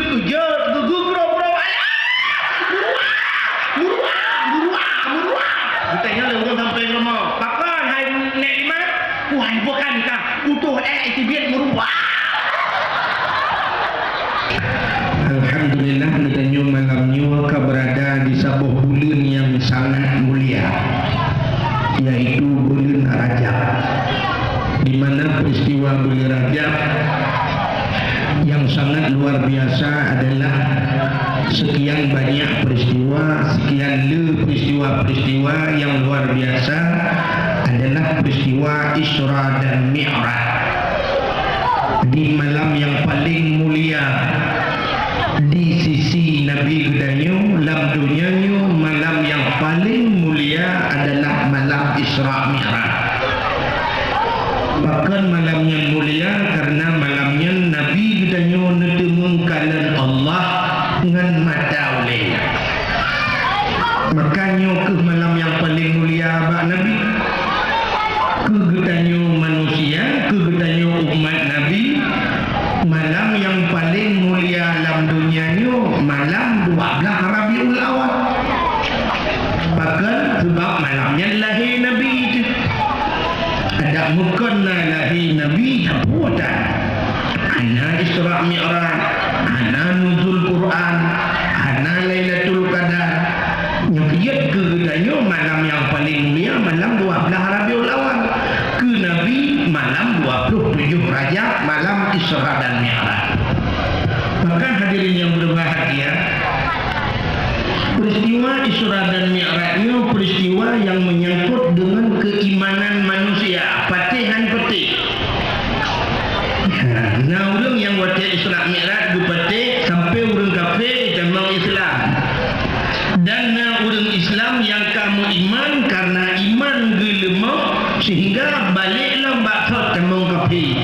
kerja gugurau bertanya le orang sampai rumah pakai hai nek di mana wahai bukan kah utuh tibet merubah. Alhamdulillah kita malamnya berada di sebuah bulan yang sangat mulia, yaitu bulan Rajab, di mana peristiwa bulan Rajab yang sangat luar biasa adalah sekian banyak peristiwa, peristiwa yang luar biasa adalah peristiwa Isra dan Mi'raj di malam yang paling mulia di sisi Nabi Gedanyo, dalam dunianya malam yang paling mulia adalah malam Isra Mi'raj. Bahkan malamnya mulia karena malamnya Nabi Gedanyo netemengkalan Allah dengan mata oleh. Makanya ke malam yang paling mulia Abah Nabi, ke Gedanyo manusia, ke Gedanyo umat Nabi, malam yang paling mulia dalam dunianya malam 12 Rabiul Awal. Bahkan sebab malamnya lahir Nabi itu. Ada mukanna lahir Nabi buatan. Ana Isra Mi'raj, ana nuzul Quran, ana Lailatul Qadar. Yang kiat ke gedanya malam yang paling mulia malam 12 Rabiul Awal. Ke Nabi malam 27 Rajab, malam Isra dan Mi'raj. Maka hadirin yang berbahagia, peristiwa Isra dan Mi'rajnya peristiwa yang menyangkut dengan keimanan manusia, patihan peti. Nah, orang yang buat Isra Mi'raj berpati sampai orang kafir tentang Islam. Dan orang Islam yang kamu iman karena iman gelemah sehingga baliklah bakat tentang kafir.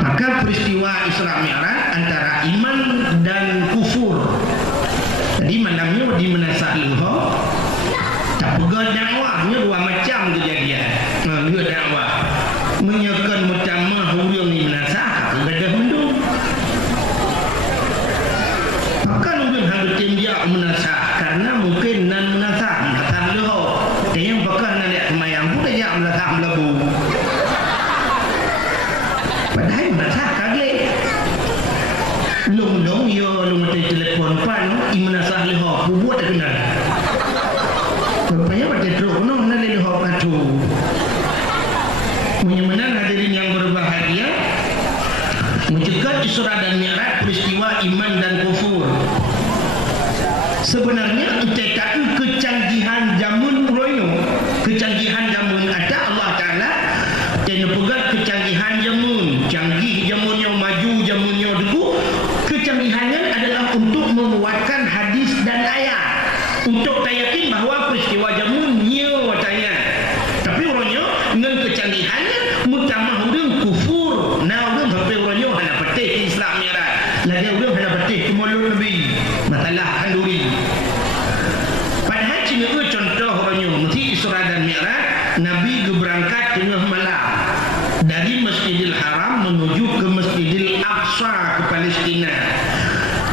Maka peristiwa Isra Mi'raj antara iman dan kufur. Jadi malamnya di Menasah Luha tak pegang dakwahnya dua macam kejadian. Dua dakwah menyakan pertama hurung di Menasah kebedah mendung. Akan mungkin harus tinjak Menasah karena mungkin nan Menasah Luha. Dan yang bakal nak lihat semayang pun tinjak Menasah Melabu. Padahal Menasah kaget. Long ya long telefon pan Menasah Luha buat tak kenal. Rupanya pada teruk no nak Luha katu. Menyemenang hadirin yang berbahagia, mencegat Isra dan Mi'raj peristiwa iman dan kufur. Sebenarnya tak kecanggihan zaman royo, kecanggihan zaman ada Allah Taala dan pegat kecanggihan zaman, canggih zamannya maju zamannya dulu. Kecanggihannya adalah untuk menguatkan hadis dan ayat, untuk yakin bahawa peristiwa zaman nyo watanya. Tapi orangnya dengan kecanggihannya mutamah orang kufur. Nah orang sampai orangnya hana petih Islam Mi'raj. Lagi orang hana petih kemulut Nabi. Masalah kanduri. Padahal cina contoh orangnya mesti Isra dan Mi'raj Nabi berangkat tengah malam dari Masjidil Haram menuju ke Masjidil Aqsa ke Palestina.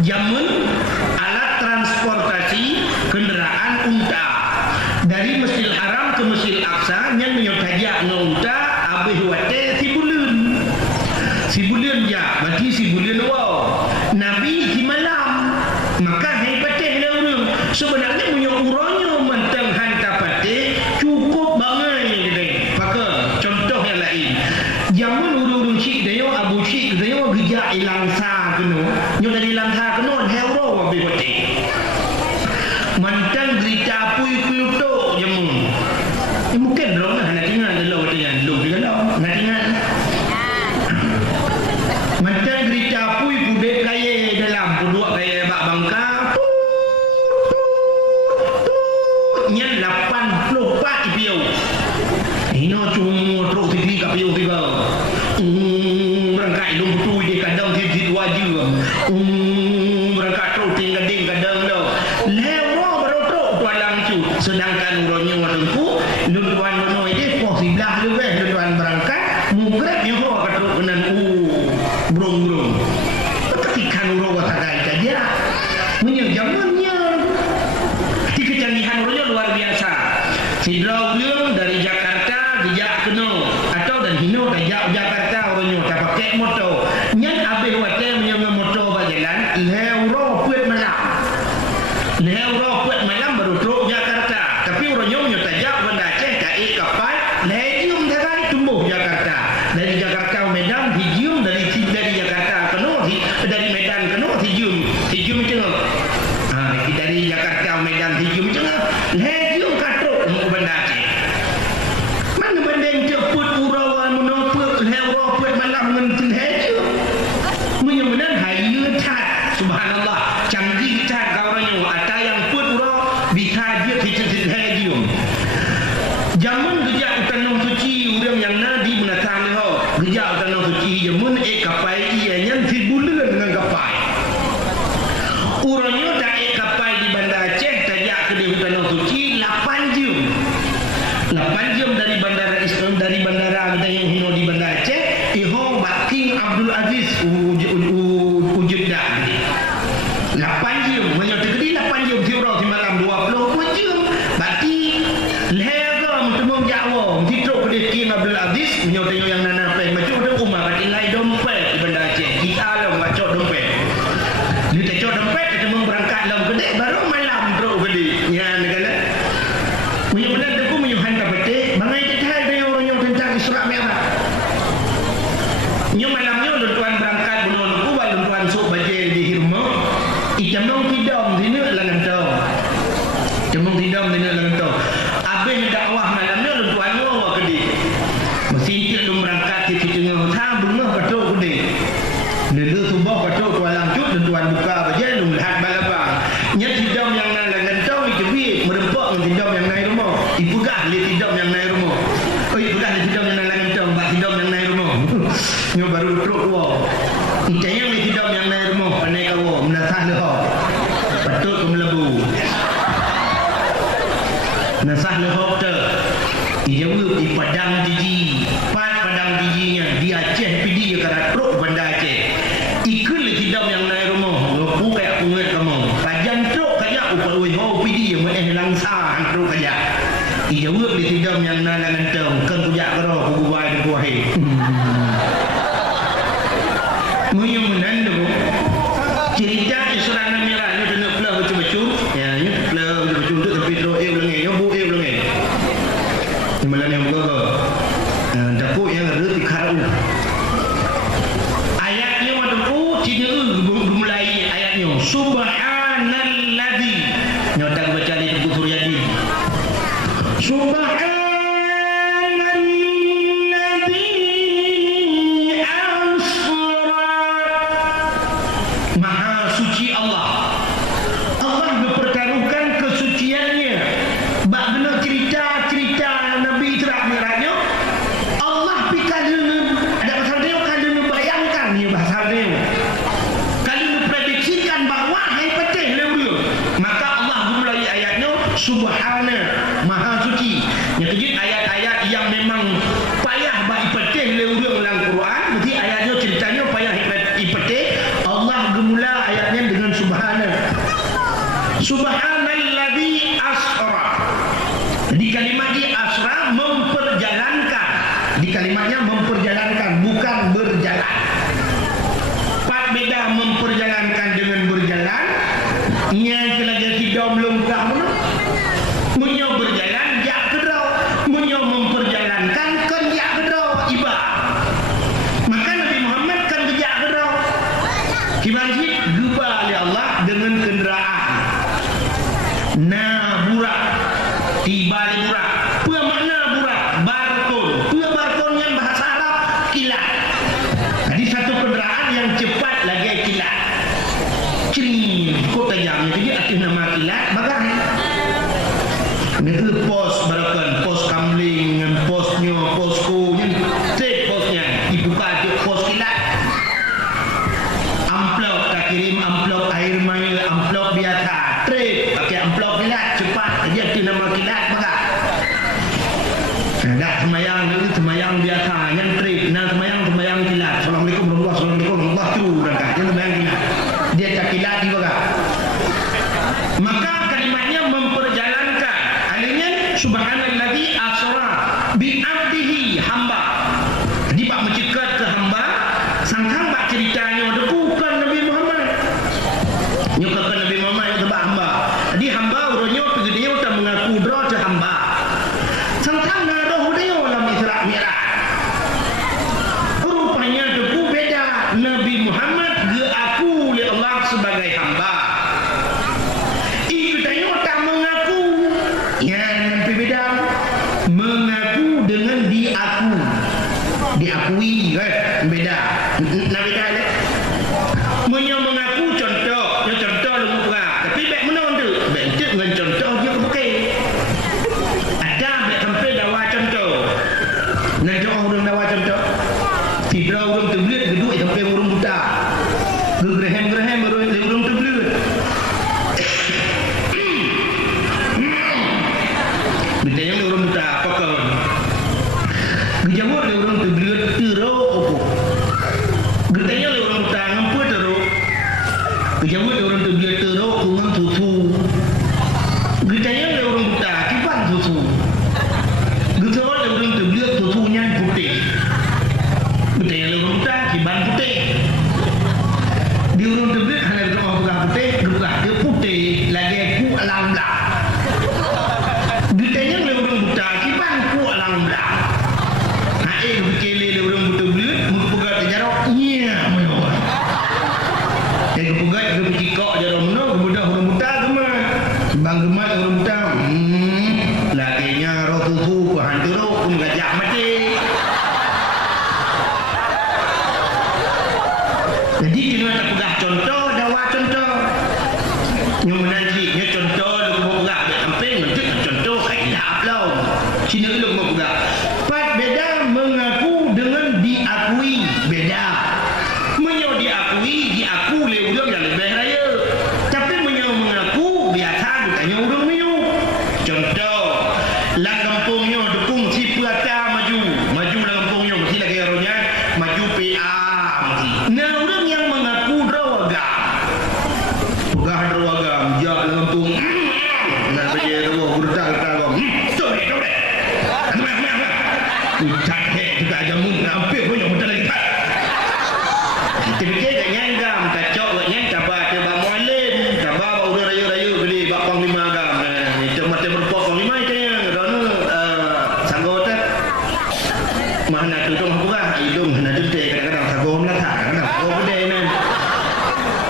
Zaman alat transportasi kenderaan unta dari Masjidil Haram ke Masjidil Aqsa yang menyokajak unta habis wate si bulan ya berarti si bulan wow Nabi di malam maka hai patih lah orang sebenarnya punya urangnya mentang hantar patih cukup bangai dia maka contoh yang lain zaman urung syik dia Abu Syik dia gejak ilang sa kena nyo dari ilang sa kena hero habis patih mentang gerita pui kuto jamun mungkin drone nak ingat dulu dia dulu dia nak ingat macam gerita pui budek kaya dalam puduk kaya bak bangka nyen 84 piau ino cuma teruk tinggi kat piau tiba berangkat hidung tu dia kadang dia wajib berangkat teruk tinggi kadang dah lewa baru teruk tuan langcu sedangkan urangnya wadengku tuan mono ini posibelah lebih tuan berangkat mungkin yang kau kata kenan burung-burung ketika urang kata medan hijau macam hijau katrok benda Aceh mana benda yang ceput urawan menoput leput malam dengan hijau mudah-mudahan hayu cat subhanallah canggih cat kawannya ada yang put urau bisa dia hijau zaman gejak utanong suci orang yang nadi menatang leho gejak utanong suci jamun kapai ianya tibulan dengan kapai urangnya tak kapai di Banda Aceh tajak ke di utanong suci 8 jam dari bandara Islam dari bandara kita yang hino di Banda Aceh iho King Abdul Aziz wujud dah 8 jam banyak terkedi 8 jam tiurau di malam 20 jam berarti Titruk pada King Abdul Aziz menyotengok yang nana pen macam ada umar berarti lain dompet di Banda Aceh kita lah macam dompet dia tecok dompet kita berangkat dalam kedai baru malam teruk kedai ya negara mudah-mudahan aku menyuhan kapete bangai kita ada orang yang tentang Isra Mi'raj nyo malamnya tuan berangkat bunuh aku baru tuan sok baca di hirma icamong tidam sini langan tau icamong tidam sini langan tau abis dakwah malamnya tuan awak kedai mesin cik berangkat di tengah hutan bunga katuk kedai dulu subuh katuk tuan langcut dan tuan buka baca dan melihat balabang nya tidam yang langan tau ikebik merempak dengan tidam yang naik rumah ipugah li tidam yang naik rumah ipugah li tidam yang langan tau bak tidam yang naik rumah nyo baru truk wah itanya li tidam yang naik rumah pandai kau menasah dah patut ke melebu nasah lehok te dijawab di Padang Diji Padang Dijinya di Aceh pidi kara truk Banda Aceh ikut le tidam yang naik rumah lopu kayak pungut kamu pajan truk kaya upal we ho pidi yang langsa truk kaya dijawab di tidam yang naik lantang kan kujak karo ku buai ku hai muyung menandu cerita Isra Mi'raj ni kena pula betul-betul ya ni pula betul-betul tu tapi teruk lengai yo bu lengai malam yang gua dapur yang ada di karau ayatnya ada tidak mulai ayatnya subhanalladzi nyotak baca di Teguh Suryadi subhanalladzi asra maha suci Allah mempertaruhkan kesuciannya bak benar cerita Nabi Isra Mi'rajnya Allah pikadun ada pasal dia kadun bayangkan ni pasal dia kadun prediksikan bahawa hai petih lewur maka Allah mulai ayatnya subhana maha suci yang kejut ayat-ayat yang memang payah bak petih lewur dalam Quran berarti ayatnya ceritanya payah petih Allah gemula ayatnya dengan subhana subhanalladzi asra di kalimat di asra memperjalankan di kalimatnya memperjalankan bukan berjalan part beda memperjalankan dengan berjalan nya lagi tidak belum kamu munyo berjalan jak kedau munyo memperjalankan kan jak kedau iba maka Nabi Muhammad kan jak kedau kibanji guba oleh Allah dengan kenderaan burak tiba di burak apa makna burak barkon apa barkon yang bahasa Arab kilat jadi satu kenderaan yang cepat lagi kilat cering kok tajamnya jadi akhir nama kilat bagai itu pos barkon pos kamling dengan posnya posko yang set posnya dibuka je pos kilat amplop tak kirim amplop air main amplop biasa trade pakai amplop kilat cepat dia tu nama kilat bagai dah semayang itu semayang biasa yang trade nah semayang kilat assalamualaikum warahmatullahi wabarakatuh tu dah yang semayang kilat dia tak kilat di bagai maka kalimatnya memperjalankan alihnya subhanalladzi asra bi abdihi hamba jadi pak mencekat ke hamba sangkang pak ceritanya ada bukan Nabi Muhammad nyukakan Nabi Muhammad yang sebab hamba jadi hamba urutnya pergi dia tak mengaku draw ke hamba sangkang naruh dia dalam Isra Mi'raj rupanya debu beda Nabi Muhammad diaku oleh Allah sebagai hamba itu tanya tak Kejawab orang tu dia teruk dengan susu. Getanya dia orang buta kipan susu. Getanya dia orang tu dia susunya putih. Getanya dia orang buta kipan putih. Dia orang tu dia hanya dia orang buta putih, gerak dia putih lagi ku alam belah. Getanya dia orang buta kipan ku alam belah. Hai berkele dia orang buta belut, muka terjarok nya menawar. Kepegat ke cikok jarang mana kemudah orang buta gemar bang gemar orang buta laginya roh tubuh ke hantu roh pun gajah mati. Jadi kena tak pegah contoh dakwah contoh yang menanjinya contoh lu mau pegah dia samping nanti contoh kaedah aplau sini lu mau pegah pat beda mengaku dengan diakui beda. Menyo diakui, diaku le urang yang lebih raya. Tapi menyo mengaku biasa bukannya urang menyo. Contoh, lang kampungnya dukung si pelata maju. Maju lang kampungnya mesti lagi aronya maju PA mesti. Nah, urang yang mengaku drawagam. Pegah drawagam, jak lang kampung. Nak pergi rumah gurdak-gurdak. Stop deh. Tak deh, kita aja mun hampir punya hotel lagi tak. Fikir tak nyangam, tak cok tak nyang, cabar ke Bang Mualim, cabar baru raya-raya beli bak Panglima agam. Itu mati berpok Panglima itu yang kerana sanggup tak. Mana tu tu mahkurah, hidung nak duduk kadang-kadang sanggup melata, kadang-kadang sanggup pedai kan.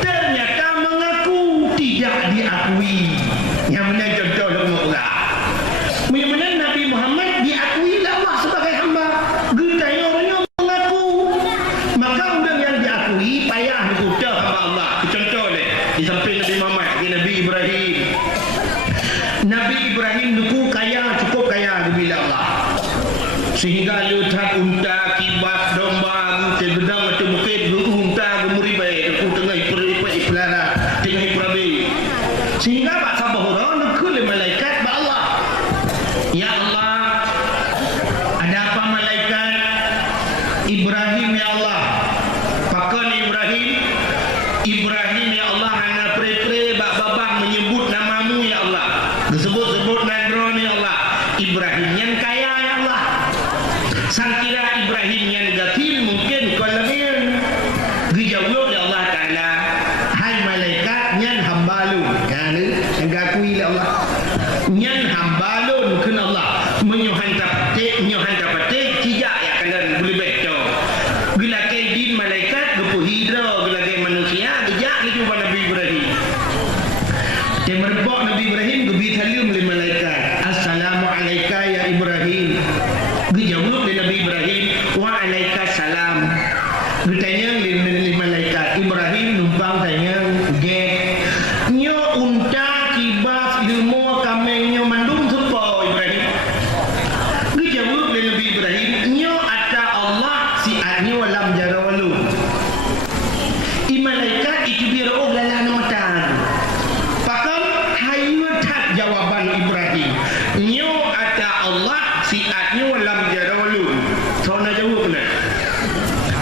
Ternyata mengaku tidak diakui. Yang mana contoh dalam mahkurah. Bagaimana Nabi Muhammad diakui Allah sebagai hamba. Getanya orangnya mengaku. Maka orang yang diakui payah dikuda hamba Allah. Contoh deh, di samping Nabi Muhammad, Nabi Ibrahim. Nabi Ibrahim duku kaya, cukup kaya bila Allah. Sehingga lihat unta, kibas, domba, gedang atau bukit, duku unta, gemuribai, duku tengah ipelara, tengah iperabi. Sehingga Pak Sabahura duku le malaikat ba Allah. Ya Allah, ada apa malaikat? Ibrahim ya Allah. Pakan Ibrahim ya Allah hanya pre-pre bak-babak menyebut namamu ya Allah. Disebut-sebut nadron ya Allah. Ibrahim yang kaya ya Allah. Sang kira Ibrahim yang gatil mungkin kalamin. Dijawab ya Allah Ta'ala. Hai malaikat yang hambalun. Kan yang gakui ya Allah. Yang hambalun kan Allah. Menyuhan tapatik tidak ya kalian boleh betul. Gelakai din malaikat gepu hidra gelakai manusia dijak ni jumpa Nabi Ibrahim. Dia merbok Nabi Ibrahim gebi salim le malaikat. Assalamu alayka ya Ibrahim. Dijawab oleh Nabi Ibrahim wa alayka salam. Ditanya le malaikat Ibrahim numpang tanya get. Nyo unta kibas ilmu kamengnya mandung sepo Ibrahim. Dijawab oleh Nabi Ibrahim nyo ada Allah si anyo alam jarawalu. Malaikat itu biar lalan matan. Pakam hayu tak jawaban Ibrahim. Nyo ada Allah si anyo alam jarawalu. Sona jawab benar.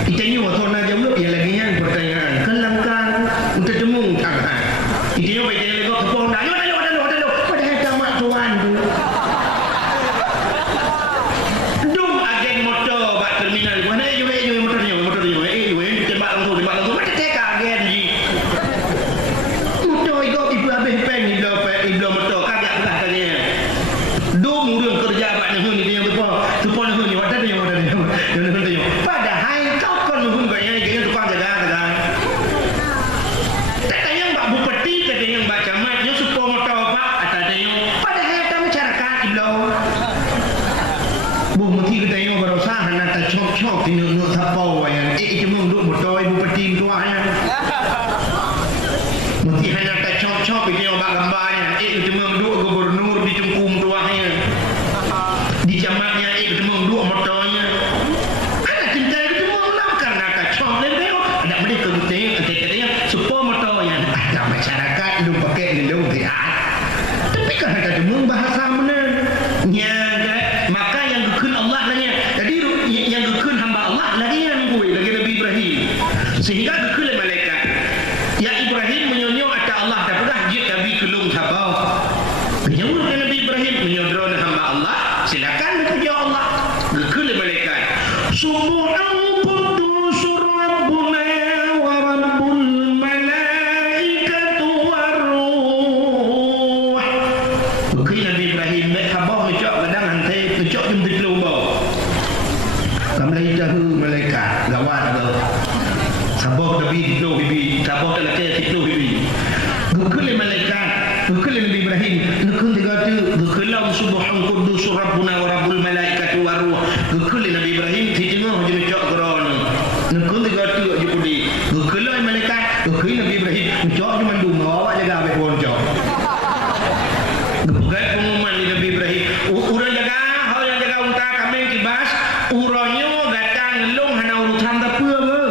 Kita nyo sona jawab yang lagi yang pertanyaan. Kelangkan untuk demung tangan. Kita nyo baik lagi kau kepong dah. Aduh. Padahal tamat tuan tu. Dum agen motor bak terminal. Mana motornya. Tembak langsung. Macam teka agen ji. Motor ikut ibu habis pen iblo motor kagak belah tanya. Dum urang kerja bak nahun ni yang tupo nahun ni wadah dia. Padahal kau kan nahun banyak kena tukang jaga. Tak tanya bak bupati katanya bak camat nyo supo motor pak atau tanya. Padahal tak masyarakat iblo. Bu mesti katanya berusaha nak cok tinu sapau yang cuma duk motor ibu peti tuanya. Mesti hanya tak cok ini obat gambarnya. Cuma duk gubernur di cungkum tuanya. Di jamatnya cuma duk motornya. Ada cinta itu mau nak karena tak cok lembeo. Ada beli katanya supaya motornya. Ada masyarakat lu pakai gendong dia. Tapi kan ada cuma bahasa mana? Nyaga maka yang gekun Allah lanya. Jadi yang gekun hamba Allah lagi yang gue lagi Nabi Ibrahim. Sehingga gekun malaikat. Ya Ibrahim cuma duma awak jaga ambil boncok. Gepegat pengumuman di Nabi Ibrahim. Urang jaga, hau yang jaga unta kambing kibas, uronyo gatang ngelong hana urusan apa ke?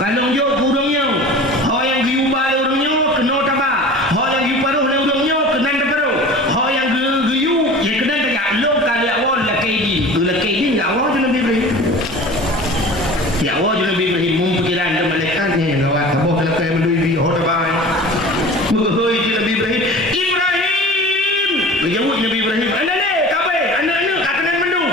Kalong jo urangnya. Hau yang giubal urangnya kena taba. Hau yang giuparuh le urangnya kena taba. Hau yang giu ya kena tegak long kali awal la kaidi. La kaidi enggak awal tu Nabi Ibrahim. Ya awal tu Nabi Ibrahim mempikiran ke malaikat ni gawat apa kalau kaya melalui hau taba. Hoi tu Nabi Ibrahim. Jawab Nabi Ibrahim, anda le, kabe, anda katanan mendung.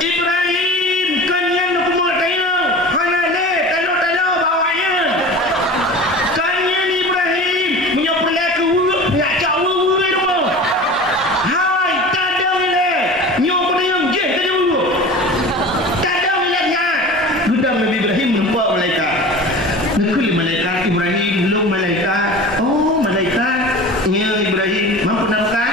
Ibrahim, kanyan nak kumul tayo. Hana le, talo bawanya. Kanyan Ibrahim, punya pelak ke huruf, nak cak huruf le dong. Hai, tadang le. Nyo penayang je tadi huruf. Tadang le nyat. Gudang Nabi Ibrahim nampak malaikat. Nekul malaikat Ibrahim, belum malaikat. Oh, malaikat. Ya Ibrahim, mampu nampak?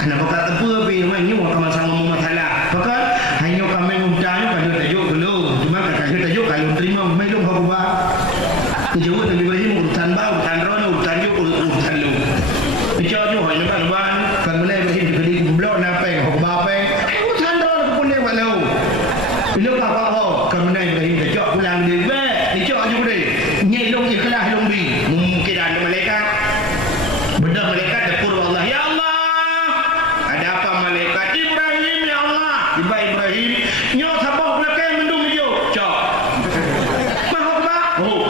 Anak bakat apa tapi ni orang sama masalah. Bakat hanya kami ngumtanya kalau tajuk belum. Cuma kata tajuk kalau terima belum kau buat. Kejauhan Nabi Ibrahim urusan bau, urusan ron, urusan yuk, urusan lu. Bicara hanya bang kan mulai Ibrahim dibeli blok nape, kau bape. Urusan ron aku pun lewat lu. Bila kau kan mulai Ibrahim tajuk pulang dia. Dicok aja boleh. Nyelong ikhlas long bi. Mungkin ada malaikat. Benar malaikat dapur Allah. Ya Allah. Ada apa malaikat? Ibrahim ya Allah. Tiba Ibrahim. Nyo sabah belakang mendung hijau. Cok. Mahal tak? Oh.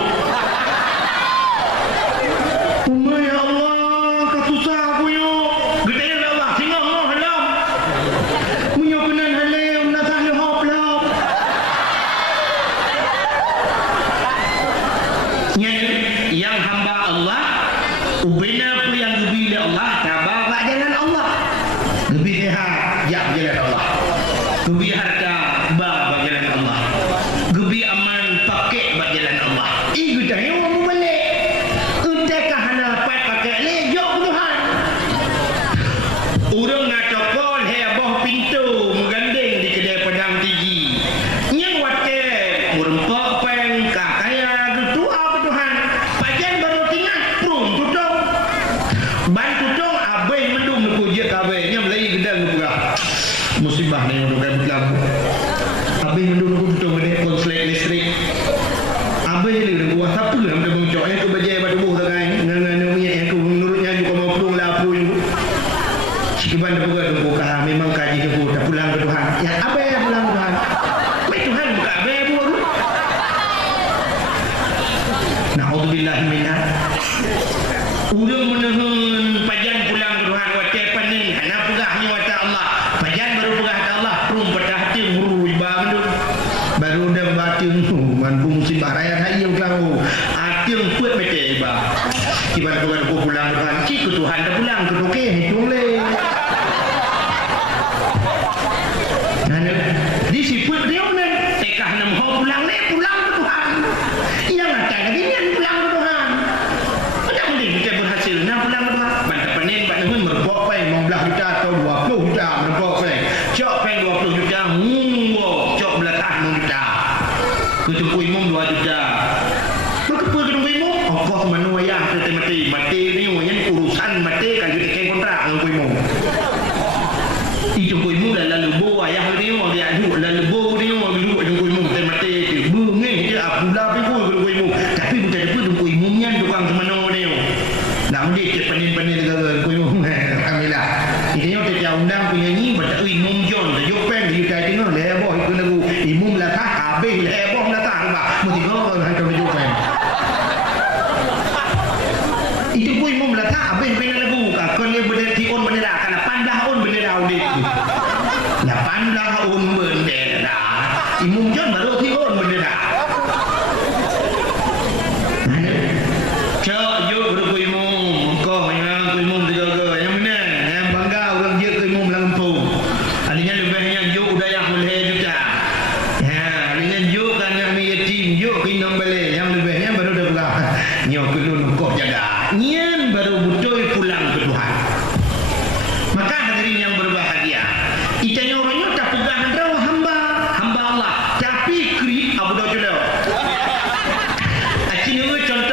Umar ya Allah. Kau susah aku yuk. Gede ya Allah. Singgah Allah halam. Munyo kenan halam. Nasah lehop lehop. Yang hamba Allah. Ubina yang lebih Allah tabak jalan Allah. Lebih sehat ya jalan Allah. Lebih harta bab jalan Allah. Lebih aman pakai jalan Allah. Iku dah yang mau balik. Utakah hana pakai le jok Tuhan. Urang nak cokol heboh pintu menggandeng di kedai pedang tinggi. Yang wate murempak peng kakaya gitu apa Tuhan. Pajan baru tinggal prum tutup. Bantu dong abai mendung nak puji abai nya melai gedang buka. Musibah ni orang berlaku. Abai mendung nak tutup ni konslet listrik. Abai ni buat apa lah ada bongcok yang kebajai pada buh tangan dengan yang aku menurutnya juga mau pulang lapu yang sikiban dah buka memang kaji ke tak pulang ke Tuhan. Yang abai yang pulang ke Tuhan. Baik Tuhan buka abai buat. Na'udzubillah minna. Urang menahan pajan pulang ke Tuhan wate panin hana pegahnya wate Allah. Pajan baru pegah ke Allah rum patah hati buru iba mendung. Baru dah batin man musibah raya hai yang kau. Atil puat bete iba. Iba pulang ke Tuhan. Cik ke Tuhan dah pulang ke okey hitung le. Nana di si puat dia men tekah nam ho pulang le pulang ke Tuhan. Yang ada lagi yang pulang ke Tuhan. Kita berhasil nak pulang ke Tuhan. Banyak panen banyak pun merbok pai 15 juta atau 20 juta merbok pai. Cok pai 20 juta, cok belatah 6 juta. Ketumpu imam 2 juta. Berapa ketumpu imam? Ongkos mana wayang mati ni yang urusan mati kan kita kena kontrak dengan imam. Itu imam dah lalu bawa ayah ni mau dia adu lalu bawa ni mau duduk dengan imam mati tu. Bungeng dia Abdullah piku dengan imam. Tapi bukan apa tu imamnya tukang semana ni. Nak ambil ke panin-panin negara kuyung. Alhamdulillah. Ini yang kita undang penyanyi pada imam John. Tajuk pen di UK tengok leboh itu lagu. Imam latah habis leboh latah ba. Mesti kau hantar tajuk pen. Itu pun imam latah habis pen lagu. Kau ni benda tiun bendera kana pandah on bendera audit. Nah pandah on bendera. Imam John baru tiun bendera. Cak yuk berkuimu. Kau yang kuimu dijaga. Yang mana? Yang bangga orang dia kuimu Lampung. Alinya lebihnya yuk udah yang boleh juga. Ya, alinya yuk kan yang yatim yuk kinam balik. Yang lebihnya baru dah pulang. Nyok kedun kau jaga. Nyen baru betul pulang ke Tuhan. Maka hadirin yang berbahagia. Itanya orangnya tak pegang hamba Allah. Tapi kri Abu Dawud. Acin contoh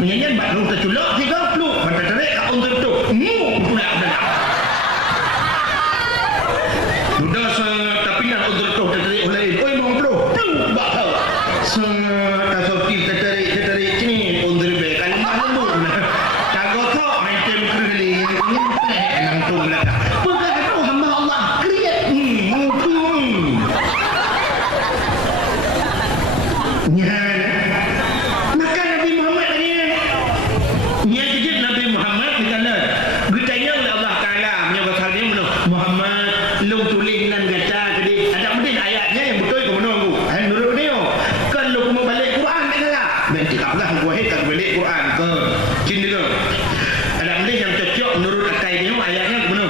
menyanyian bak lu terculok tiga peluk pada tarik kat untuk tu pula dah sudah tapi nak untuk tu tarik oleh oi mau peluk bak kau tak sopi tarik sini untuk be kan mana lu tak gotok item kering enang tu belakang bukan tu hamba Allah kriat maka Nabi Muhammad tadi nya kejut Nabi Muhammad dikala bertanya oleh Allah Taala menyebut hal dia mana Muhammad lu tulis nan kata tadi ada mungkin ayatnya yang betul ke mana aku nurut dia kan lu mau balik Quran tak salah nanti kaplah gua hit tak balik Quran ke sini dulu ada mungkin yang cocok menurut akai dia ayatnya ke mana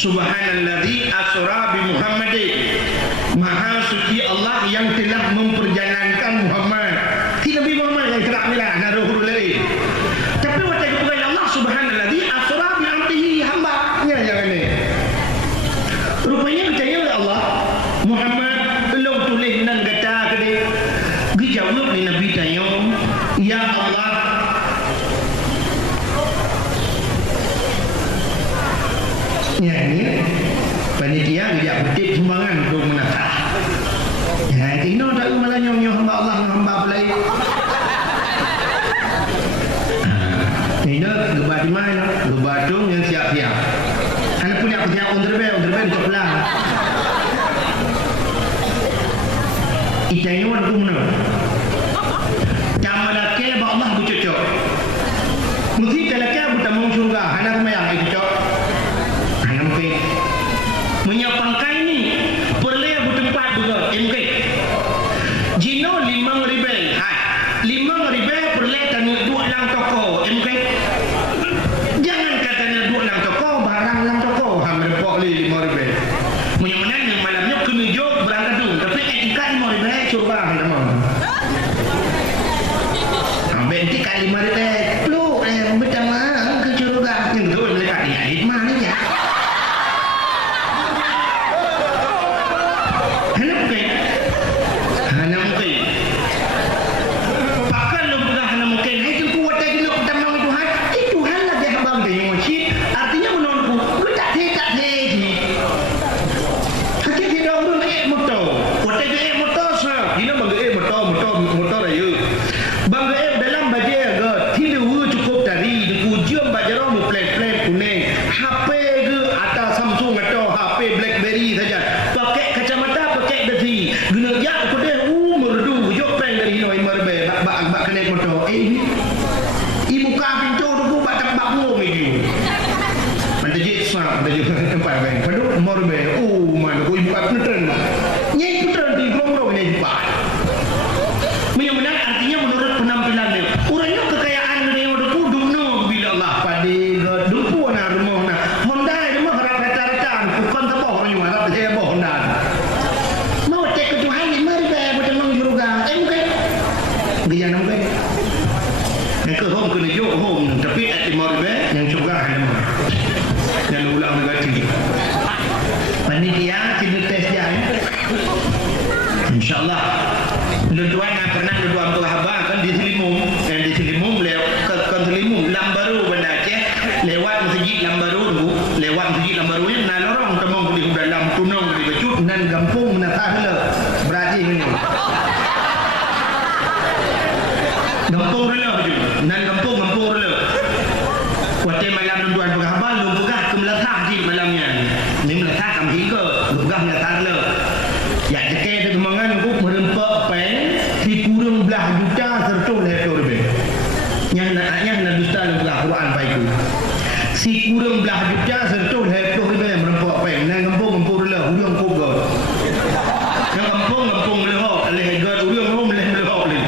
Subhanalladzi asra bi Muhammadin. Maha suci Allah yang telah memperjalankan Muhammad. Ti Nabi Muhammad yang gerak milah naruh huruf lari. Tapi waktu kepada Allah Subhanalladzi asra bi abdihi hamba. Ya jangan ni. Rupanya percaya oleh Allah Muhammad belum tulis nan kata kede. Dijawab ni Nabi tanya, ya Allah ya ini panitia dia kutip sumbangan untuk menata ya ini tak malah nyong hamba Allah hamba pelai ini lebat di mana lebat tu yang siap-siap anak punya kerja underbe untuk pelang itanya wan kumna jamalake ba Allah bucocok mesti telaka butamong surga anak mayang itu menyapangkan ini perleh bertempat juga MK Jino 5,000 5,000 perleh tanu dua lang toko MK jangan katanya dua lang toko barang lang toko merepok li 5,000 menyemenan yang malamnya kena jog berangkat tu tapi etika 5,000 coba teman ambil etika 5,000 lu pertama ke surga yang tu mereka di mana ya InsyaAllah Luduan yang pernah luduan tu habang kan di Selimum dan di Selimum kan Selimum Lambaru benda Aceh lewat masjid Lambaru tu lewat masjid Lambaru ni nan orang temong di dalam tunong di becut nan gampung menatah le berarti ni gampung rela tu nan gampung rela waktu malam luduan berhabang lu bugah ke melatah di malamnya ni melatah kam hingga bugah melatah le ya dekat tu kemangan ku merempak pen di kurung belah juta serta lekor be yang nak dusta lu belah Quran baik tu si kurung belah juta serta lekor be merempak pen nang kampung le hujung ku go nang kampung le ho le ga hujung ho le ho le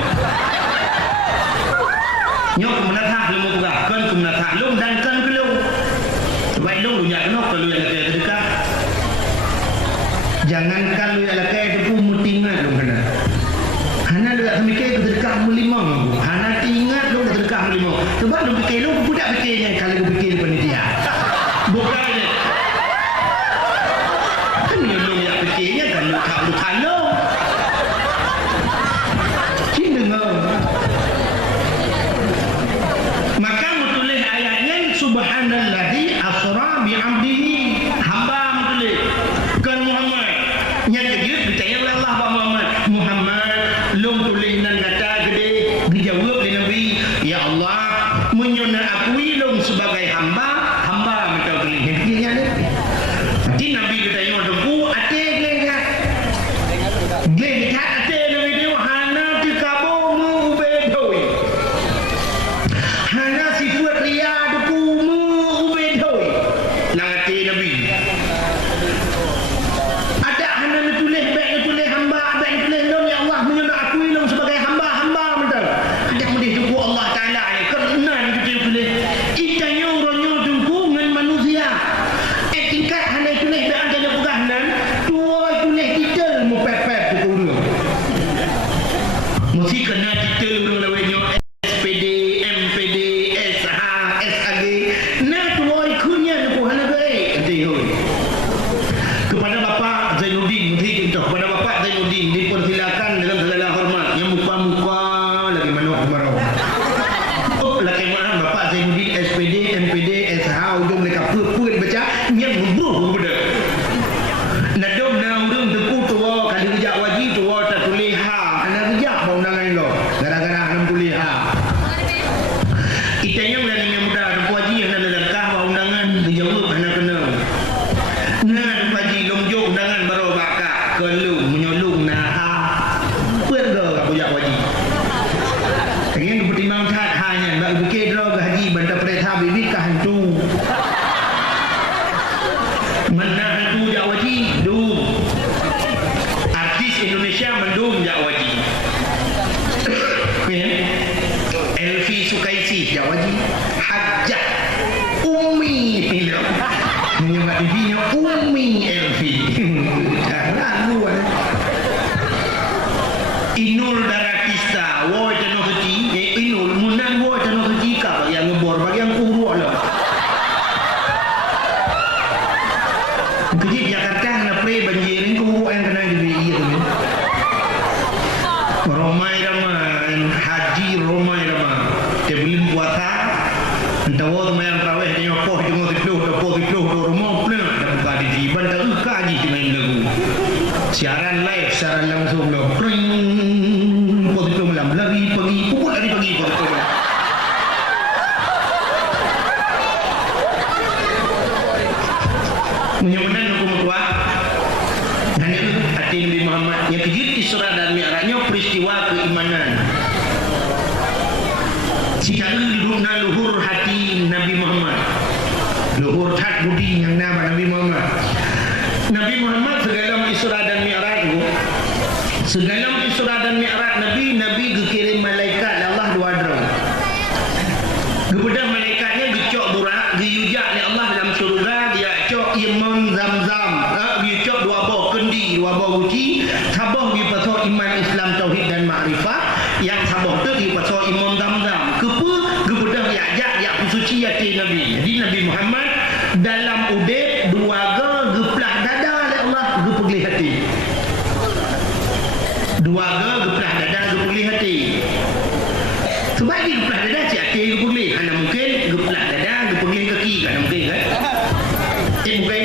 nyok menatah lu buka kan ku menatah lu dan kan ku lu baik lu nya kenok lu yang dekat jangankan lu yang lakai tu pun mutingan lu kena hana lu tak mikir ke dekat 5 Sebab lu fikir lu budak fikirnya kalau lu fikir pada dia. Bukannya. Kan lu yang fikirnya kan lu tak lu kalau. Cinta dengar. Maka menulis ayatnya subhanallazi asra bi 'abdihi. Hamba menulis bukan Muhammad. Yang dia bertanya oleh Allah Muhammad. Muhammad lu tulis dan kata gede dijawab oleh Nabi, ya Allah menyona akui lu sebagai hamba macam tulis dia ni. Nanti Nabi bertanya dengku ate geleha. Geleha ate Nabi dia hana tikabo mu ubedoi. Hana sifat ria dengku mu ubedoi. Nang ate Nabi. Ada hana tulis baik tulis hamba baik tulis lu ya Allah menyona akui lu sebagai hamba betul. Ada mudi dengku Allah Taala ni kerana dia tulis itanya uronyo dengku dengan manusia. Tingkat hana tulis baik antara peganan tua tulis titel mu pepet tu dulu. Mesti kena titel dulu lawanya SPD, MPD, SH, SAG. Nah tua ikunya tu hana baik. Tengok. Kepada Bapak Zainuddin, mesti kita kepada Bapak Zainuddin dipersilakan dengan segala hormat. Yang muka-muka lagi mana kemarau. Oh, lagi mana Bapak Zainuddin SPD, MPD, SH ujung mereka pun baca yang membuh kepada. Nadom na urung teku tua kali rejak wajib tua tak tulis ha. Anak rejak bau undangan lo. Gara-gara anak tulis ha. Itanya udah ni muda teku wajib yang nak langkah bau undangan dijawab anak kena. Nah teku wajib lomjo undangan baru bakak kelu menyolong nah ha. Perga ka bujak wajib. Ingin bertimbang tat hanya bagi bukit lo haji bantar perintah bibit ka hantu. Mana hantu jak wajib dum. Artis Indonesia mendum jak wajib. Elvi Sukaisi jak wajib. Hajjah Umi menyebab bibinya Umi Elvi. Lalu Inul Daratista woi tanah suci Inul munang woi tanah suci kau yang ngebor bagi yang urut lah. Kejip Jakarta nak play banjir ni urut yang kena diberi tu ni. Romai Rama Haji Romai Rama dia belum puasa entah orang main terawih dia nyopoh tengok tipluh rumah pula dah buka di jiban dah kaji main lagu siaran live siaran langsung lo pring tipluh malam lari pagi pukul lari pagi tipluh menyebutkan hukum tua dan itu hati Nabi Muhammad yang kejut Isra dan Mi'rajnya peristiwa keimanan. Secara luhur hati Nabi Muhammad, luhur hati budi yang nama Nabi Muhammad. Nabi Muhammad segala Isra dan Mi'raj itu, segala Isra dan Mi'raj Nabi dikirim malaikat Allah dua drone. Kemudian malaikatnya dicok burak, diyujak oleh Allah dalam surga, dia cok iman zam-zam, dia cok dua buah kendi, dua buah uji, sabah di pasal iman Islam tauhid dan makrifat, yang sabah tu di pasal iman zam-zam. Kemudian dia ajak dia suci hati Nabi. Jadi Nabi Muhammad dalam udip dua geplah dada oleh Allah gepegli hati. Dua geplah dada gepegli hati. Sebab dia geplah dada cik hati gepegli. Ana mungkin geplah dada gepegli kaki kan mungkin kan. Mungkin.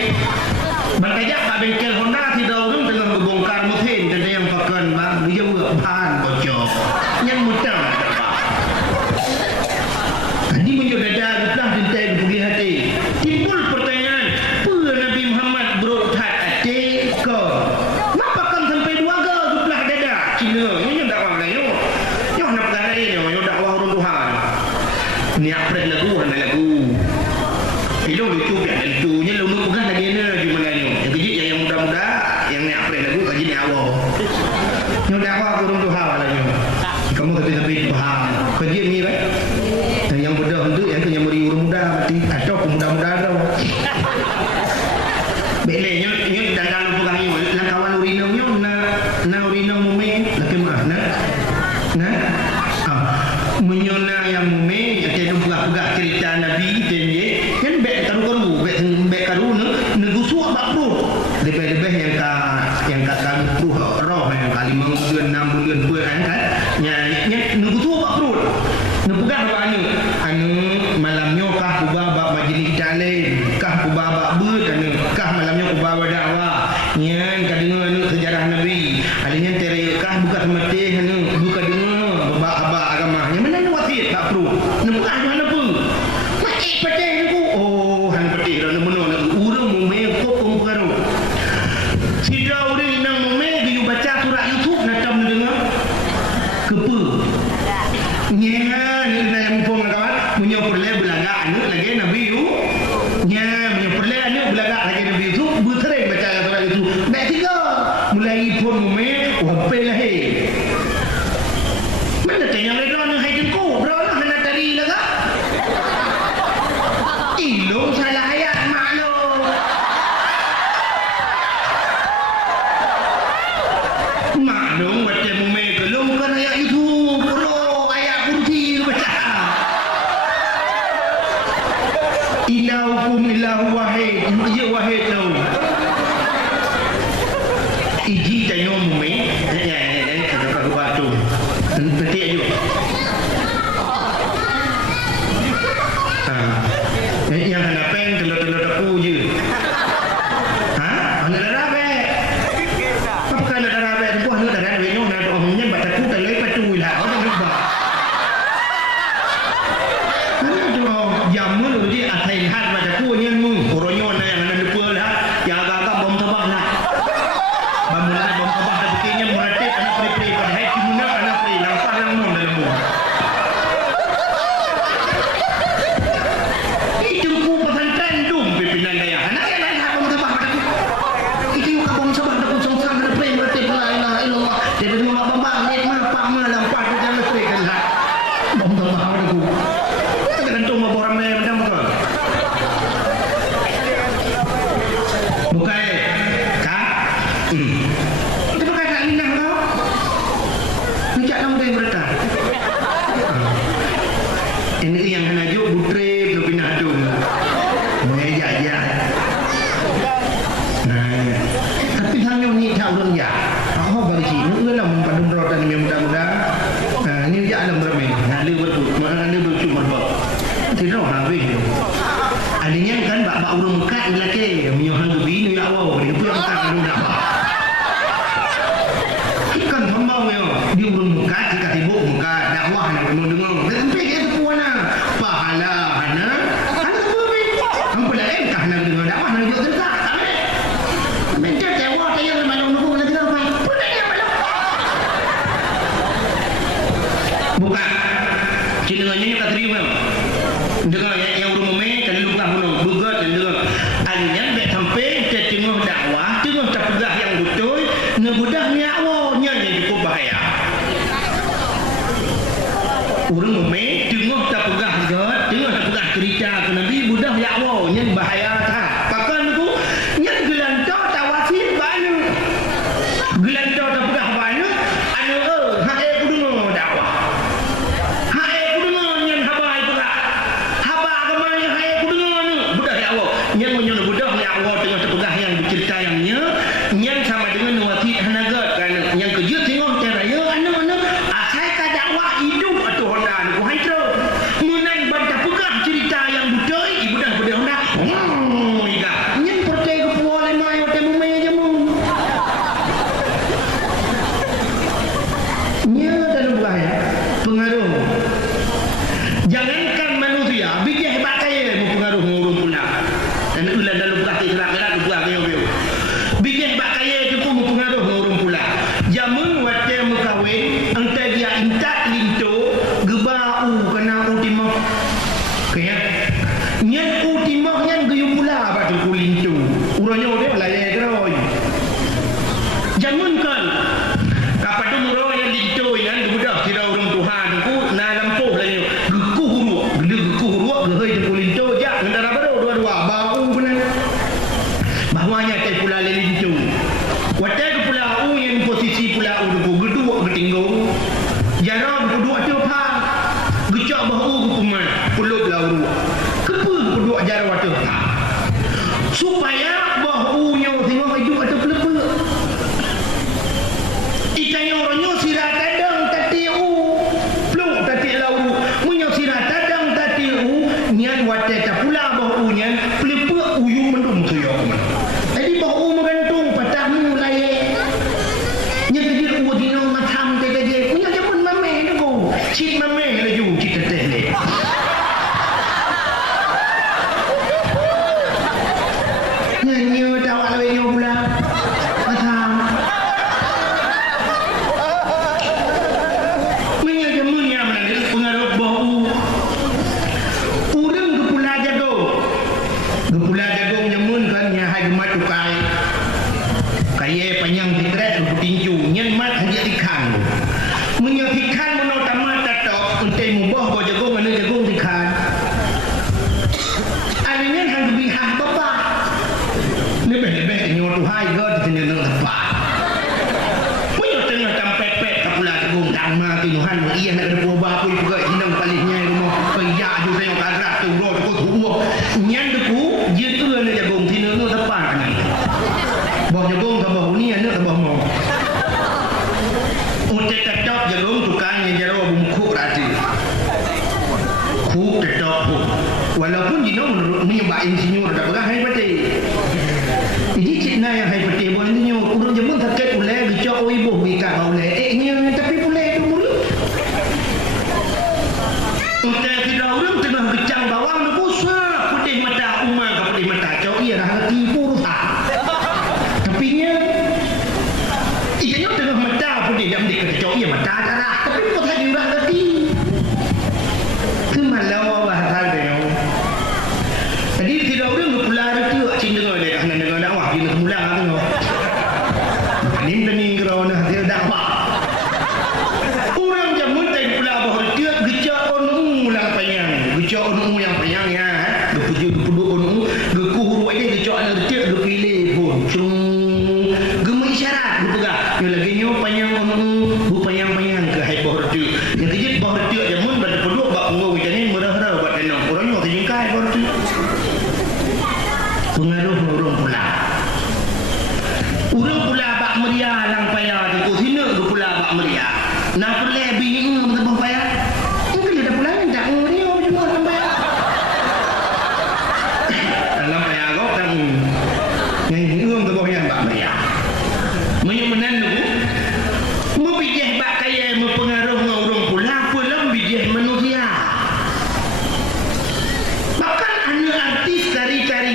Makanya Pak bengkel Honda tidak orang tengah membongkar mesin dan yang pakan bang dia buat bahan bocor. Yang mudah dapat. Jadi muncul dada geplah cinta gepegli hati. Timbul pertanyaan, apa Nabi Muhammad berotak hati ke? Kenapa kan sampai dua geplah dada? Cina, ini dakwah lain. Yo nak perkara ini, yo dakwah orang Tuhan. Ni apa lagu, hana lagu. Itu biar itu nya lu bukan lagi ni cuma lain. Yang kecil yang muda-muda, yang ni apa lagu kaji ni awal. Yo dakwah orang Tuhan lagi. Kamu tapi faham. Kerja ni kan? Yang muda untuk yang tu yang orang muda mati atau pemuda-muda tu. Belenya ini dalam pegang ini nak kawan urinnya na urino mumi laki mah na menyona yang mumi jadi pegang pegah cerita Nabi tenje kan bek karu-karu bek karu negusuk bak perut lebih-lebih yang kami roh yang kali 5 bulan 6 bulan bulan kan nya negusuk bak perut nepegah apa anu malamnya kah kubaba majlis dalil kah kubaba ber kah malamnya kubaba dakwah nya kadengan sejarah Nabi adanya terekah buka semetih buka dengar baba agama yang mana nak wasit tak perlu nepegah mana pun mak petih aku oh hang petih dah benar nak urang mume kok pemkaru sida urang nang mume dia baca surah YouTube nak tam dengar kepe nya ni yang pun kawan punya perle belaga anu lagi Nabi yu nya punya perle anu belaga lagi Nabi tu bertereng baca surah itu dak tiga mulai pun mume wape lah mana tanya ledo anu hai jengku bro lah nak tari laga ilung salah ayat maklo maklum baca mume belum kan ayat itu ilahukum ilahu wahid ya wahid tau iji tayo mume ya kata batu petik aja yang kena peng telur-telur tepu je ha ana darabe apa kan darabe tu ana darabe nyo na omnya bataku talai patu lah orang lupa jamun uji atai hat bataku nya mu koronyo na yang ana lupa lah yang agak bom tabak lah bamula bom tabak dah bikinnya meratik anak pri-pri pada hai kimuna anak pri lampah lang mon dalam mu itu ku pesantren dum pimpinan daya anak yang lain bom tabak bataku itu ka bom tabak dah song-song anak pri meratik la ilaha illallah dia semua bambang ni mah pak mah lampah dah jalan pri kan lah bom tabak bataku gantung apa orang main macam apa bukan kak itu bukan kak Linah tau mijak kamu dari mereka ini yang hanajuk butre belum pindah tu mejak je nah tapi hanya ni tak urang ya oh bagi sini lah mempadum rotan yang muda-muda nah ini je alam bermain nah dia bercuma tidak habis adanya kan bak urang mekat lelaki menyohang ke bini ya Allah dia pun mekat urang dah kan sambang ya dia urang mekat jika tibuk mekat dakwah nak dengar sampai dia sepuana pahala hana sebuah hampa lain kah nak dengar dakwah nak juga tegak tak minta tewak saya mana nunggu nak dengar apa pun dia malam bukan cenderungnya ni tak terima dengar yang rumah kalau lupa bunuh bugat dan dengar alnya baik sampai ke tengah dakwah tengah terpegah yang betul ngebudah ni awalnya yang cukup bahaya orang rumah tengah terpegah bugat tengah terpegah cerita ke Nabi budah ya awalnya bahaya tak pakan tu yang gelantar tawasin banyak gelantar terpegah banyak anu hae kudu dakwah hae kudu yang habai pula haba agama yang hae kudu budah ya Allah yang menyono budah ya Allah tengah terpegah yang bercerita yang sama dengan wasit hanagat kan yang kerja tengok teraya anu asai ka dakwah hidup atau honda ku haitro munai bantah pegah cerita yang budai ibudah honda ika yang percaya ke puale mai hotel mumai aja mu nya dalam bahaya pengaruh jangankan manusia bijak hebat kaya mempengaruh ngurung pula dan ulah dalam kata gerak-gerak buat dia bijak hebat kaya itu pun mempengaruh ngurung pula jamun waktu mekawin entah dia intak linto gebau kena ultimah kaya nyan ultimah nyan geyu pula batu kulinto urangnya dia layak teroi jamun kan kapan tu murah yang linto yang budak kira urang Tuhan ku na lampuh lagi gekuh ruak gehoi tu kulinto jak ngandara baru dua-dua bau benar bahwanya teh pula linto watai ke pula yang posisi pula ku gedua getinggung jarang kedua tu pa gecak bahu ku kuman pulut lau cik mameng laju cik teteh ni. Nyanyi tawak lawaknya pula. Macam. Menyak jamunya mana pengaruh bau. Urang ke pula jagung. Ke pula jagung jamun kan yang hai gemat tukai. Kaya panjang tikret tinju. Nyan mat hajat ikan. Menyak ikan menau tamat tatok. Untuk mubah bau jagung mana jagung ikan. Alingan hang bihah bapak. Lebih-lebih tengok Tuhan ke di sini nak tepat. Punya tengah tampepet kapula tegung dama Tuhan ia nak ada buah apa juga hinang palihnya rumah payah ju tengok karat tu roh tu tubuh. Nyan deku dia tu nak jagung sini nak tepat kan. Buah jagung ke bawah ni nak ke bawah mau. Untuk tetap jagung tukang yang jaro bumku rati. Ku tetap walaupun dia nak menyebab insinyur dah berah hai pati. Jadi cina yang hai peti boleh ni urut jamun sakit boleh dicok ibu bika boleh nya tapi boleh tu mulut. Untuk tidak urut tengah kecang bawang tu pusat putih mata umar ke putih mata cok ia dah tipu rusak. Tapi nya ia tengah mata putih dah mendik ke cok ia mata darah tapi kau tak jurah tadi. Kemalau bahasa dia. Jadi tidak urut berpular tu cing dengar dia kena dengar dakwah dia semula tengok. Nim tening kerana dia dakwah. Orang jamun tak pula bahar dia gecak onu ulang panjang. Gecak onu yang panjang ya. Dupuju onu geku huruf dia gecak ana dia gepilih pun. Cung gemu isyarat gepegak. Yo lagi nyo panjang onu bu panjang-panjang ke hai bahar dia. Yang kejut bahar dia jamun pada penduk bak ngau macam ni merah-merah buat tenang. Orang nyo terjengkai bahar dia. Pengaruh urang pula. Urang pula bak meria lang payah tu sini ke pula bak meria. Nak pula bini ke payah. Mungkin dia dah pula tak ngori cuma lang payah. Dalam payah kau kan. Yang urang ke bawah yang bak meria. Menyamanan tu membijih bak kaya mempengaruh urang pula pula bijih manusia. Bahkan anak artis cari-cari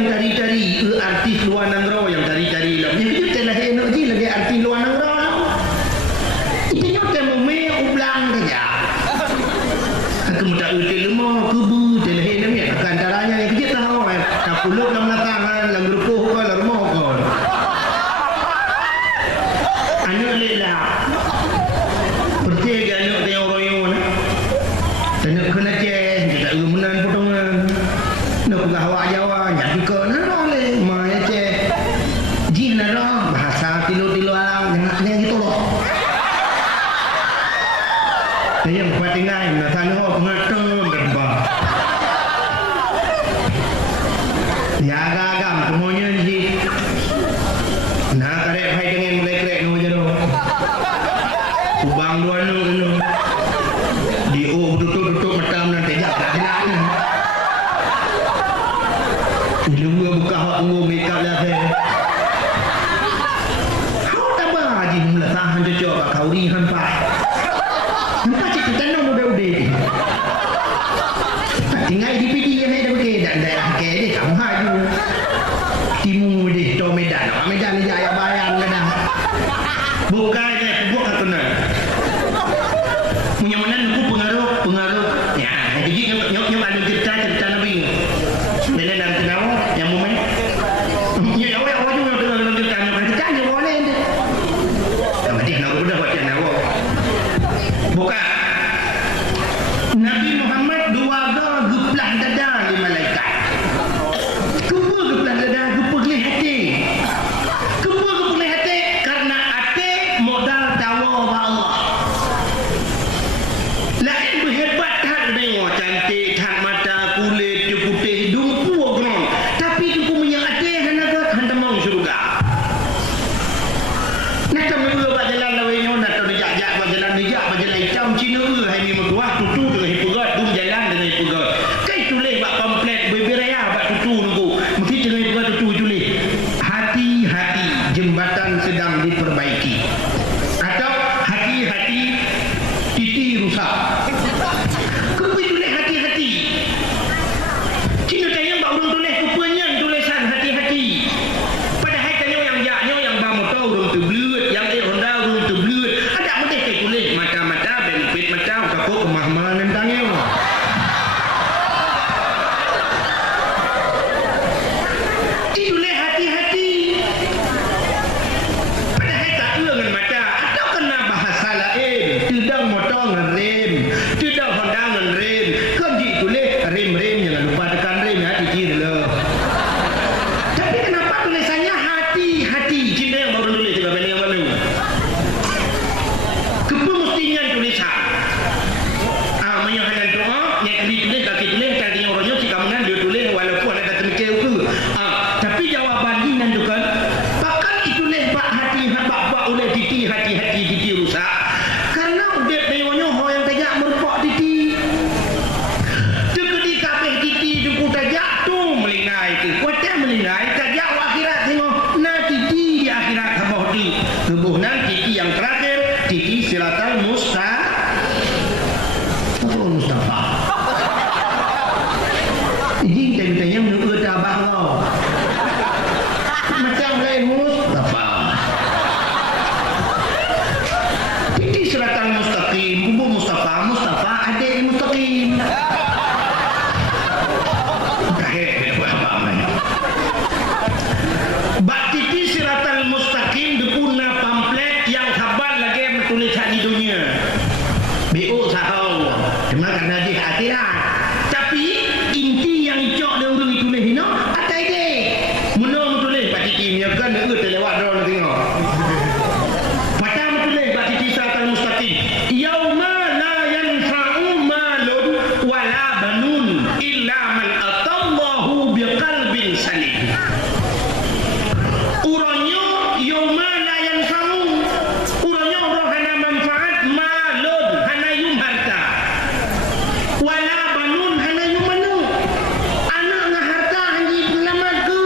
cari-cari artis luar negara yang cari-cari lah. Dia telah enak je lagi artis luar negara. Itu temu me ublang saja. Aku minta util lemah kubu telah enak ni antaranya yang kita tahu tak pulut dalam latangan dalam rukuh ke dalam rumah ke. Anak lela. Pergi anak tengok royon. Tengok kena ceh, tak umunan potongan. Nak pegang awak Jawa jadi ke boleh mai cek jin dah bahasa tilu-tilu alang jangan gitu loh. Saya buat tinggal nak tanya pengatur berubah. Ya agam semuanya ji. Nah karek hai dengan melek-lek no jero. Ubang dua no. Di tutup macam nanti jak tak jelas. Luma buka hak umur make up dah saya. Kau tak apa je mula tahan cocok kat kau ni hampai. Nampak cik tanam muda-muda. Tinggal di PD yang ada pergi dan daerah ke dia kamu haju. Timur dia to Medan. Medan ni jaya bayang dah. Bukan dia buat kat sana. Punya mana aku pengaruh. Ya, jadi nyok ada cerita Nabi. Bila dalam kenal yang momen ya awak juga dalam cerita kita je boleh dia. Sama dia nak udah baca nawa. Bukan Nabi Muhammad dua geplah dada di malaikat. Kupu geplah dada, kupu geli hati. Ku jembatan sedang diperbaiki. Atau hati-hati titi rusak. Kenapa tulis hati-hati? Cina tanya mbak orang tulis rupanya tulisan hati-hati. Padahal tanya yang jaknya yang bawa motor orang tu belut, yang Honda orang tu belut. Ada boleh saya tulis mata-mata benefit mata takut pemahaman tentangnya. Ditulis hati-hati. Padahal tak dengan mata atau kena bahasa lain. Tidak motor dengan rem, tidak Honda dengan rem. Kan ditulis rem-rem, jangan lupa tekan rem ya, titi dulu. Tapi kenapa tulisannya hati-hati? Cinta yang baru tulis juga benda yang baru. Kepemestian tulisan. Menyohanan doa, yang ditulis, kaki tulis, kakinya orangnya, si kamunan dia tulis walaupun ada temikir ke. Tapi jawaban ini nandukan, bakal ditulis bak hati, bak oleh titi, hati-hati titi rusak. Karena udah dewannya orang yang tajak merupak titi. Dekedi kabeh titi duku tajak tu melingai ke. Kuatnya melingai tajak akhirat tengok. Nah titi di akhirat habah tu. Tubuhnan titi yang terakhir, titi siratal Mustafa. Ini tanya menurut abah kau. Macam lain Mustafa. Titi siratal mustaqim, kubu Mustafa, Mustafa adik mustaqim. Bak titi siratal mustaqim dipuna pamflet yang khabar lagi yang tulisan di dunia. BO sahau. Cuma karena di akhirat. Tapi inti yang cok dia orang ditulis ni ada ide. Menang tulis Pak Titi ni kan dia terlewat drone tengok. Padahal tulis Pak Titi siratal mustaqim. Yauma la yanfa'u malun wala banun illa man atallahu biqalbin salim. Urangnya yauma la yanfa'u. Urangnya orang hana manfaat malun hana yum harta. Wala banun hana yum manu. Anak dengan harta hanya penyelamat ke.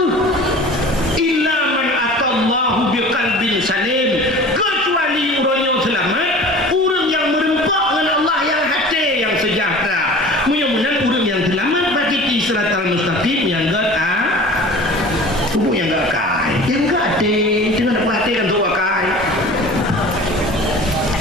Illa man atallahu biqalbin salim. Kecuali orang yang selamat, orang yang merempak dengan Allah yang hati yang sejahtera. Mudah-mudahan orang yang selamat bagi di siratal mustaqim yang gak yang gak kai, yang gak hati, jangan perhatikan tu kai.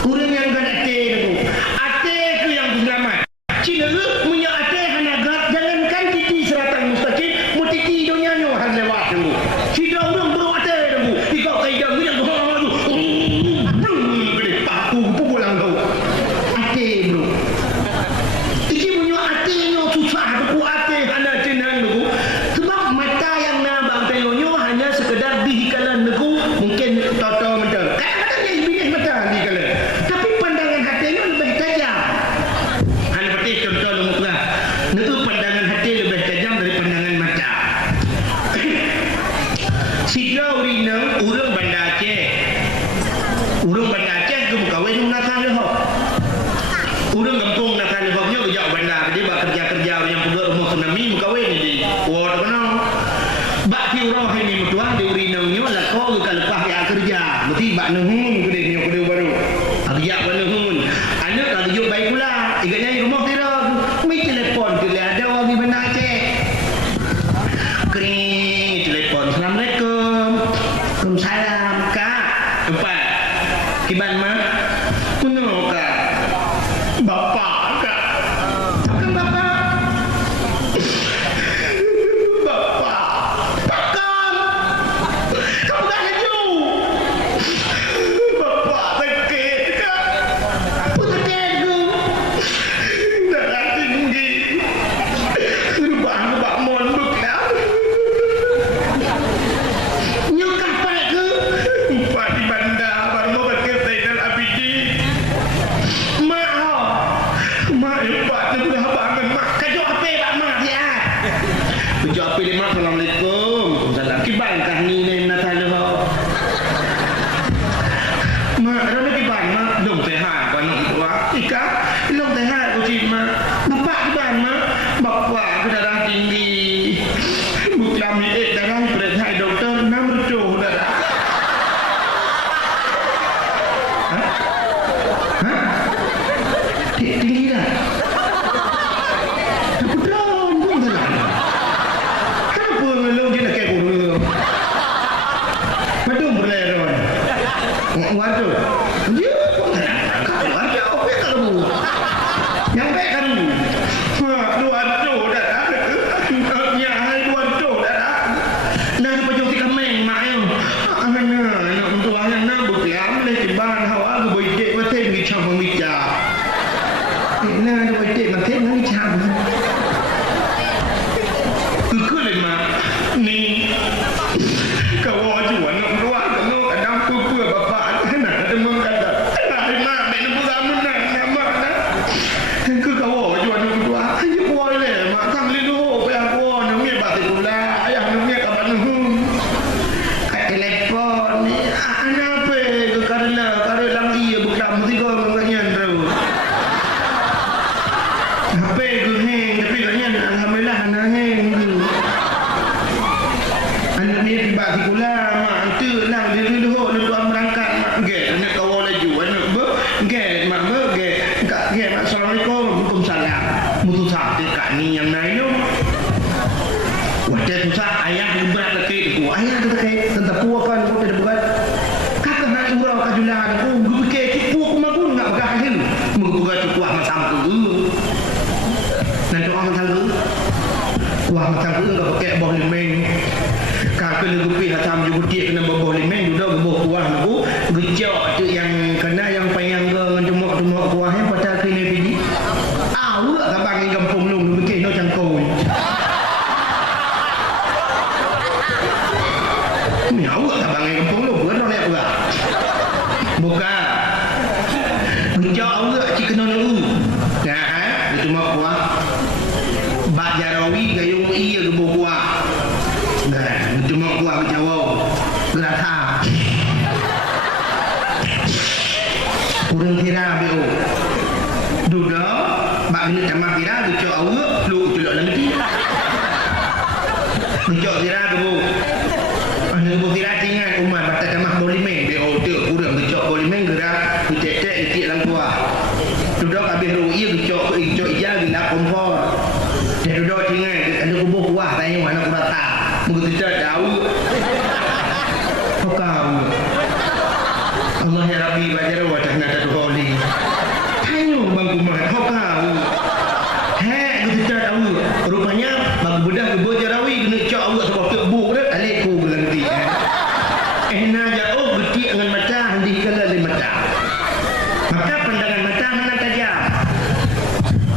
Orang yang gak hati tu, hati tu yang selamat. Cina punya hati hanya gak, jangankan titi siratal mustaqim, mu titi dunia nyo han lewat dulu. Cina orang berhati dulu, ikut kaidah yang tu. Pukul kau hati bro. Iki punya hati nyo susah buku hati hana tenang dulu. Sebab mata yang nabang tayonyo hanya sekedar dihikalan dulu. Mungkin toto mental. Kadang-kadang dia binis mata dihikalan. Tapi pandangan hati nyo lebih tajam. Hanya seperti contoh lumutlah. Itu pandangan hati lebih tajam dari pandangan mata. Sidra urina urang Banda Aceh. Urang Banda Aceh ke kawin nakal lehok. Urang kampung nakal lehoknya kejak bandar. Dia bak kerja-kerja yang pegawai rumah tsunami kawin ni. Wah, kenal. Bak ti urang ini mutuah di urinangnya lah kau ke lepas dia kerja. Berarti bak nuhun gede ni gede baru. Kerja bak nuhun. Anak tak tujuh baik pula. Ikatnya di rumah tira. Mi telefon tu ada orang di Banda Aceh. Kering telefon. Assalamualaikum. Waalaikumsalam. Kak. Empat. Kiban mak. Kuno kak. Bapak kak. Bukan bapak. Bapak. Takkan. Kamu tak laju. Bapak sakit kak. Apa sakit ku? Darah tinggi. Rubah bak mondok dah. Nyukah pada ke? Empat di bandar. Baru pakai Zainal Abidin. Mak mak empat tu dah bangun mak. Kajok apa pak mak dia? Kajok apa dia mak? Assalamualaikum. Salam. Kiban kah ni nak tanya kau? Mak, ada kiban mak? Dong sehat kau nak tua. Ika, dong sehat kau cik mak. Bapak kiban mak? Bapak ke darah tinggi. Bukan darah periksa doktor 6 mercuh darah. Waduh berleron. Waduh. Dia pun ada apa kalau nyampe kan. Waduh dah. Ya hai waduh dah. Nah pajong ti kameng mak yo. Anak untuk anak nak berpiam le tiban hawa go boy dek wate mi cham mi ja. Nah do boy dek ma ke mi cham. Cứ lên mà ni kau wajib nak keluar kamu kadang pupur bapak nak ada mengkata nak mẹ nó bukan mana nama nak cứ kau wajib nak keluar ayo boleh mak kang lilu pe aku nak mi bat gula ayah nak mi kapan nu kat telefon ni ana pe karena lang iya bukan mesti kau menganyan tu HP ku hang tapi kanyan alhamdulillah nak hang anak ni tiba di kula mak tu lang dia dulu nak berangkat mak ge nak kawal laju anak be ge mak be ge kak ge mak assalamualaikum waalaikumsalam mutu sah dekat ni yang naik tu wadah susah ayah berat lagi tu ayah tu dekat tentang puakan kau tidak buat kakak nak surau kajulah aku fikir tipu aku magun nak berhasil mengugat kuah macam tu nanti orang macam tu kuah macam tu enggak pakai boh lemeng kakak ni gupi macam juga dia kena boh lemeng duduk boh kuah aku gejok tu yang kena yang payang ke cuma kuahnya pada kena biji awak abang ni kampung lu fikir no cangkau ni awak abang ni kampung lu bukan orang apa bukan gejok awak cik kena lu nah itu mak kuah bak jarawi gayung iya ke boh kuah nah itu mak kuah berjawab gerata kurang kira beo duduk bak kena camah kira gejok awak lu celok dalam ti gejok kira tu bu anu bu kira tinggal umat batas camah bolimeng beo tu kurang gejok bolimeng gerak kucek-cek itik dalam kuah duduk habis ru'i gejok ijal gila kompor dia duduk tinggal ada kubur kuah tanya mana kurata mungkin tidak jauh kau Allah ya Rabbi bajar wajah nada tuholi tanya bang kumah kau kita tidak tahu rupanya bang budak kubur jarawi kena cak awak sebab kebuk dah aleku berhenti nak jauh beti dengan mata handi kala di mata maka pandangan mata mana tajam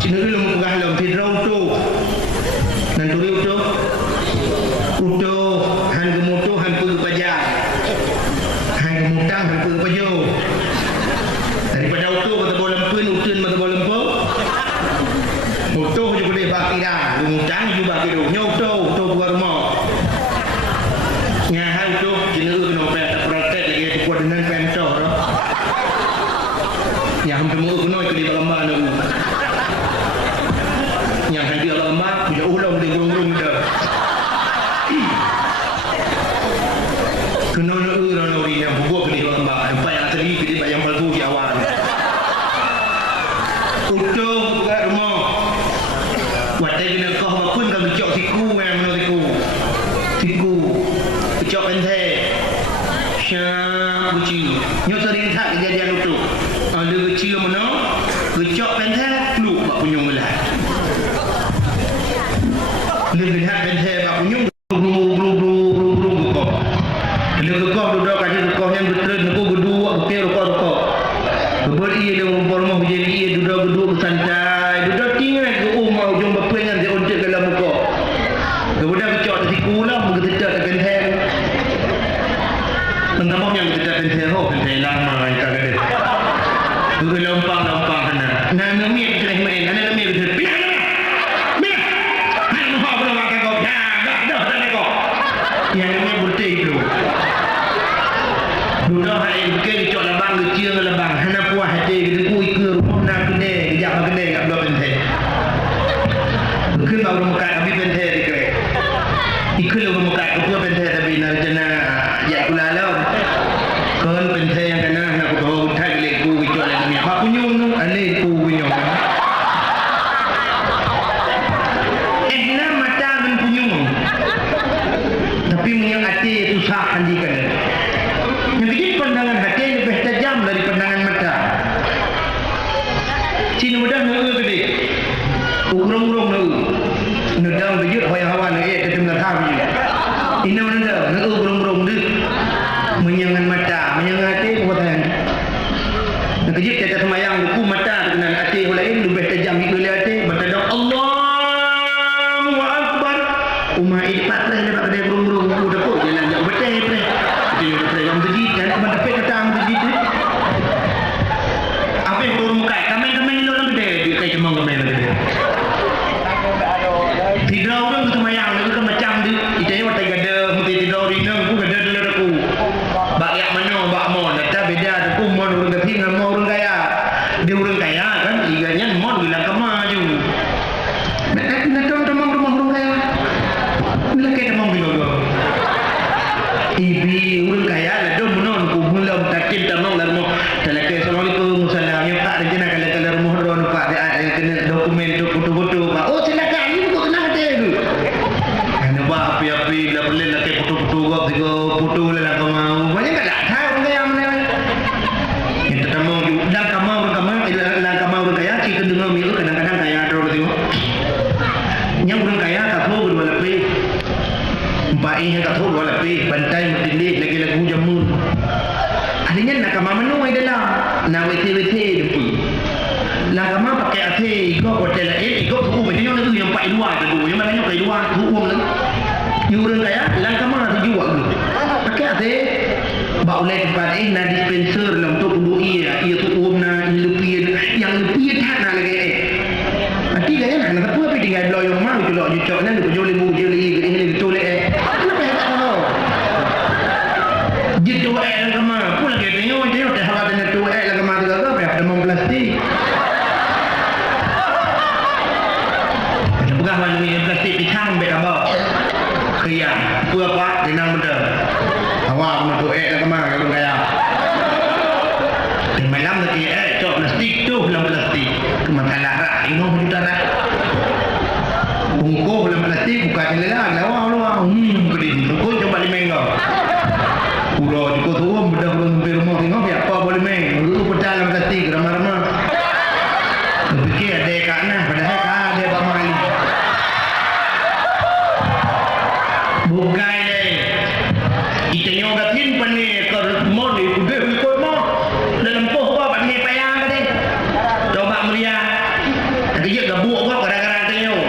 sini dulu mengugah dalam fidrau tu dan turi utuh han gemutuh han pergi pajak han gemutang han pergi pajo daripada utuh kata bawa lempun utun kata bawa lempur utuh je boleh baki dah gemutang je baki tu utuh keluar rumah ngahai utuh jenis kena protek lagi tu kuat dengan pentoh yang hampir muruk kena ikut di balamban tu yang hampir balamban bila ulang dia gurung-gurung dah kena nuri yang bubuk ke di balamban nampak yang asli ke di bayang palsu di awal utuh kat rumah wadah kena kau bakun kau gejok tiku yang menurut tiku gejok pentai syah buci nyok sering tak kejadian utuh ada kecil mana gejok pentai lu bak punyung belah dia lihat pentai bak punyung dia rekah duduk kat rekah yang betul aku berdua okey rekah beber ia dia rumah jadi ia duduk santai duduk tinggal ke rumah ujung bapa yang dia ontek dalam muka kemudian kecok tiku lah begitu tak pentai tentang yang kita pentai lama kita kata Guru lompang na nami kita main ana nami betul biar hang mau apa makan kau dah kau yang nami betul itu dulu hari ke cok labang kecil labang hana puas hati kita ku ikut rumah nak kene kejap kene kat belah pentai mungkin baru makan habis pentai dikre ikut lu makan aku pentai tapi narjana ya kulalau kon pentai yang kena nak bawa utai leku kecok lagi apa punyung aleku punyung mata men punyung tapi punya hati susah handikan dengan mata, dengan hati kuatan. Nak kejut kita semayang buku mata dengan hati orang lain lebih tajam itu lihat hati. Bertadang Allahu Akbar. Umar ipat lah lepas dia burung-burung udah kok jalan jauh betul pre. Dia udah pre yang berjit kan teman dapat kata am berjit. Apa yang burung kai? Kami ni orang gede dia kai cemong kami lagi. Tidur orang tu semayang itu macam dia itanya watai gada mesti tidur rinang ku gada dulu aku. Bak yak mana bak mon dah beda aku mon orang kafir dengan mon orang kaya. Dia orang kaya kan iganya mon bilang kama je. Nak teman rumah orang kaya. Bila kita mau bilang ibi orang kaya lah dom non ku mulam takil tamang larmo talake assalamualaikum salam yang tak rencana kalau rumah ron pak dia kena dokumen tu foto-foto pak oh silakan ni kau kena ada tu kena buat api-api bila boleh nak foto-foto gop tiga foto lah kau mau banyak tak dah tahu orang kaya mana yang tetamang dah kamau orang kaya kita dengar mil kadang-kadang kaya ada orang tengok yang orang kaya tak tahu berdua lebih empat ini tak tahu berdua lebih bantai mendidih lagi lagu jamun adanya nak kamar menu adalah nak weti-weti depu lah kamar pakai ate ikut hotel ikut tu macam tu yang pakai luar tu yang mana pakai luar tu orang you orang kaya lah kamar tu jual tu pakai ate bau lek tempat nak dispenser lah untuk dua ia tu na lebih yang lebih tak nak lagi nanti gaya nak apa tapi tinggal lawyer mau tu lawyer cok nak tu jual ibu jual ini tu lek kenapa tak tahu jitu lah kamar pun lagi tengok tak hawa dengan tu lah kamar tu apa ada mau plastik bukan mana ni plastik picang berapa kriang apa dengan betul awak untuk lah kamar kalau kaya dan malam lagi cok plastik tu dalam plastik masalah rak inoh juta rak bungkuh dalam plastik bukan lelah lawa kedin rukun coba limeng kau pulau juga turun bedah sampai rumah tengok apa boleh main dulu pedal dalam plastik ramah-ramah fikir ada kat nah padahal ada pak mali bukan kita nyogatin pani ke mon ni udah ikut mau dalam poh apa pani payah tadi coba melihat tapi dia gabuk kau kadang-kadang tengok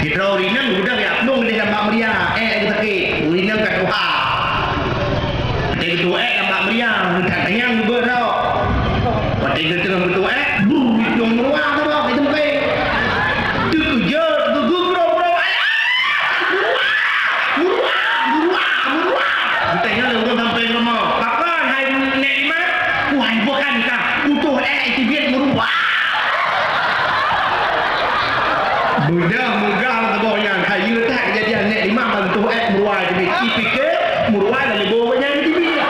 kita rinang udah ya belum dia tambah meriah lagi sakit rinang kat Tuhan dia tu tambah meriah tak tanyang juga tau pada dia tengah betul yang meruang tu tau kita mungkin tu kerja tu bro kita ingat dia orang sampai rumah kapan hai nek imam wah bukan kah utuh itu biar meruang mudah-mudah sebenarnya kayu tak kejadian nek imam utuh meruang jadi fikir meruang dari bawahnya di dia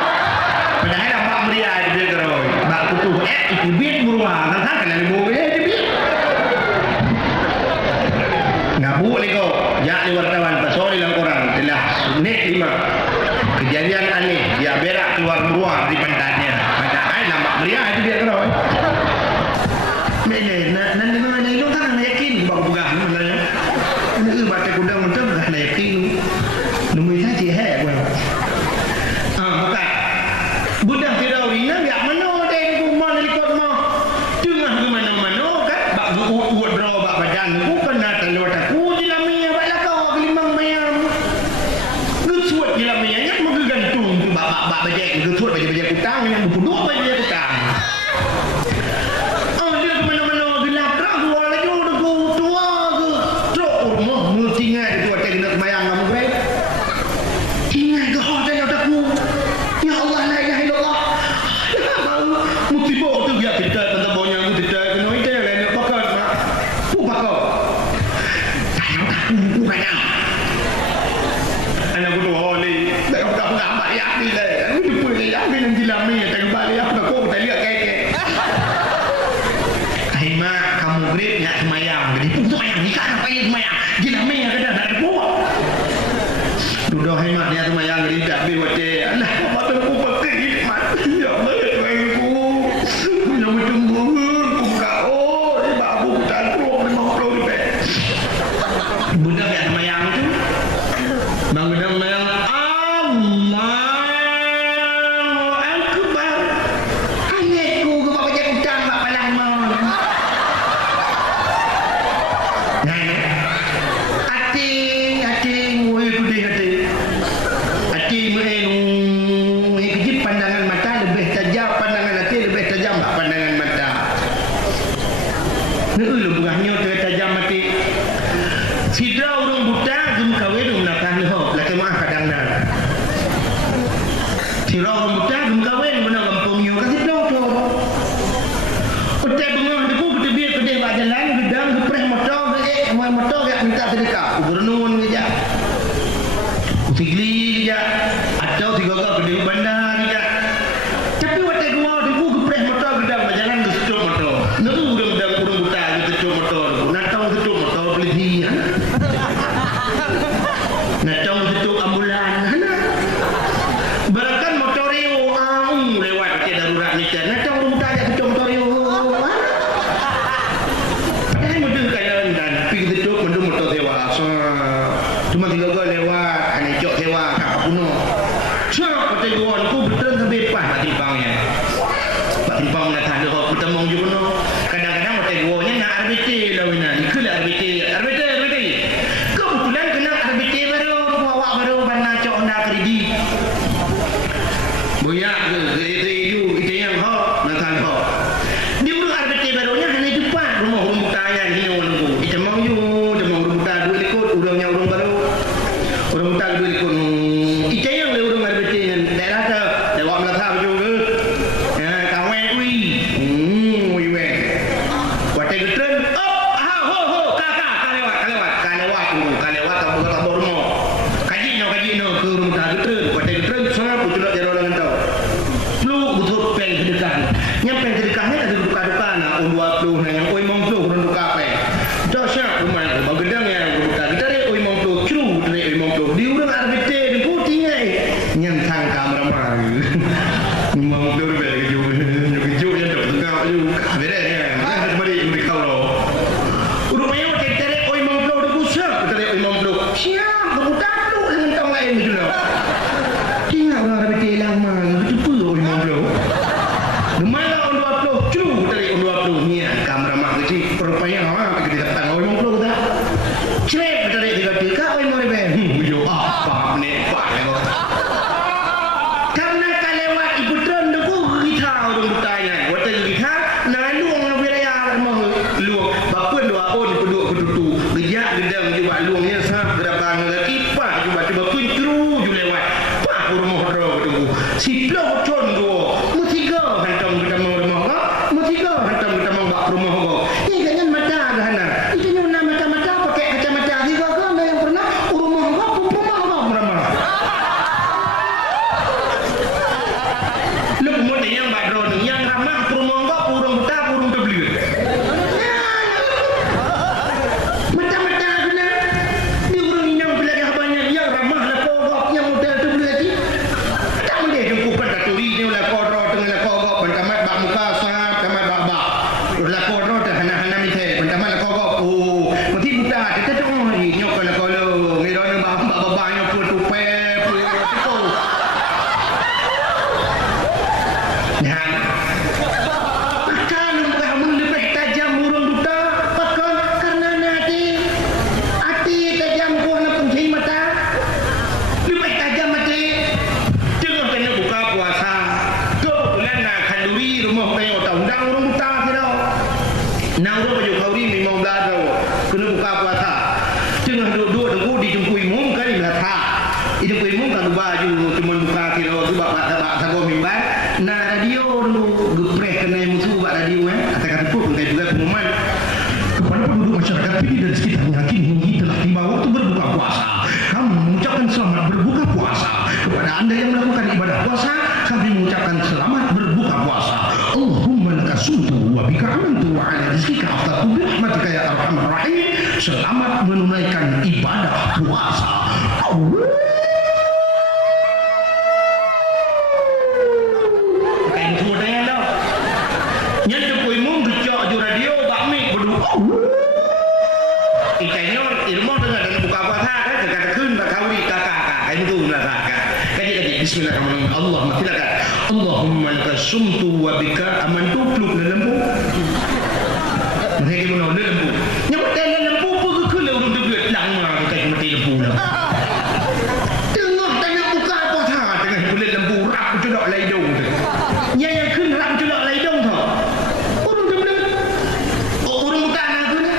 padahal nampak meriah dia terus bak utuh itu biar meruang tak kan dari bawahnya di dia ngabuk ni kau jak ni wartawan pasal dalam koran telah nek imam kejadian aneh dia berak keluar meruang di pantatnya padahal nampak meriah itu dia terus nan dengan ada itu kan nak yakin bang pegah sebenarnya ini baca kudang macam dah nak yakin nombor saja hai bukan budak Firauni nak yak mana ada rumah di kota tengah ke mana-mana kan bak buat draw bak badan ku kena telur aku jelamia bak lakau kelimang mayam gesuat jelamia nya mau gantung tu bak bajak gesuat bajak utang yang berpuduk bajak utang dia ke mana-mana gelap terang keluar lagi tua ke truk rumah mesti ingat itu ada kena kemayang kamu baik ingat ke hotel aku ya Allah la ilaha illallah musibah tu biar kita tentang bawanya aku tidak kena itu yang lain pakar aku pakar aku kadang anak aku tu oleh tak aku nak ya ni lah aku lupa lah ya ni yang dilami tak balik aku nak tak lihat kayak mak kamu grip nak semayang jadi pun semayang ni kan apa yang semayang dilami yang kena tak ada buat duduk hemat dia semayang jadi tak habis wajah alah apa tu aku pakai hikmat ya Allah aku yang bertunggu aku kau babu tak teruk memang perlu dipek budak yang semayang tu bang budak semayang Allah Sira rambutan belum kahwin benar kampung yo kasih dong tu. Hotel bengah deku kita biar kedai bak jalan gedang gepreh motor mai motor gak minta sedekah. Gubernur saja. Tigli saja atau tiga kedai bandar saja. Tapi hotel gua deku gepreh motor gedang bak jalan ke situ motor. Nak udang buta ke situ motor. Nak tahu situ motor beli dia. Nak tahu situ ambulan. Berakan motorio lewat ke darurat ni kan. Nak tahu buta ke situ motorio. Padahal mudah kaya dan pergi situ mudah motor sewa. Cuma tiga lewat hanya jok sewa kat puno. Cak hotel gua aku betul sampai pas nak timpangnya. Pak timpang nak tak ada bertemu je puno. Kadang-kadang hotel gua nya nak RBT lawinan. Ikulah RBT. Kebetulan kena RBT baru, awak baru bandar cok nak kredit. Boyak ke itu yang hok nak kan hok. Dia belum RBT barunya hanya depan rumah rumbutan hino nunggu. Kita mau demang rumbutan dua ikut urangnya urang baru. Urang rumbutan dua ikut. Kita yang le urang RBT yang daerah tu lewat Melaka baju ke. Ya, kawan kui. We. Wate getren. Kalewat tak rumah. Kaji no ke rumbutan getren. Wate getren sangat puculak jero dengan tau. Yang pen sedekahnya ada duka-duka nak 20 yang oi mong tu kurang duka apa. Dak syak rumah aku bagedang yang duka. Kita re oi mong tu cru re oi mong tu. Di urang RBT di putihnya nyang sang kamera mar. Mong tu be keju yang dok duka ju. Bere ya. Ada bari di kau. Rumahnya kita re oi mong tu di pusat. Kita re oi mong tu. Siap budak tu dengan tong lain tu lah. Tinggal orang RBT lama itu oi mong tu. Mana on 20 cu dari on 20 ni kamera mak kecil perupaya awak kita datang on 20 kita cek dari 3 oi mau be yo apa ni pak karena kalewat ibu tron deku kita orang bertanya hotel kita nak luang wilayah mau luang bapun dua on kedua kedutu gejak gedang juga luangnya sah berapa lagi pak juga tiba pun kru ju lewat pak rumah ro ketemu si blok con do mutiga hantam kita mau rumah kau mutiga hantam kita mau bak rumah kau ni jangan mata gahana itu nyuna mata-mata pakai kacamata tiga kau yang pernah rumah kau rumah meramah lu kemudian yang badron yang ramah rumah kau urung buta urung terbeli mata-mata guna di urung yang belajar banyak yang ramah lah kau yang modal tu beli lagi tak boleh jumpa pada turi ni lah kau dengan kau pantamat bak muka sahab tamat bak lah kau hana mite pantamat kau mesti buta kita tu ni nyok kalau ngiranya bak banyak pun tupe tu dan akan kamu lebih tajam urung duta pakai karena hati tajam kau nak kunci mata lebih tajam mati jangan kena buka puasa kebetulan nak kanduri rumah kaya otak undang urung buta kira nak urung baju kauri memang belada kena buka puasa jangan duduk dengku dijempui mum kan di belakang dijempui mum kan baju cuma buka kira tu bak sago mimbar na radio dulu gepreh kena musuh bak radio kata-kata pun juga pengumuman kepada penduduk masyarakat ini dan sekitarnya kini telah tiba waktu berbuka puasa. Kami mengucapkan selamat berbuka puasa kepada anda yang melakukan ibadah puasa. Kami mengucapkan selamat berbuka puasa. Allahumma laka sumtu wa bika amantu wa ala rizkika aftartu bi rahmatika ya arhamar rahim. Selamat menunaikan ibadah puasa. Kain semua tanya dah. Yang jemput imam gejak je radio bakmik berdua. Ikainya ilmu dengan dan buka puasa kan kata kun tak kawi kakak kain tu lah kakak. Kaji bismillahirrahmanirrahim. Allah silakan. Allahumma laka sumtu wa bika amantu pluk lembu. Mereka mau lembu. Nyamuk dalam lembu pun ke urung debuat lama kai mati lembu lah. Tengah tanya buka puasa tengah bulan lembu rak cedok laidong tu. Yang kun rak cedok laidong tu. Urung debuat. Urung bukan aku ni.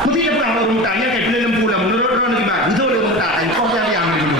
Mesti dia pernah urung tanya kai bulan lembu lah menurut orang lagi bag. Itu urung tak kau yang ni.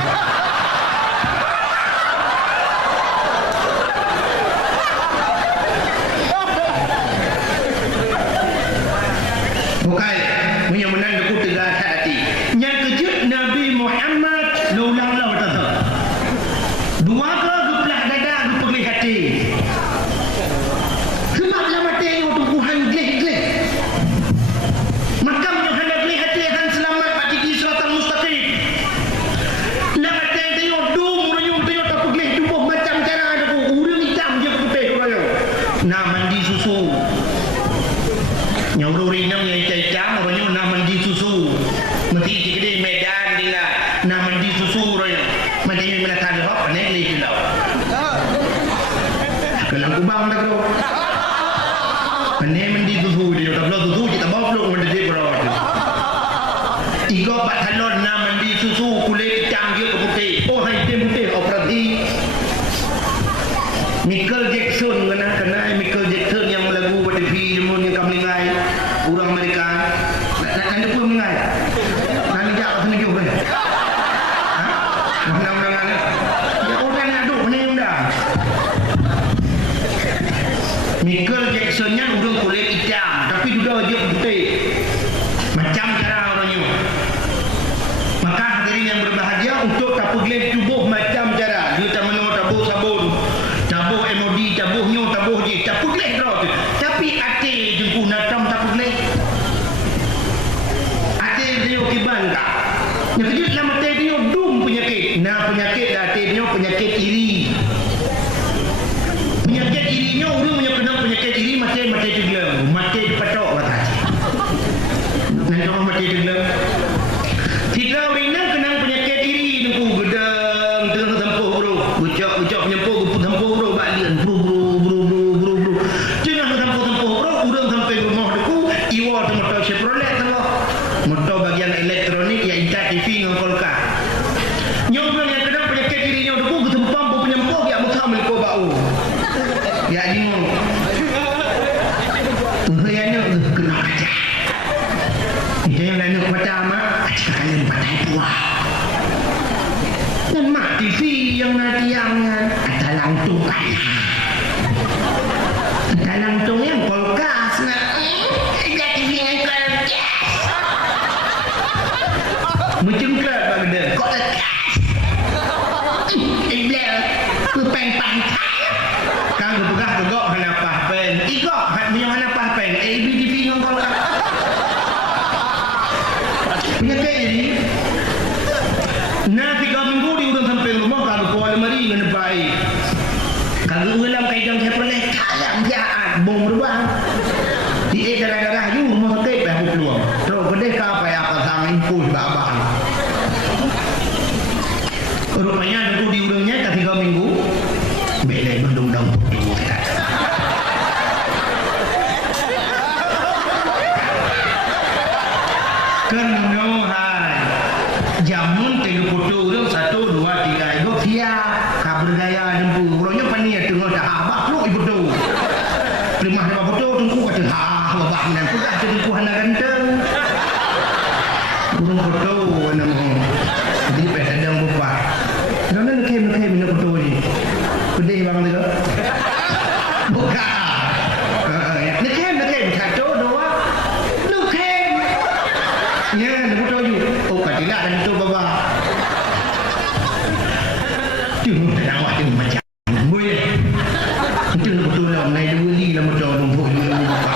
kubang dah tu. Ini mandi tu dia, tak boleh tu kita bawa peluk mandi dia berapa. Iko bat halon na mandi susu kulit hitam dia putih. Oh hitam putih operasi. Michael Jackson kena Michael Jackson yang lagu pada film yang kami ngai orang Amerika. Nak pun mengai. Nanti jak sini juga. Undang-undang ni. Ya orang nak duk ni undang. Michael Jackson nya udah kulit hitam tapi sudah dia putih. Macam cara orangnya. Maka hadirin yang berbahagia untuk tabuh glen tubuh macam cara. Dia tak menurut tabuh sabun. Tabuh MOD, tabuh nyo, tabuh je. Tabuh glen terus. Tapi ate jengku natam tabuh glen. Ate dia kiban tak? Yang kejut dalam ate dia dum penyakit. Nah penyakit ate dia penyakit iri. Penyakit irinya orang punya kena penyakit iri mati tenggelam. Mati patok kata. Nanti orang mati tenggelam. Tiga orang nak kena penyakit iri nunggu gedang tengah tempuh bro. Ucap penyempuh tempuh bro balian bro. Jangan tempuh bro. Urang sampai rumah deku iwa tu motor Chevrolet tu. Motor bagian elektronik yang incat TV dengan kolkar. Nyobang yang kena penyakit irinya deku ketempam penyempuh yang muka meliko bau. Ya jingo. Tuhayanya kena aja. Itu yang lain pertama, ajak kalian pakai buah. Dan mak TV yang nadiangan ada langtung kaya. Ada langtung yang kulkas nak. Ada TV yang kulkas. Mencengkak bagaimana? Kok lekas? Iblis, kupeng-peng. Kang berpegah tegak kenapa pen? Igak punya mana pen? ABDP dengan kau. Penyakit ini. Nah 3 minggu di urang sampai rumah kalau kau lemari dengan baik. Kalau ulang kaidang saya boleh kalam jaat bom berbang. Di darah-darah you rumah sakit dah peluang. Terus kedai ka apa ya pasang impul babang. Rupanya aku di urangnya tak 3 minggu. Belai mendung-dung. Kenuhan jamun 30 orang 1, 2, 3 itu siap kabel gaya jempu orangnya paniat tengok dah abah lu ibu tu terima dapat foto tunggu kata babak dan pegah tengku hana ganteng urung foto nama jadi pedang bupak dan nak nak foto ni pedih bang tu buka nak satu dua ya, nak foto you. Oh, katilah dan itu baba. Tunggu awak tengok macam. Boleh. Itu nak foto lah, naik dua li lah foto nombor dulu baba.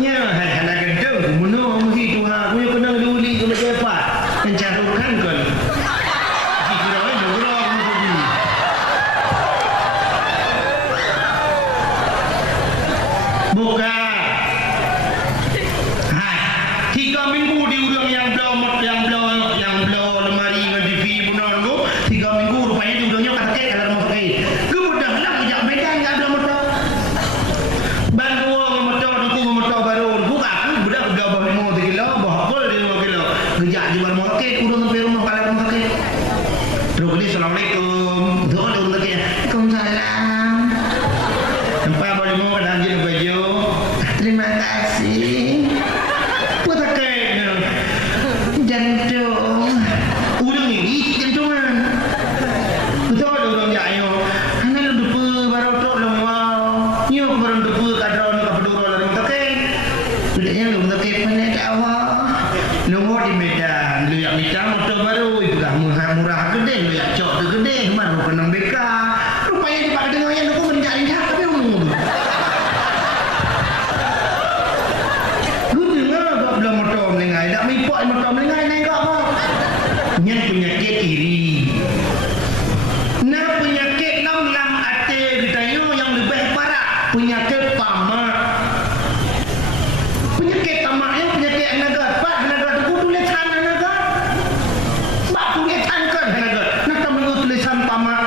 Ya, hal gendeng, menang mesti tu ha. Punya kena dua li kena cepat. Dan carukan kan. Kira ai dora ni. Bukan 3 minggu di urang yang blow lemari dengan TV bunan tu 3 minggu rupanya di urangnya kakek kalau rumah sakit kemudian nak ajak medan enggak ada motor bantu motor aku motor baru buka aku budak gabah 5 kilo bahkol 5 kilo kerja di rumah sakit urang sampai rumah kalau rumah sakit terus ni assalamualaikum doa urang sakit waalaikumsalam sampai boleh mau dan baju terima kasih jantung urang ni jantungan betul urang jayo ana lu depe baru tok lengau nyo baru depe kadron ka peduro dari Mekah tudaknya lu Mekah panet awak lu di Medan lu yang minta motor baru itu dah murah gede lu yang cok tu gede baru kena BK rupanya di pak dengar yang aku mencari hak tapi umum belum motor melengai tak mipok motor melengai naik kau apa yang penyakit iri nah penyakit lam ate kita yang lebih parah penyakit tamak yang penyakit naga pak naga tu tulisan naga bak tulisan kan naga nak tamu tulisan tamak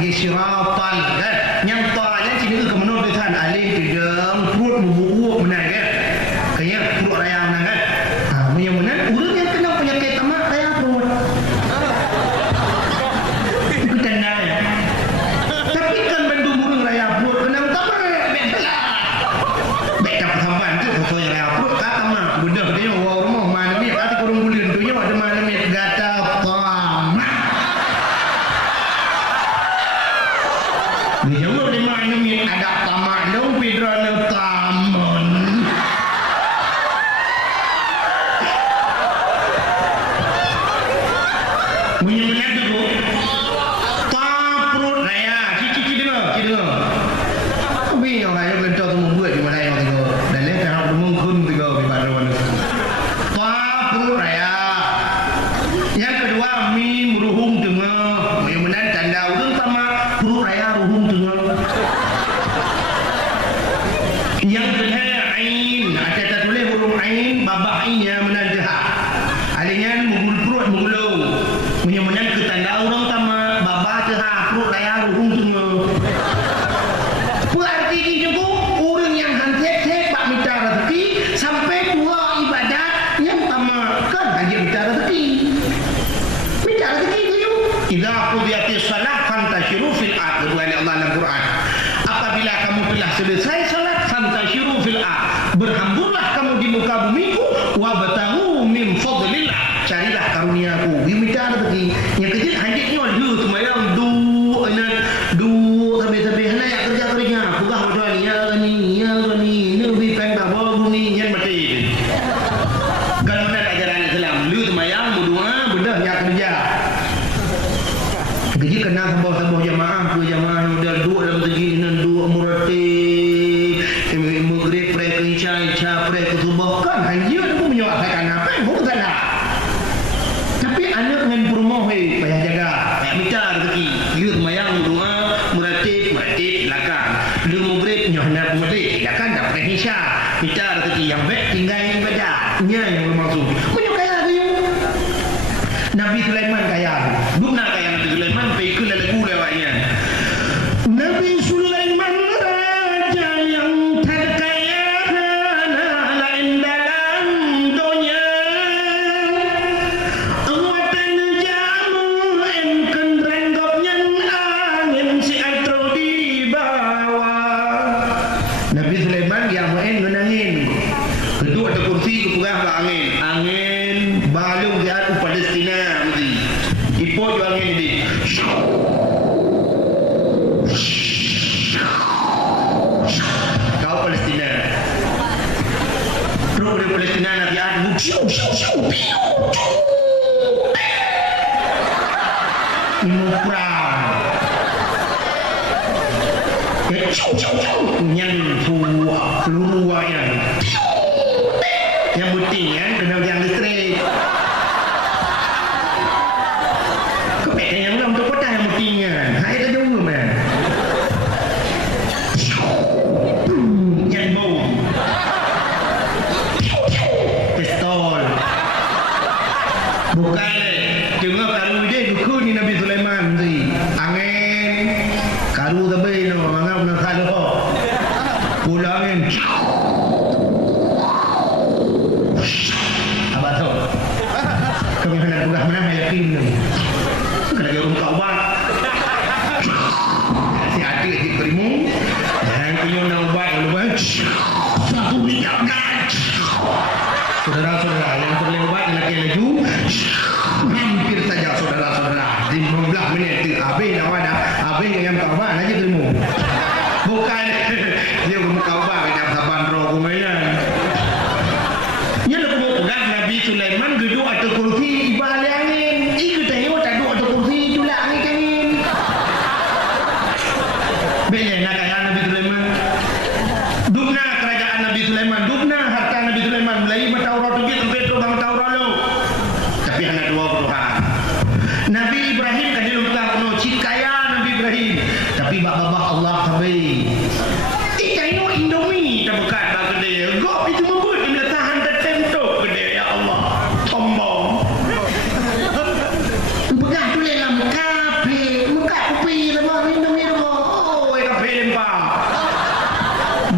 bagi siratan kan. Yang ta'nya sini ke menurut tuan alif tidak perut membuuk benar kan. Kayak perut raya benar kan. Yang benar urang yang kena penyakit tamak raya perut. Itu tanda ya. Tapi kan bantu burung raya perut kena tamak belah. Bedak sampan tu foto yang raya perut tak tamak. Budak dia orang rumah mana ni kata kurung bulan tu nya ada mana ni gata tamak. Dia jauh di mana ni ada tamak dong pidrana taman. Punya mana tu? Taprut raya. Cici dengar. Tapi yang raya bentuk tu membuat di mana yang tu. Dan dia tak mungkin tu di baruan. Taprut raya. Yang kedua mim ruhum tengah. Yang mana tanda urang sama perut raya ruhum tengah. Yang kedua ain. Ada tak tulis huruf ain babah ainnya mana dah. Alihnya mengul perut mengulung. Punya-punya ketanda orang sama babah dah perut raya ruhum tengah. Berarti di juga orang yang hanset bak minta rezeki sampai dua ibadat yang sama kan hanya minta rezeki. Minta rezeki tu you. Idza qudiyatis salat fantashiru fil ard. Oleh Allah dalam Quran. Apabila kamu telah selesai salat fantashiru fil ard. Berhamburlah kamu di muka bumiku wabtaghu min fadlillah. Carilah karuniaku. Dia minta rezeki. Yang kecil hajatnya dia semayang du sampai hana yang kerja pugah macam ni ya ni lebih pendek bawa bumi yang mati. Kalau mana ajaran Islam lu semayang berdoa bedah yang kerja. Jadi kena sambung jamaah udah duduk dalam segi nan duduk muratib maghrib pre isya pre subuh kan hanya aku menyuarakan apa bukan salah. Tapi anak dengan rumah payah jaga, payah minta rezeki. Dia semayang doa muratib belakang. Dia maghrib nyohna maghrib belakang dah pre isya minta rezeki yang baik tinggal ibadah. Nya yang bermaksud. Punya kaya dia. Nabi Sulaiman kaya. Guna kaya Nabi Sulaiman pikul lagu lewatnya. Nabi Sulaiman raja yang terkaya lain dalam dunia. Awatan jamu engken renggopnya angin si atro di bawah. Nabi Sulaiman yang main menangin. Duduk ada kursi kepegah ke angin balung dia ke Palestina mesti. Ipot jo angin ni. Kau Palestina. Terus dari Palestina nak dia adu. Imupram. Yang peluru yang penting kan kena yang listrik. Kepek yang dalam tu kota yang penting kan. Hai tak jauh kan. Yang bau. Pistol. Bukan dengar karu dia duku ni Nabi Sulaiman ni. Angin karu tapi no mangap nak kalu. Pulang angin. Abah tahu. Kami hendak pegah mana yakin ni. Kena jauh kau bang. Si adik di Perimu. Dan punya nak ubat lupa. Satu minyak kan. Saudara-saudara yang terlewat lagi laju. Hampir saja saudara-saudara. Di 15 minit tu habis dah ada. Habis yang kau bang lagi Perimu. Bukan dia kau bang yang saban roh kumaian. Nya nak pegang Nabi Sulaiman duduk atas kursi balik angin. Ikut tengok tak duduk atas kursi tu lah angin. Bila nak kaya Nabi Sulaiman. Dubna kerajaan Nabi Sulaiman, dubna harta Nabi Sulaiman. Mulai Taurat tu gitu betul bang Taurat lo. Tapi hanya dua perubahan. Nabi Ibrahim kan dia lupa penuh cikaya Nabi Ibrahim. Tapi bapa Allah sampai. Tengok Indomie tak bekat bang dia. Gop itu membuat dia tahan tertentu gede ya Allah. Sombong. Pegang tu yang muka kopi lemak ni.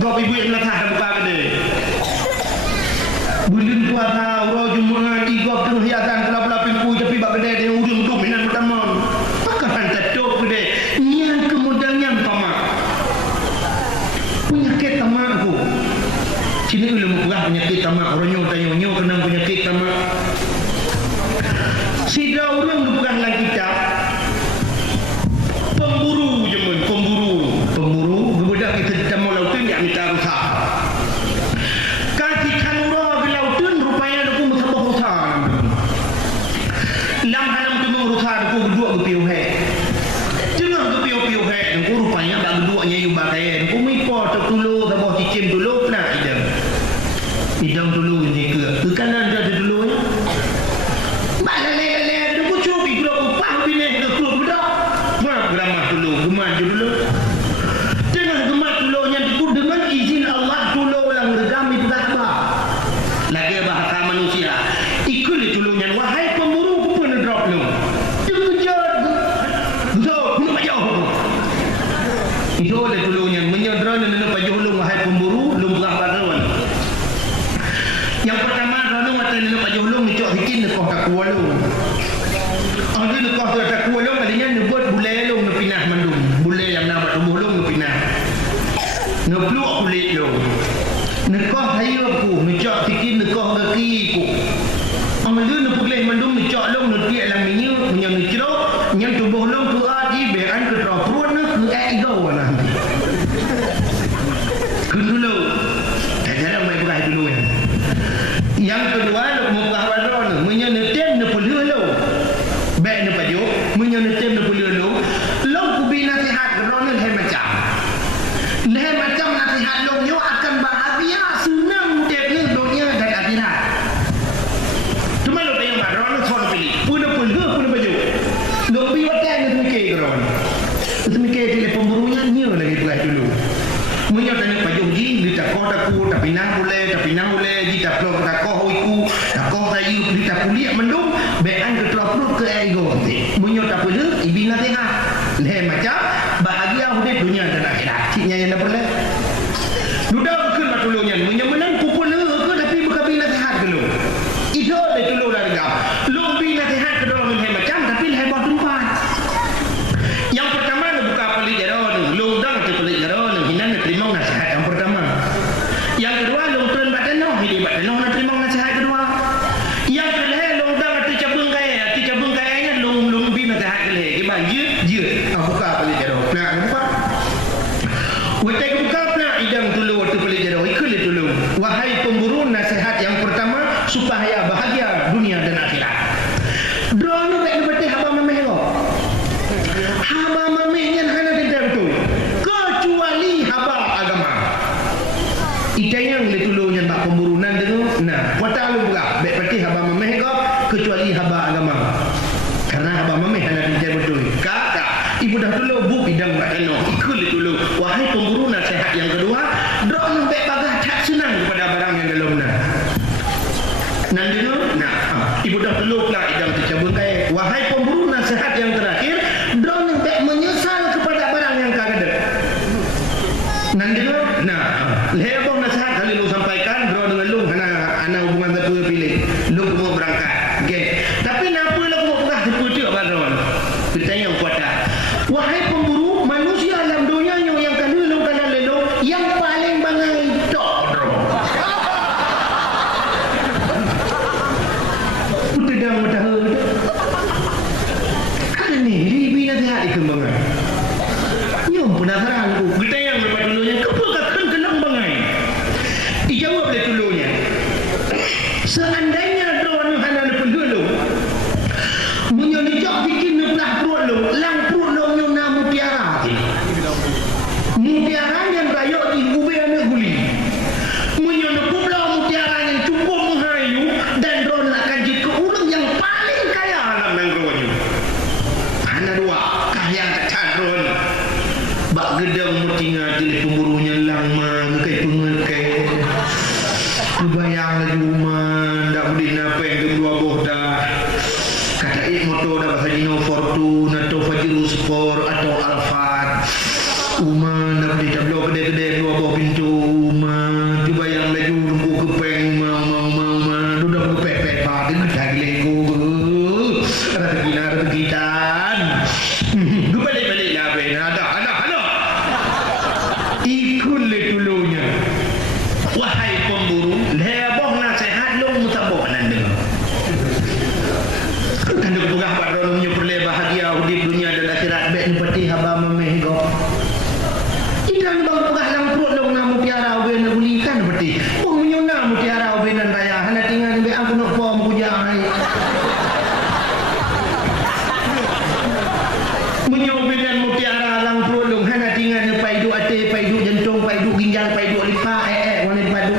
Kau ibu yang melatah dan buka kedai. Bulan puasa, orang Jumaat, igop tengah hiasan, kelap-kelapin ku, tapi bak kedai dia ujung tu minat pertama. Pakaran tetuk kedai. Yang kemudian tamak. Penyakit tamak ku. Sini ulama perah penyakit tamak. Orang nyo tanya kena penyakit tamak. Sida orang perah dalam kitab. Pemburu je mun, pemburu. Kemudian kita ditemu lautan yang minta rusak. Kan urang bila lautun rupanya aku musabah rusak. Lam halam tu rusak aku berdua ke piu he. Tengah ke piu he, aku rupanya dak berduanya yu bakai. Aku mipo tok tulu tabah cicim dulu nak idam. Idam dulu ni ke kanan ada dulu ya. Balale aku cubi gua upah bini ke klub dak. Geramah dulu, gemar dulu. Tengah gemar dulu yang dikur dengan izin Allah dulu lang redam itu dah apa. Lagi bahasa manusia. Ikut dulu yang wahai pemburu pun drop lu. Kejar. So, nak jauh. Itu oleh dulu yang menyodra dan nak jauh lu wahai pemburu lu berah baron. Yang pertama ranu mata nak jauh lu ngicok bikin nekah tak kuat lu. Ada nekah tak kuat lu kalinya nyebut bulai lu ngepinah mandum. Bulai yang nama tubuh lu ngepinah. Ngepeluk kulit lu. Nekah saya ku ngicok bikin nekah kaki ku. Amalu nak pulih mandum ngicok lu ngetiak lang minyak menyang ngicok yang tubuh lu ku aji beran ke perut nak ke ego lah. Kedulu. Jangan mai buka dulu ya. Yang kedua nak buka baron menyenetem nak pulih lu. Baik nak baju menyenetem nak pulih lu. Lu ku bi nasihat ronan hai macam. Leh macam nasihat lu nyo akan bahagia senang dia dunia dan akhirat. Cuma lu tengok baron son pilih. Pun baju. Lu bi watai nak mikir geron. Mikir dia pemburunya nyo lagi buat dulu. Menyo tanya baju ji dia kau tapi nak boleh ji tak perlu tak kau iku tak kau tayu dia tak kuliah mendung bean ke perut ke ego menyo tak boleh ibi nasihat leh macam bahagia hidup dunia dan akhirat ciknya yang dah boleh duda bukan matulungnya menyo menang pukul ke tapi bukan bi nasihat dulu itu dia dulu larga lu bi nasihat ke dalam macam tapi leh buat tempat yang pertama buka pelik jaron lu dang pelik jaron hinan terima nasihat yang pertama. Yang kedua long turun badan noh, hidup badan noh nak terima nasihat kedua. Yang kedua long dang ati cabung kaya long bi nasihat kelih. Gimana je. Buka pelik jaron. Nak nampak? Waktu buka nak idam dulu waktu pelik jaron. Ikut dulu. Wahai pemburu nasihat yang pertama supaya bahagia dunia dan akhirat. Drone tak dapat haba memeh lo. Haba memehnya hana tidak betul. Kecuali haba agama. Itayang letulunya tak pemburunan itu. Nah, kata lu buka. Baik berarti haba memeh kau kecuali haba agama. Karena haba memeh hana tidak betul. Kata ibu dah dulu bu bidang tak kena. Ikut dulu. Wahai pemburu nasihat yang kedua, drone baik bagah tak senang kepada barang yang dalam nah. Nanti ibu dah dulu pula idam tercabut kaya. Wahai pemburu nasihat yang terakhir, drone baik menyesal kepada barang yang kagak. Nanti lebong nasihat kali lu sampaikan bro dengan lu ana hubungan satu pilih lu mau berangkat okey tapi napa lu mau pernah sepujuk baron bertanya kuat wahai pemburu manusia dalam dunia yang kali lu kena lelo yang paling bangai tok bro utedang mudah kan ni libi nasihat dikembangkan yo penasaran aku bertanya kepada dulunya dijawab oleh dulunya. Seandainya drone hana pendulu menyonijak bikin belah perut lu, lang perut lu nyona mutiara. Mutiara yang rayok di ubin anak guli. Menyona pula mutiara yang cukup menghayu dan drone akan jadi orang yang paling kaya dalam drone. Hana dua kaya kecil drone. Bak gedang mutinga jadi pemburunya lama kai pengekai. Bayang lagi rumah tak boleh nak yang kedua boh dah kata motor dah bahasa Dino Fortune atau Fajirul Sport atau Alphard rumah nak boleh tak boleh kedai-kedai dua buah pintu ikun le dulunya. Wahai pemburu, leboh nasihat lu mutabok nan dengar. Kan duk pegah pak rono nyu perle bahagia di dunia dan akhirat bet peti haba memeh go. Idan bang pegah lang perut dong namu tiara ben ulikan peti. Bang nyona mu tiara benan raya hana tinggal be aku nak pom puja ai. Menyobedan mu tiara lang perut dong hana tinggal paidu ate paidu jantung paidu ginjal paidu lipa wani padu.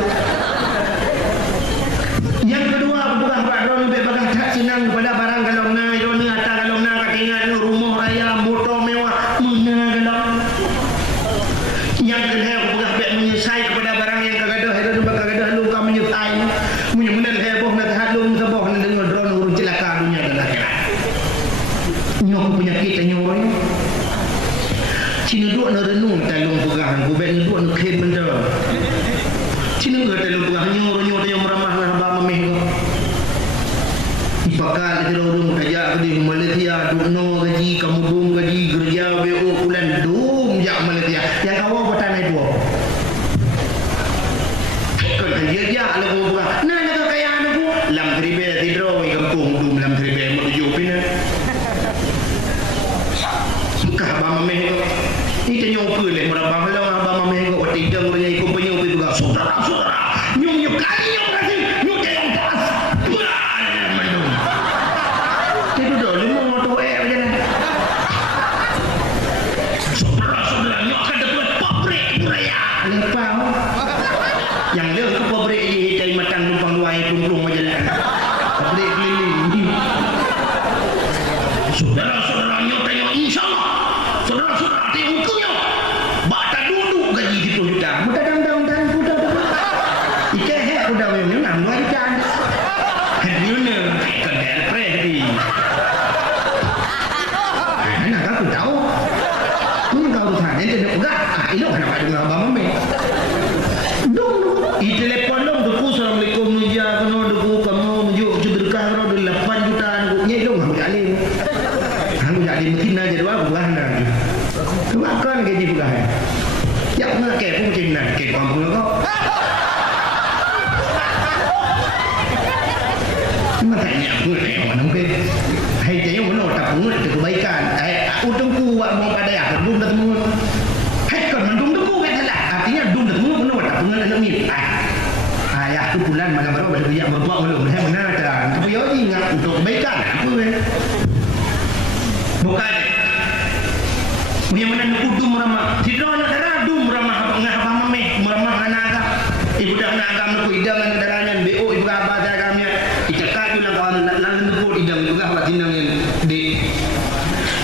Yang kedua pegah pak rono be pegah tak senang pada barang kalau na ironi ata kalau na katingan rumah raya motor mewah mana kalau. Yang kedua pegah be menyesai kepada barang yang kagadah itu kagadah lu kamu menyesai munyen heboh nak hadung seboh nak dengar drone urun celaka dunia dan akhirat. Nyok penyakit nyoy. Cina duk nak renung talung pegahan ku be duk nak khen benda. Cina ke talung pegah nyoy yang meramah lah hamba memeh ko. Ipakal itu orang kerja di Malaysia duk no gaji kamu dum gaji kerja BO bulan dum jak Malaysia. Yang kau apa itu? Kan dia ala ko buka. Nah nak kaya aku lam tribe tidro kampung dum lam tribe mo jupin. Suka ba memeh ko. Itu nyope le merabah lo ba memeh ko tidak urang ikut penyope juga. Saudara-saudara, nyung kali nyung berarti nyung yang pas. Itu dah lu mau motor aja lah. Saudara-saudara, nyung akan dapat pabrik buraya. Lepau. Yang dia ke pabrik ini cari matang numpang luai kumplung aja lah. Pabrik keliling. Saudara-saudara, nyung tengok insyaAllah. Saudara-saudara, tengok hukumnya. Bata duduk gaji di 10 juta. Mudah dang-dang kuda dah. Ike hek kuda memang nak buat ikan. Hadiuna kedai predi. Nak aku tahu. Ini kau urusan ini tidak enggak. Ilo nak buat dengan abang mami. Dong, i telepon dong duku assalamualaikum meja kono duku kamu menuju berkah kono 8 juta duku nyai dong aku jadi. Aku jadi mungkin aja dua buah dah. Makan gaji bukan. Ya nak ke pun mungkin nak ke kampung kau. Makanya aku ni orang mungkin. Hai jadi mana tak pungut itu kebaikan. Untung kuat mau pada ya belum dah temu. Hai kan mandum tu kan salah. Artinya dum dah temu mana tak pungut nak ni. Ya aku bulan malam baru pada biak berbuat belum. Hai benar tak. Tapi yo ingat untuk kebaikan aku ni. Bukan. Punya mana nak udum ramah. Tidak nak darah dum ramah ngah apa mameh meramah naga. Ibu dah nak agam nak idam dengan darahnya BO ibu abah darah kami. Icakak tu nak kawan lalu tu idam juga awak tinang di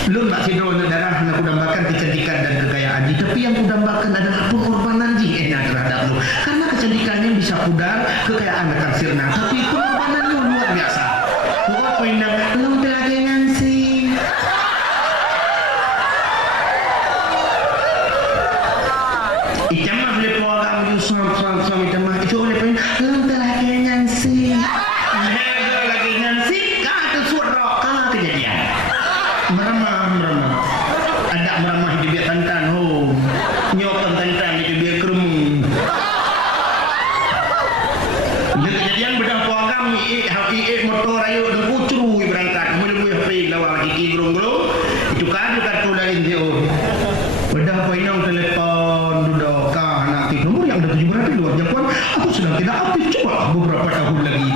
lu tak sidro nak darah nak kudambakan kecantikan dan kekayaan. Tapi yang kudambakan adalah pengorbanan enak terhadap lu. Karena kecantikannya bisa pudar, kekayaan akan sirna. Tapi pengorbanannya luar biasa. Buat pindah lu lagi ngansi. Icamah boleh program suami icamah itu boleh pun lantai lagi nyansi lega lagi nyansi kata suara kala kejadian meramah ada meramah di biar tantan nyokan tantan di biar kerumung dia kejadian bedang program motor ayo dan kucru berangkat mulai HP lawan gigi gerung-gerung itu kan kartu dari dia bedang poinong telepon duduk anak nomor yang ada 700 luar jangkauan aku sedang tidak aktif coba beberapa tahun lagi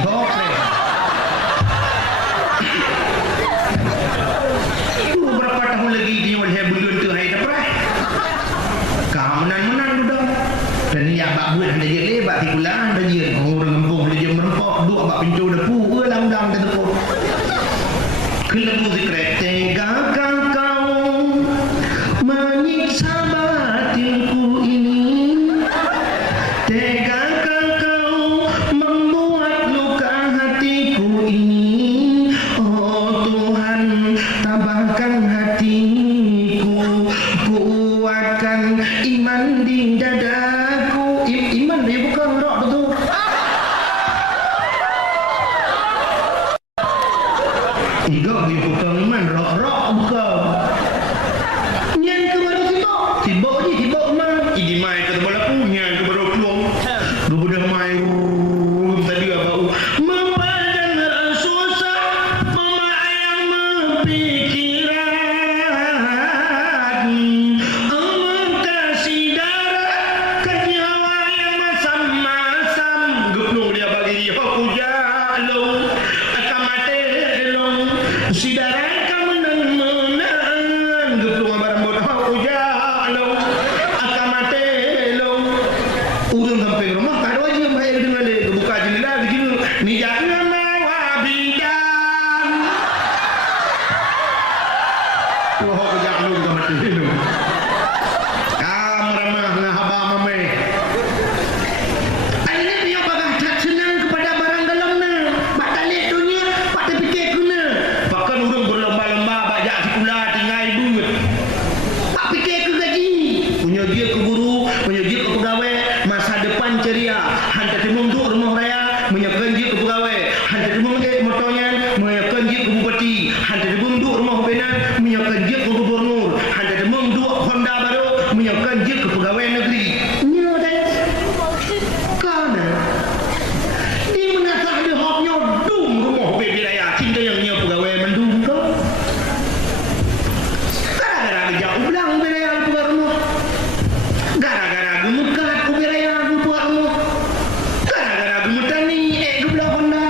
beberapa tahun lagi dia boleh belum tu hai dapat keamanan duduk dan ya bak buat anda je lebat tikulah anda je orang ngempung dia merempok dua bak pintu depu ulang-ulang dan depu kelabu zikret tegakkan kau menyiksa batinku ini tegakkan kau membuat luka hatiku ini oh Tuhan tabahkan hatiku kuatkan iman di dadaku iman dia bukan roh betul Igo dia bukan iman roh bukan yang kemarin sibuk ni mah idi mai punya dia ke guru, punya dia ke pegawai, masa depan ceria. Hantar timung duk rumah raya, menyakan dia ke pegawai. Hantar timung motornya, menyakan dia ke bupati. Hantar timung duk rumah benan, menyakan dia ke gubernur. Hantar timung duk Honda baru, menyakan dia ke pegawai negeri. Nyo dah. Kana. Di menasah dia hoknya dum rumah bebi raya. Cinta yang nyo pegawai mendum kau. Gara-gara dia ulang bebi raya buat rumah. Gara-gara gemukat bebi raya buat rumah. Gara-gara gemutan ni geblah Honda.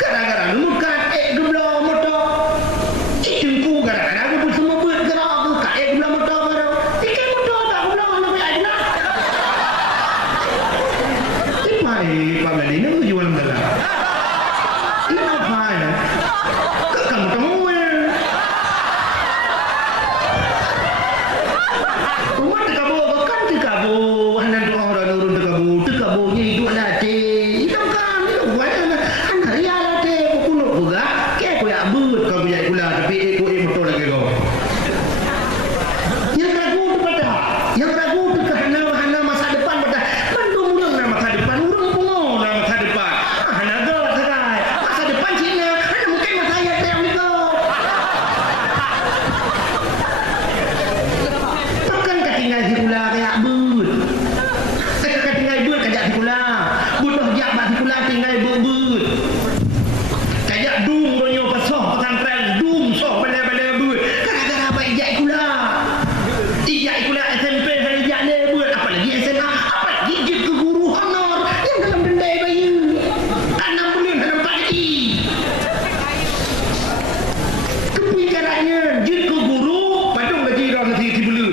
Gara-gara gemukat geblah motor. Cingku gara-gara gebut semua buat gerak aku geblah motor baru. Ikan motor tak geblah nak pergi aja. Mai pangan ini tu jual dalam. Ini apa ya? Kamu tahu ya? Rumah tekabo, kan tekabo. Anak doa orang urun tekabo, tekabonya itu latih. Itu kan, itu buat anak ria latih. Kuno juga, kayak kau yang but kau punya gula, tapi kau motor lagi kau. Yang ragu tu pada, yang ragu tu kehana masa depan pada. Bantu murang nama masa depan, urang pungo nama masa depan. Hana gelap serai. Masa depan Cina, hana mungkin masa ayat yang ni kau. Takkan kau tinggal di gula kayak but. Kau tinggal but kajak di gula. But jak bat di gula tinggal but. Kajak dung ronyo pasok pesantren, dung sok balik-balik but. Gara-gara apa ijak gula. Ijak gula SMP hari ijak ni but. Apalagi SMA, apalagi ijak ke guru honor yang dalam dendai bayi. 6 bulan dalam pagi. Kepui caranya jut ke guru padung gaji orang nanti bulan.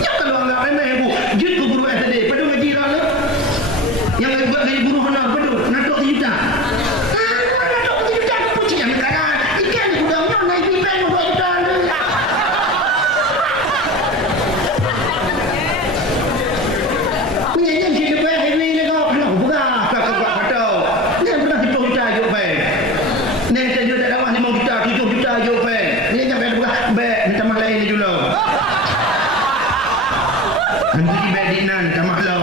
Yang kalau anggap remeh bu, jut ke guru SD padung gaji orang ni. Yang buat gaji guru honor padung natok sejuta. Natok sejuta aku pucik yang kanan. Ikan ni gudangnya naik pipen 2 juta ni. Menyanyi si depan heavy ni kau. Alah buka. Kau buat kata. Ni yang pernah 10 juta je pen. Ni saya jual tak dapat 5 juta, 7 juta je pen. Ni yang sampai buka. Beg minta mah lain ni jual. Nanti beg dinan minta mah lau.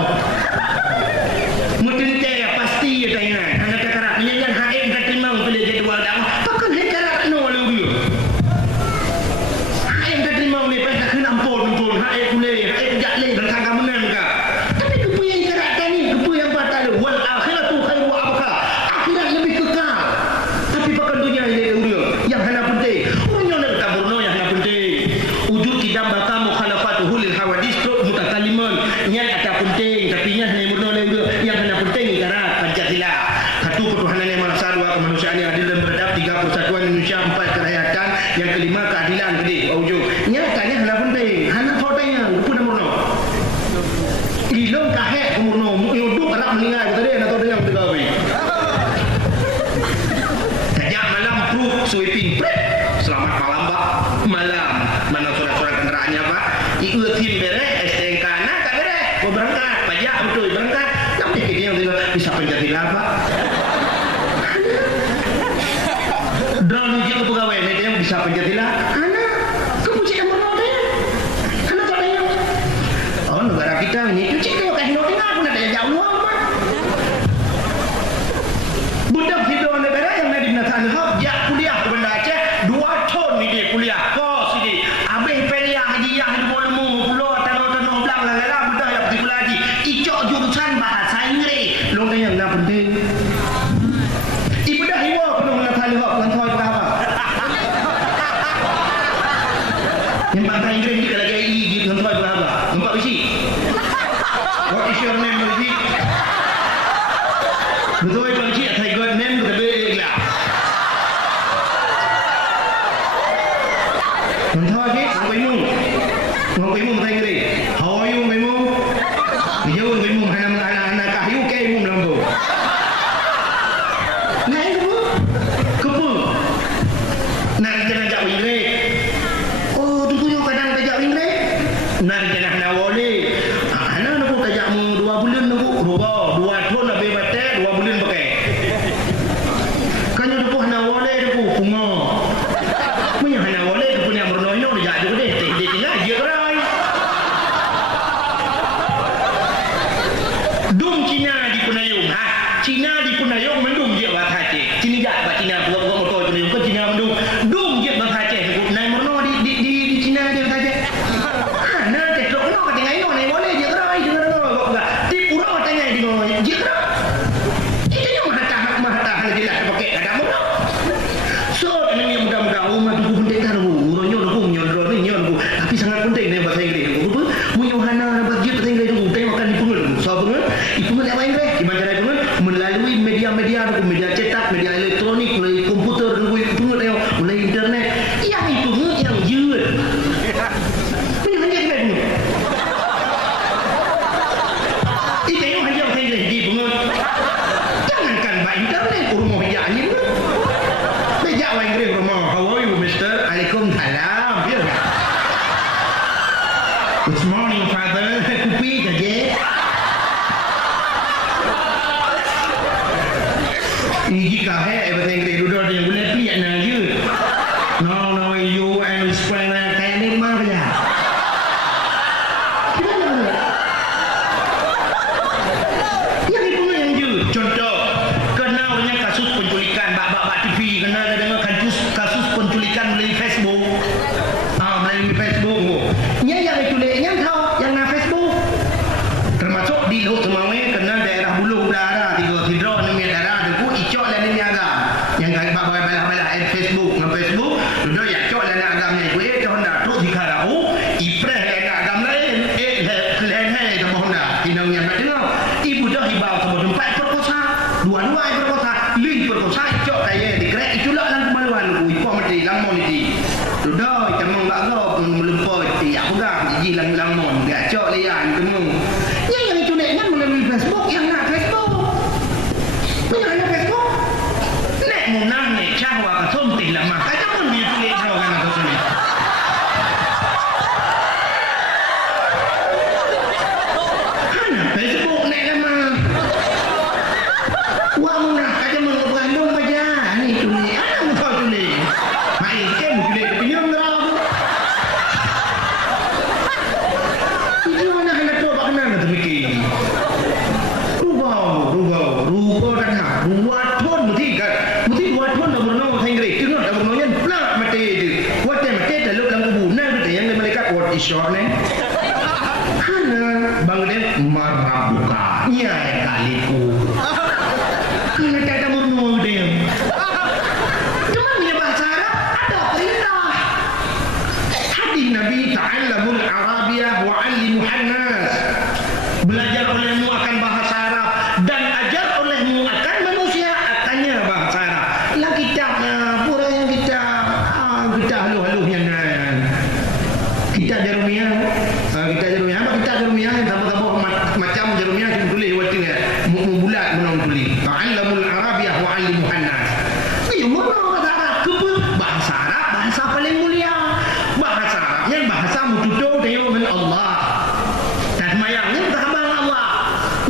Mungkin saya pasti ya tanya. Anak cakap menyanyi HM tak terima boleh jadual dah. Takkan hekarat no lalu dia. HM tak terima boleh pasal kena ampun. HM boleh, HM jak leh dan kagak menang kah. Tapi kepu yang keratan ni, kepu yang patah lu. Wal akhiratu khairu wa abqa. Akhirat lebih kekal. Tapi pakai dunia ini dia. Yang hana penting. Orangnya nak taburno yang hana penting. Wujud tidak bakal mukhalafatuhu lil hawadis truk mutakalimun. Yang ada penting tapi nya hanya murno dia. Yang hana penting ibarat Pancasila. Satu ketuhanan yang maha esa, dua kemanusiaan yang adil dan beradab, tiga persatuan Indonesia, empat kerakyatan, yang kelima keadilan gede. Ujung. Nyatanya hana penting. Hana fotonya pun murno. Ilong kahek murno. Yuduk harap meninggal tadi anak tu yang tegawi. Sejak malam proof sweeping. Selamat malam Pak. Malam. Mana surat-surat kenderaannya Pak? Iutin beres, STNK nak tak beres. Kau berangkat, pajak betul berangkat. Tapi kita yang bisa Pancasila Pak. Drone uji ke pegawai, ni dia bisa Pancasila. Anak, kepucik yang bernoda ya. Anak tak ada. Oh negara kita ni, kucik tu kasih noda aku nak ada jauh luar Pak. Budak hidup negara yang ada di Natal Hub, dia kuliah di Banda Aceh, 2 tahun ni dia kuliah. Kos ni, habis peliah hajiah di Bolemu, pulau tanah-tanah belang lah, budak yang pergi kuliah haji. Icok jurusan bahasa Inggeris. Long ni yang tak penting. Ibu dah hiwa penuh Natal Hub, bukan tahu apa. Yang bahasa Inggeris ni kalau gaya gitu, tuan tahu apa. Nampak bisi? What is your name, bisi? Betul itu bisi, saya got name tu lebih lah. Tuan tahu apa? Orang Baimu. Orang Baimu bahasa Inggeris. How are you, Baimu? Dia orang Baimu, anak kayu kayu Baimu lambu. Nah itu kepu. Nak kita nak jauh Inggeris. Oh, tu punya kadang tajak Inggeris. Nak kita nak nawali. Anak nak tajak mu 2 bulan nak rubah 2 tahun nak bebatai 2 bulan pakai. Kan ada pun nawali tu bunga. Punya nawali tu punya bernono dia jadi deh. Dia tinggal dia kerai. Quran temu. Yang itu neknya melalui Facebook, yang nak Facebook. Punya ada Facebook. Nek munang nek cahwa ka somtih lah maka jangan dia tulis kau kan atau tulis. Hana Facebook nek lama. Wa munah kaja mengubah baca. Ni tulis. Ana mu kau tulis. Mai ke mu tulis pinjam berapa? Rugo dan ha ruat pun mesti buat pun dah berno Inggeris tu dah berno nya plak mati tu buat mati dalam dalam kubunan tu yang mereka buat isyar ni hana bangden marabuka nya kaliku kena tak berno dia cuma punya bahasa Arab ada perintah hadis Nabi ta'allamul arabiyah wa 'allimuhan nas belajar olehmu akan bahasa Arab dan ajar olehmu akan manusia akannya bahasa Arab. Lah kitabnya pura yang kita halu-halu yang kita Jeremia apa kita Jeremia yang sama-sama macam Jeremia yang tulis waktu ni bulat menang tulis. Ta'allamul arabiyah wa 'allimuhan nas. Ayo mana bahasa Arab ke bahasa Arab bahasa paling mulia. Bahasa Arabnya bahasa mututup dengan Allah. Dan mayangnya berhabang Allah.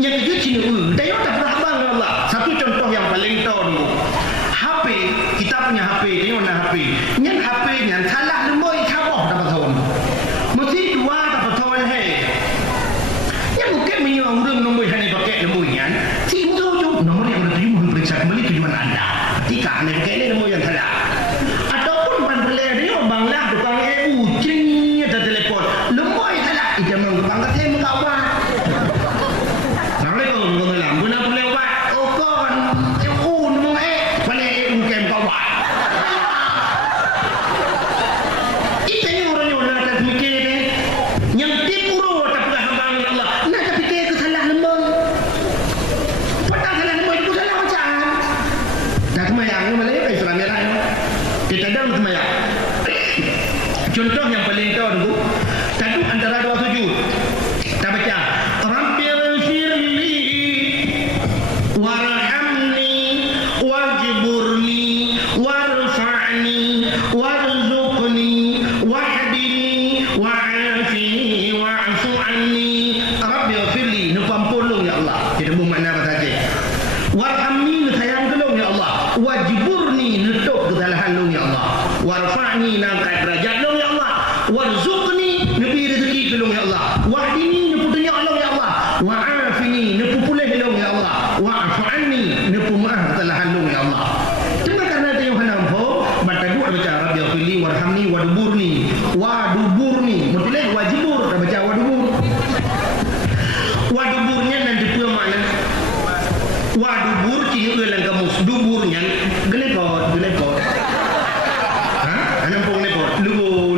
Yang itu Cina dia tak berhabang Allah. Satu contoh yang paling tahu dulu. HP, kita punya HP, tengok nak HP. Yang HP nya salah lemoi khabar dapat tahun. Mesti dua dapat tahun hai. Yang mungkin punya orang nombor hanya pakai lemoi nya. Si musuh tu nombor yang ada tujuh periksa kembali tujuan anda. Ketika anda pakai ini lemoi yang salah. Ataupun pandai dia banglah tukang EU cing ada telefon. Lemoi salah. Ijamang bangkat saya mengawal. Contoh yang paling tahu dulu, tadi antara dua sujud. Kita baca, Rabbighfirli warhamni wajburni warfa'ni warzuqni wahdini wa'afini wa'fu anni. Rabbighfirli, nupampulung ya Allah. Kita buat makna apa saja. Warhamni, sayang tolong ya Allah. Wajburni, nutup kesalahan lu ya Allah. Warfa'ni, nangkat derajat lu ya Allah. Warzuqni, nebi rezeki kelong ya Allah. Wahdini, nepu tunjuk Allah ya Allah. Wa'afini, nepu pulih kelong ya Allah. Wa'fu anni, nepu maaf kesalahan lu ya Allah. Cuma karena dia yang hendak ho, baca doa baca Rabbighfirli warhamni waduburni. Betul wajibur dah baca wadubur. Waduburnya nanti apa makna? Wadubur ciri ulang kamus. Duburnya gelepot. Nampung lepot, lubu.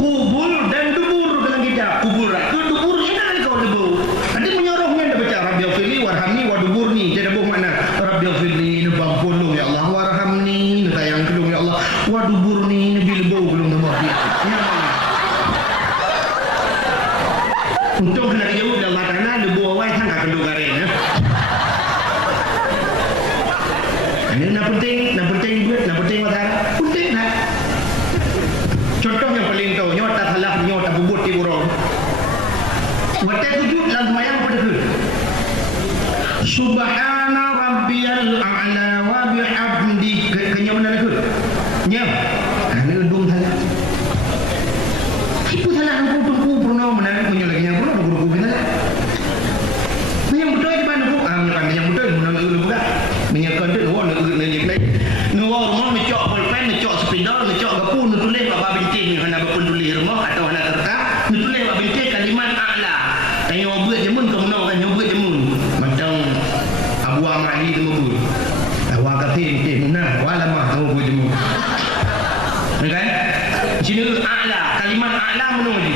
Kubur dan dubur dalam kitab. Kubur itu dubur enak kau lubu. Nanti menyorohnya dah baca Rabbighfirli warhamni waduburni. Dia dah mana? Rabbighfirli nubang pulung ya Allah, warhamni nutayang kelung ya Allah, waduburni nabi lebu kelung tambah dia. Untuk kena jauh dalam makanan lebu awal sangat kelung garing ya. Ini nak penting duit, nak penting matara, penting nak. Contoh yang paling tahu, nyota salah, nyota bubut di burung. Waktu sujud lagu mayang pada tu. Subhana rabbiyal a'la wa bihamdi. Kenyam mana lagu? Nyam. Ini undung salah. Itu salah tunggu purno mana punya lagi yang purno guru kita. Yang betul di mana bu? Bukan yang betul, mana lagu buka. Menyakkan tu, rumah mencok pulpen, mencok sepidol, mencok gapun, nutulis bapa bintik ni hendak berpun tulis rumah atau hendak terkam, nutulis bapa bintik kalimat a'la. Tanya buat jemun kau menang kan buat jemun. Macam Abu Amali tu buat. Awak kata bintik munah, walamah tahu buat jemun. Kan? Sini a'la, kalimat a'la menang lagi.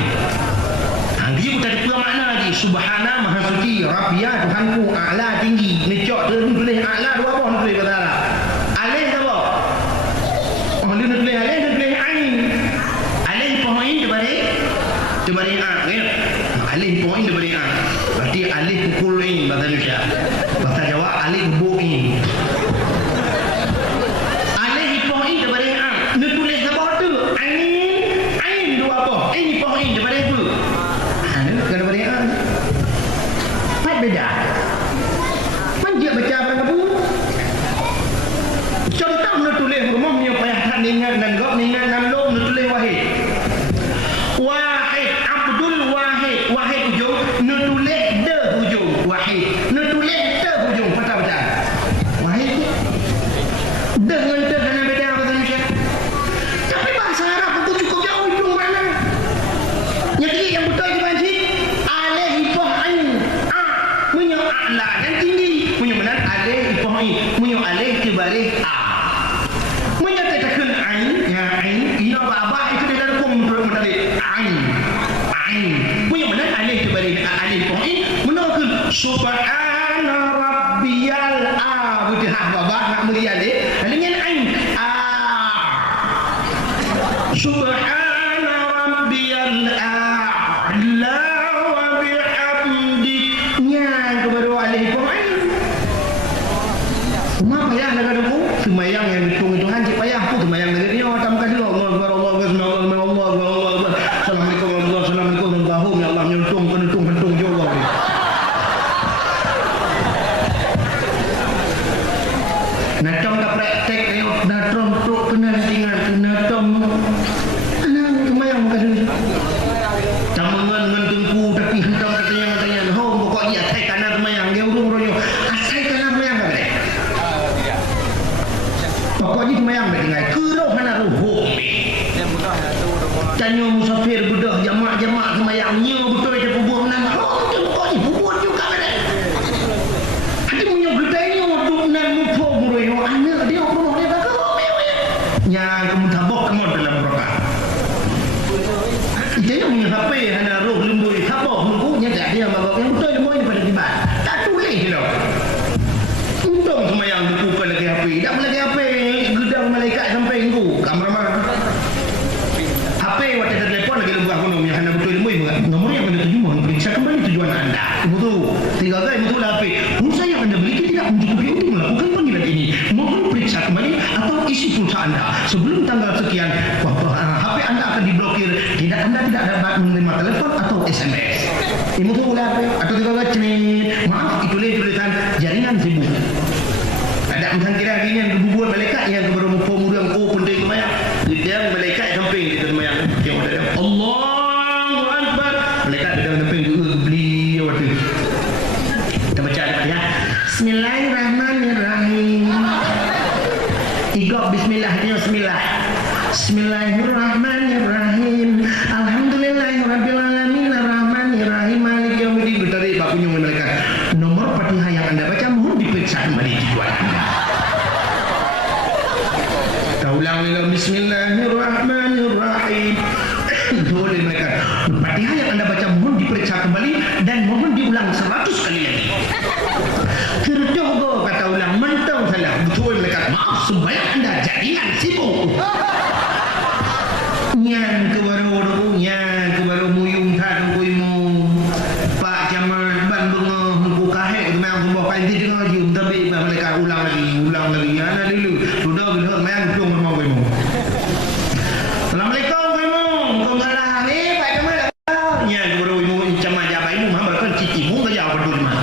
Dia bukan ada makna lagi. Subhana maha suci, Rabbiyah Tuhanku, a'la tinggi. Mencok tu tulis a'la dua apa tulis bahasa Arab. Alif apa? Oh, dia tulis alif, dia tulis ain. Alif pemain tu balik a. ya. Alif poin daripada ang. Berarti alif pukul in bahasa Indonesia. Bahasa Jawa alif buin. Alif poin daripada ang. Nak tulis apa tu? Ain dua apa? Ini poin daripada tu. Ada daripada ang. Apa beda? Manja baca apa kamu? Contoh nak tulis rumah punya payah tak ningan dan gak ningan dan lo nak tulis wahid. Wahid Abdul Wahid. Wahid hujung nak tulis de hujung. Wahid nak tulis de hujung. Betul-betul. Wahid de dengan de kena beda bahasa Indonesia. Tapi bahasa Arab itu cukup jauh hujung mana. Jadi yang betul di masjid alih ipah an a punya a'la dan tinggi. Punya mana alih ipah i. Punya alih ke baris a. Menyatakan ain, ya ain, ina apa itu dia dalam pun mendalit ain, ain. Punya mana alif ke baris alif poin, menakkan subhana rabbiyal a. Betul ha baba nak mulia dia. Dengan ain a. Subhana rabbiyal a'la wa bihamdi. Nya kepada alif poin. Cuma payah nak ada pun semayang yang hitung-hitungan cik payah pun semayang negeri dia orang tamkan dulu Allah Akbar Allah Akbar Allah Akbar Allah Akbar Assalamualaikum warahmatullahi wabarakatuh Assalamualaikum warahmatullahi wabarakatuh ya Allah menyentung je Allah ni. Natom tak praktek ni natom tuk kena tinggal natom anak semayang bukan dulu tamangan dengan tengku tapi hentam katanya pokoknya asai kanan semayang dia urung royo asai kanan semayang tak boleh. Pokoknya semayang tinggal keroh mana ruhuk ni. Tanya musafir budak jamak-jamak semayangnya betul je pubur menang. Pokoknya pubur juga ada. Hati punya gedainya untuk nan mupuk muroyo anak dia rumah dia tak keroh. Yang kamu tabok kamu dalam rokah. Dia punya HP hana roh lembui tabok mukunya tak dia babak yang betul lembui daripada tiba. Tak tulis dia. Untung semayang bukan lagi HP. Tak lagi HP. Gedang malaikat sampai minggu. Kameraman. HP waktu telefon lagi lembu aku yang anda betul ilmu juga. Nomornya anda tuju mohon periksa kembali tujuan anda. Betul. Tiga kali betul HP. Pulsa yang anda beli tidak mencukupi untuk melakukan panggilan ini. Mohon periksa kembali atau isi pulsa anda sebelum tanggal sekian. HP anda akan diblokir. Anda tidak dapat menerima telepon atau SMS. Ini betul HP atau tiga kali maaf tulisan jaringan sibuk. Ada macam kira gini yang berbuat malaikat yang baru memudang penting semayang. Dia malaikat samping di semayang. Yang ada Allahu Akbar. Malaikat di dalam samping beli waktu. Kita baca ya. Bismillahirrahmanirrahim. Igok bismillah dia bismillah. Bismillahirrahmanirrahim. Alhamdulillahirabbil alamin arrahmanirrahim maliki yaumiddin. Bertarik Pak punya malaikat. Nomor Fatihah yang anda baca mohon diperiksa kembali tujuan anda. Kita ulang lagi Bismillahirrahmanirrahim. Boleh mereka. Fatihah yang anda baca mohon diperiksa kembali dan mohon diulang 100 kali lagi. Terdoh go kata ulang mentang salah. Betul mereka. Maaf sembahyang anda jadian sibuk. Nyan ke baru muyung tak kuimu. Pak Jamal ban bengah ku kahek memang semua kain ti dengar je tapi mereka ulang lagi ana dulu sudah bila memang tung rumah kuimu. Assalamualaikum kuimu kau ngalah ni Pak Jamal nya baru kuimu cama jaba imu hamba kan cici mu kerja apa dulu mah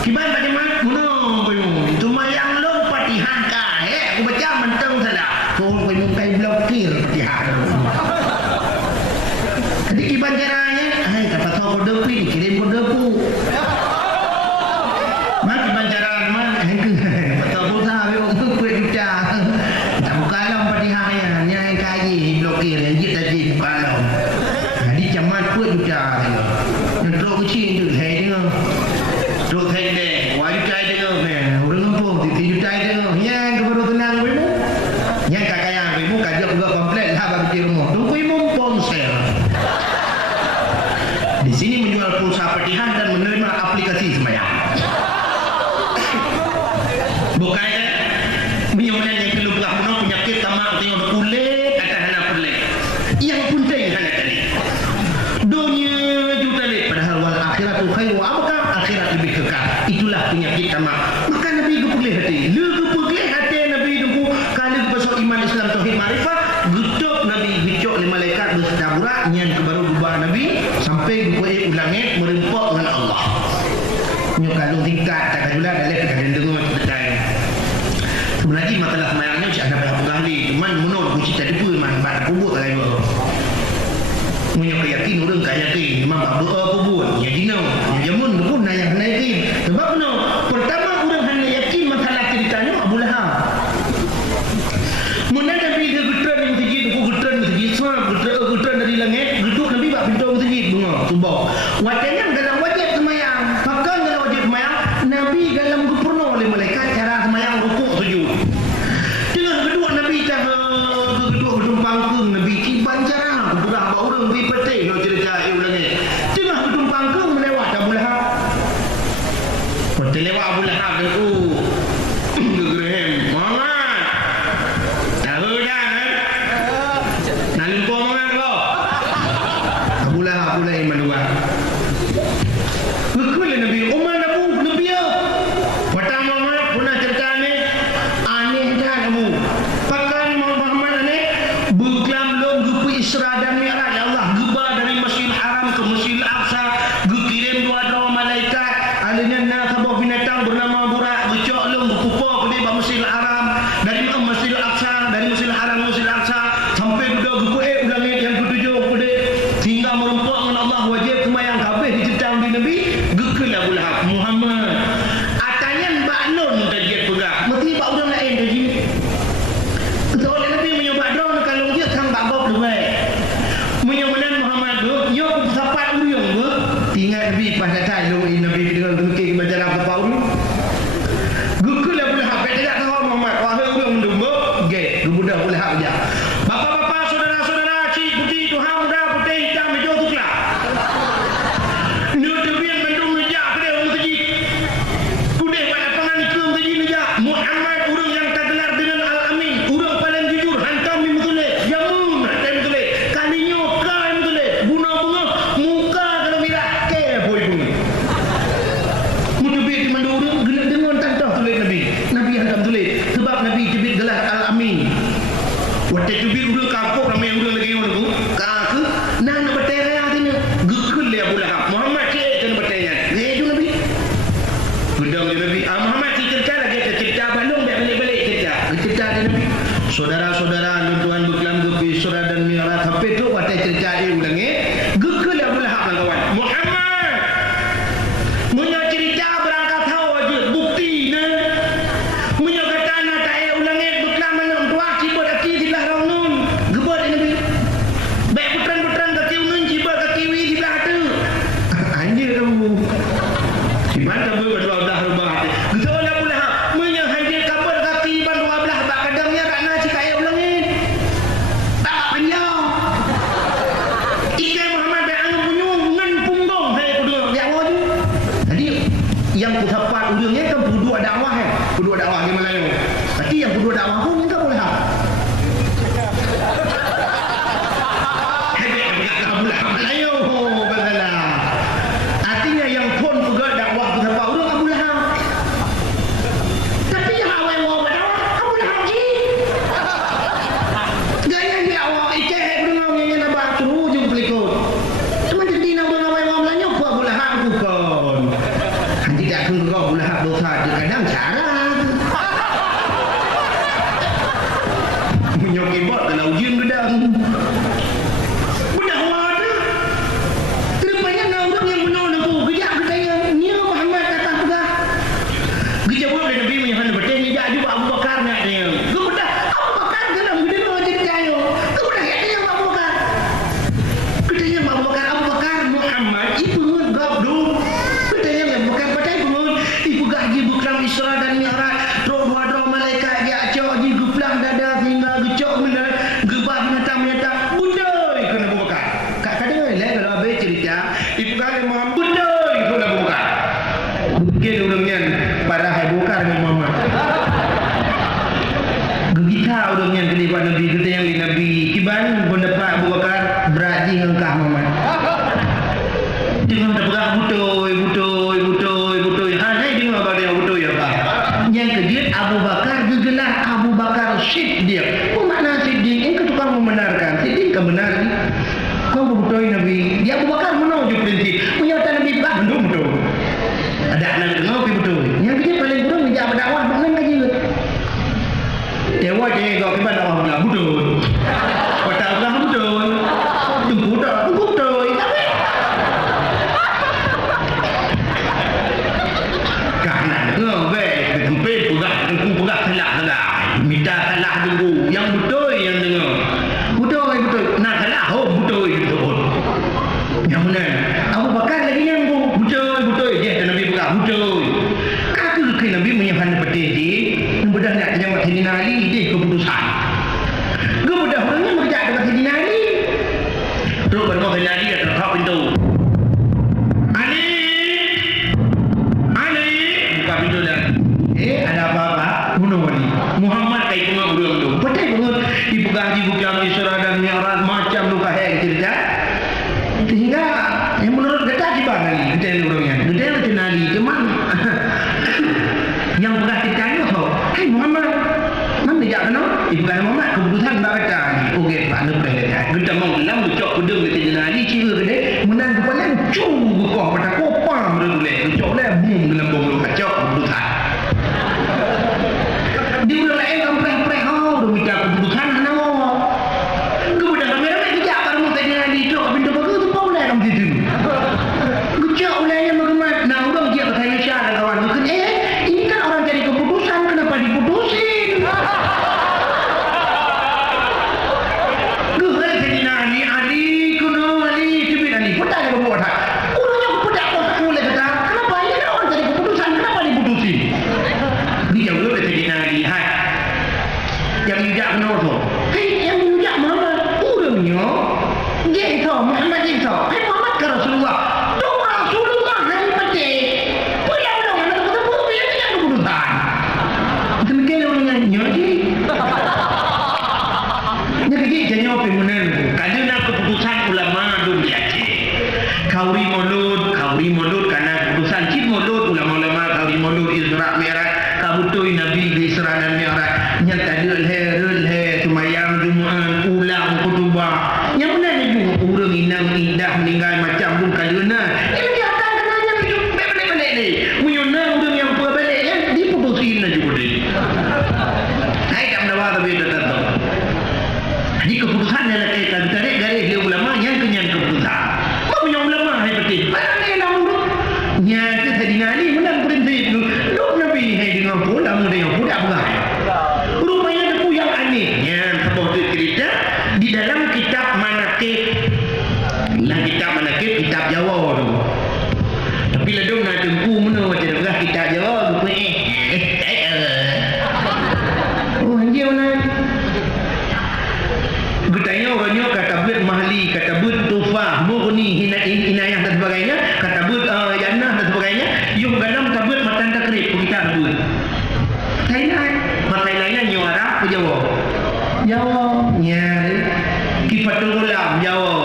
kiban Pak Jamal muno kuimu itu mayang long Fatihah kahek aku baca mentang salah kau kuimu kai blokir Fatihah. Jadi kiban caranya kata tahu kode pin kirim kode pu. Mak bancaran man betul pulsa we untuk kuih juta. Tak buka lam Fatihahnya nyai kaji blokir jit tadi balau. Jadi camat kuih juta. Untuk kecil tu saya dengar. Duk saya deh, wajib saya dengar meh. Orang kampung di juta dengar. Yang kebaru tenang we mu. Yang kakak we mu kajak juga komplit lah bagi rumah. Tu kuih mu ponsel. Di sini menjual pulsa Fatihah dan menerima aplikasi semayang. Bukannya minyak yang perlu berapa penyakit tamak tengok kulit kata hana pelik. Yang penting hana tadi. penyakit tamak. Maka Nabi kepegih hati. Lu kepegih hati Nabi dengku kalau pasal iman Islam tauhid makrifat, gutuk Nabi bicok le malaikat bertaburak nyan ke baru gubah Nabi sampai gupoi ulangit merempak dengan Allah. Nyo kalau tingkat tak kajula dalam keadaan dengar betul. Sebenarnya masalah semayangnya cak ada banyak pegahli. Cuman menurut aku cerita depa man bak kubur tak lewa. Punya keyakin orang tak yakin. Memang bak doa kubur. Ya dina. Ya jamun tu pun nak yakin. Sebab no, pertama orang hanya yakin masalah ceritanya Abu Lahab. Mula Nabi dia getran di masjid, aku getran di masjid, getran dari langit, geduk Nabi bak pintu masjid bunga, subuh. Wajahnya dalam wajib semayang. Bahkan dalam wajib semayang, Nabi dalam gupurno oleh malaikat cara semayang rukuk sujud. Tengah kedua Nabi kedua gedung pangkung Nabi kiban cara kurang bau orang beri peti no cerita ulangnya. Tengah gedung pangkung melewat Abu Lahab. Lewat Abu Lahab dan gegerem. Mangat. Tahu dah kan? Nak lupa mangat kau. Abu Lahab pula iman dua. Bekul Nabi Umar Nabi ya. Pertama Muhammad pernah cerita ni aneh dah kamu. Pakai Muhammad ni berkelam long gupu Isra dan Mi'raj ya Allah gebah dari Masjidil Haram ke Masjidil Aqsa, kirim dua malaikat alanya nak sabah binatang bernama Burak gecok long gupu pada Masjidil Haram dari Masjidil Aqsa, dari Masjidil Haram Masjidil Aqsa sampai pada gupu ulangit yang ketujuh pada hingga merempak dengan Allah wajib kemayang habis diceritakan di Nabi gekul Abu Lahab Muhammad atanyan baklon tajid pegah mesti pak orang lain tajid seorang Nabi menyebut drone kalau dia sang bagop lebih menyebenan Muhammad tu yo sapat uriung tu ingat Nabi pas datang Nabi dengan kekek baca apa pau gekul Abu Lahab tidak tahu Muhammad wahai uriung dumbo ge budak Abu Lahab aja bapak-bapak saudara-saudara cik putih Tuhan muda putih hitam hijau tu kelak Yang mana? Abu Bakar lagi yang betul dia Nabi buka betul. Aku ke Nabi menyahan petis di mudah nak jangan Sayyidina Ali dia keputusan. Mudah orangnya bekerja dengan Sayyidina Ali. Terus baru Sayyidina Ali dah terkau pintu. Ali buka pintu dah. Ada apa-apa? Bunuh Ali. Muhammad kai bunga urang tu. Betul banget ibu gaji bukan Isra dan Mi'raj macam luka yang cerita. Sehingga yang menurut kata Jiban Ali detail orangnya. Detail Sayyidina Ali cuman yang pernah ditanya tu, "Hai Muhammad, mana dia kenal? Ibu kata Muhammad keputusan baca ni. Okey, Pak Anda boleh lihat. Kita mau dalam bucok pedang Sayyidina Ali cira ke dia menang kepala cung bukoh pada kopam boleh. Bucok dia bum dalam bom kacau keputusan. Dia udah lain sampai dah minta keputusan nama. Kemudian kamera kejap baru Sayyidina Ali tu pintu bagus tu pau lah dalam situ. Kejap ulangnya bagaimana? Nah, orang dia kata Malaysia dan kawan tu ini kan orang cari keputusan kenapa diputusin? Gerai Sayyidina Ali kuno Ali cubit Ali pun tak ada buat tak. Orangnya pedak kotak mulai kata kenapa ini kan orang cari keputusan kenapa diputusin? Dia dulu Sayyidina Ali hai. Yang tidak kenal tu. Hei, yang tidak Muhammad orangnya dia itu Muhammad itu. Hei Muhammad ke Rasulullah. Tuh Rasulullah hari pati. Pulang dong anak ketemu dia tidak keputusan. Demikian orangnya nyoji. Dia kerja jadi apa benar? Kerana keputusan ulama dunia je. Kauri mulut karena keputusan cip mulut ulama-ulama kauri mulut Isra Mi'raj kabutui Nabi di Isra dan Mi'raj yang tadi leh semayang Jumaat ulang khutbah yang mana ni orang inang indah meninggal macam pun kaduna ini dia akan kenanya balik ni muyuna orang yang berbalik yang diputusin aja boleh hai tak mendapat tapi tak tahu jadi keputusan yang nak tarik garis dia ulama yang kenyang keputusan apa punya ulama hai betul mana ni nama nyata Sayyidina Ali menang prinsip tu duk Nabi hai dengan pula muda yang budak berai rupanya ada yang anehnya sebab tu cerita di dalam kitab manakib kitab Jawa tu tapi ledung nak tengku mana macam dah kitab Jawa tu oh dia mana bertanya orangnya kata bet mahli kata bet tufah murni inayah dan sebagainya kata bet yanah dan sebagainya yung dalam tabut matan takrib kita tabut Thailand matai lainnya nyu Arab ke Jawa nya kifatul ulam Jawa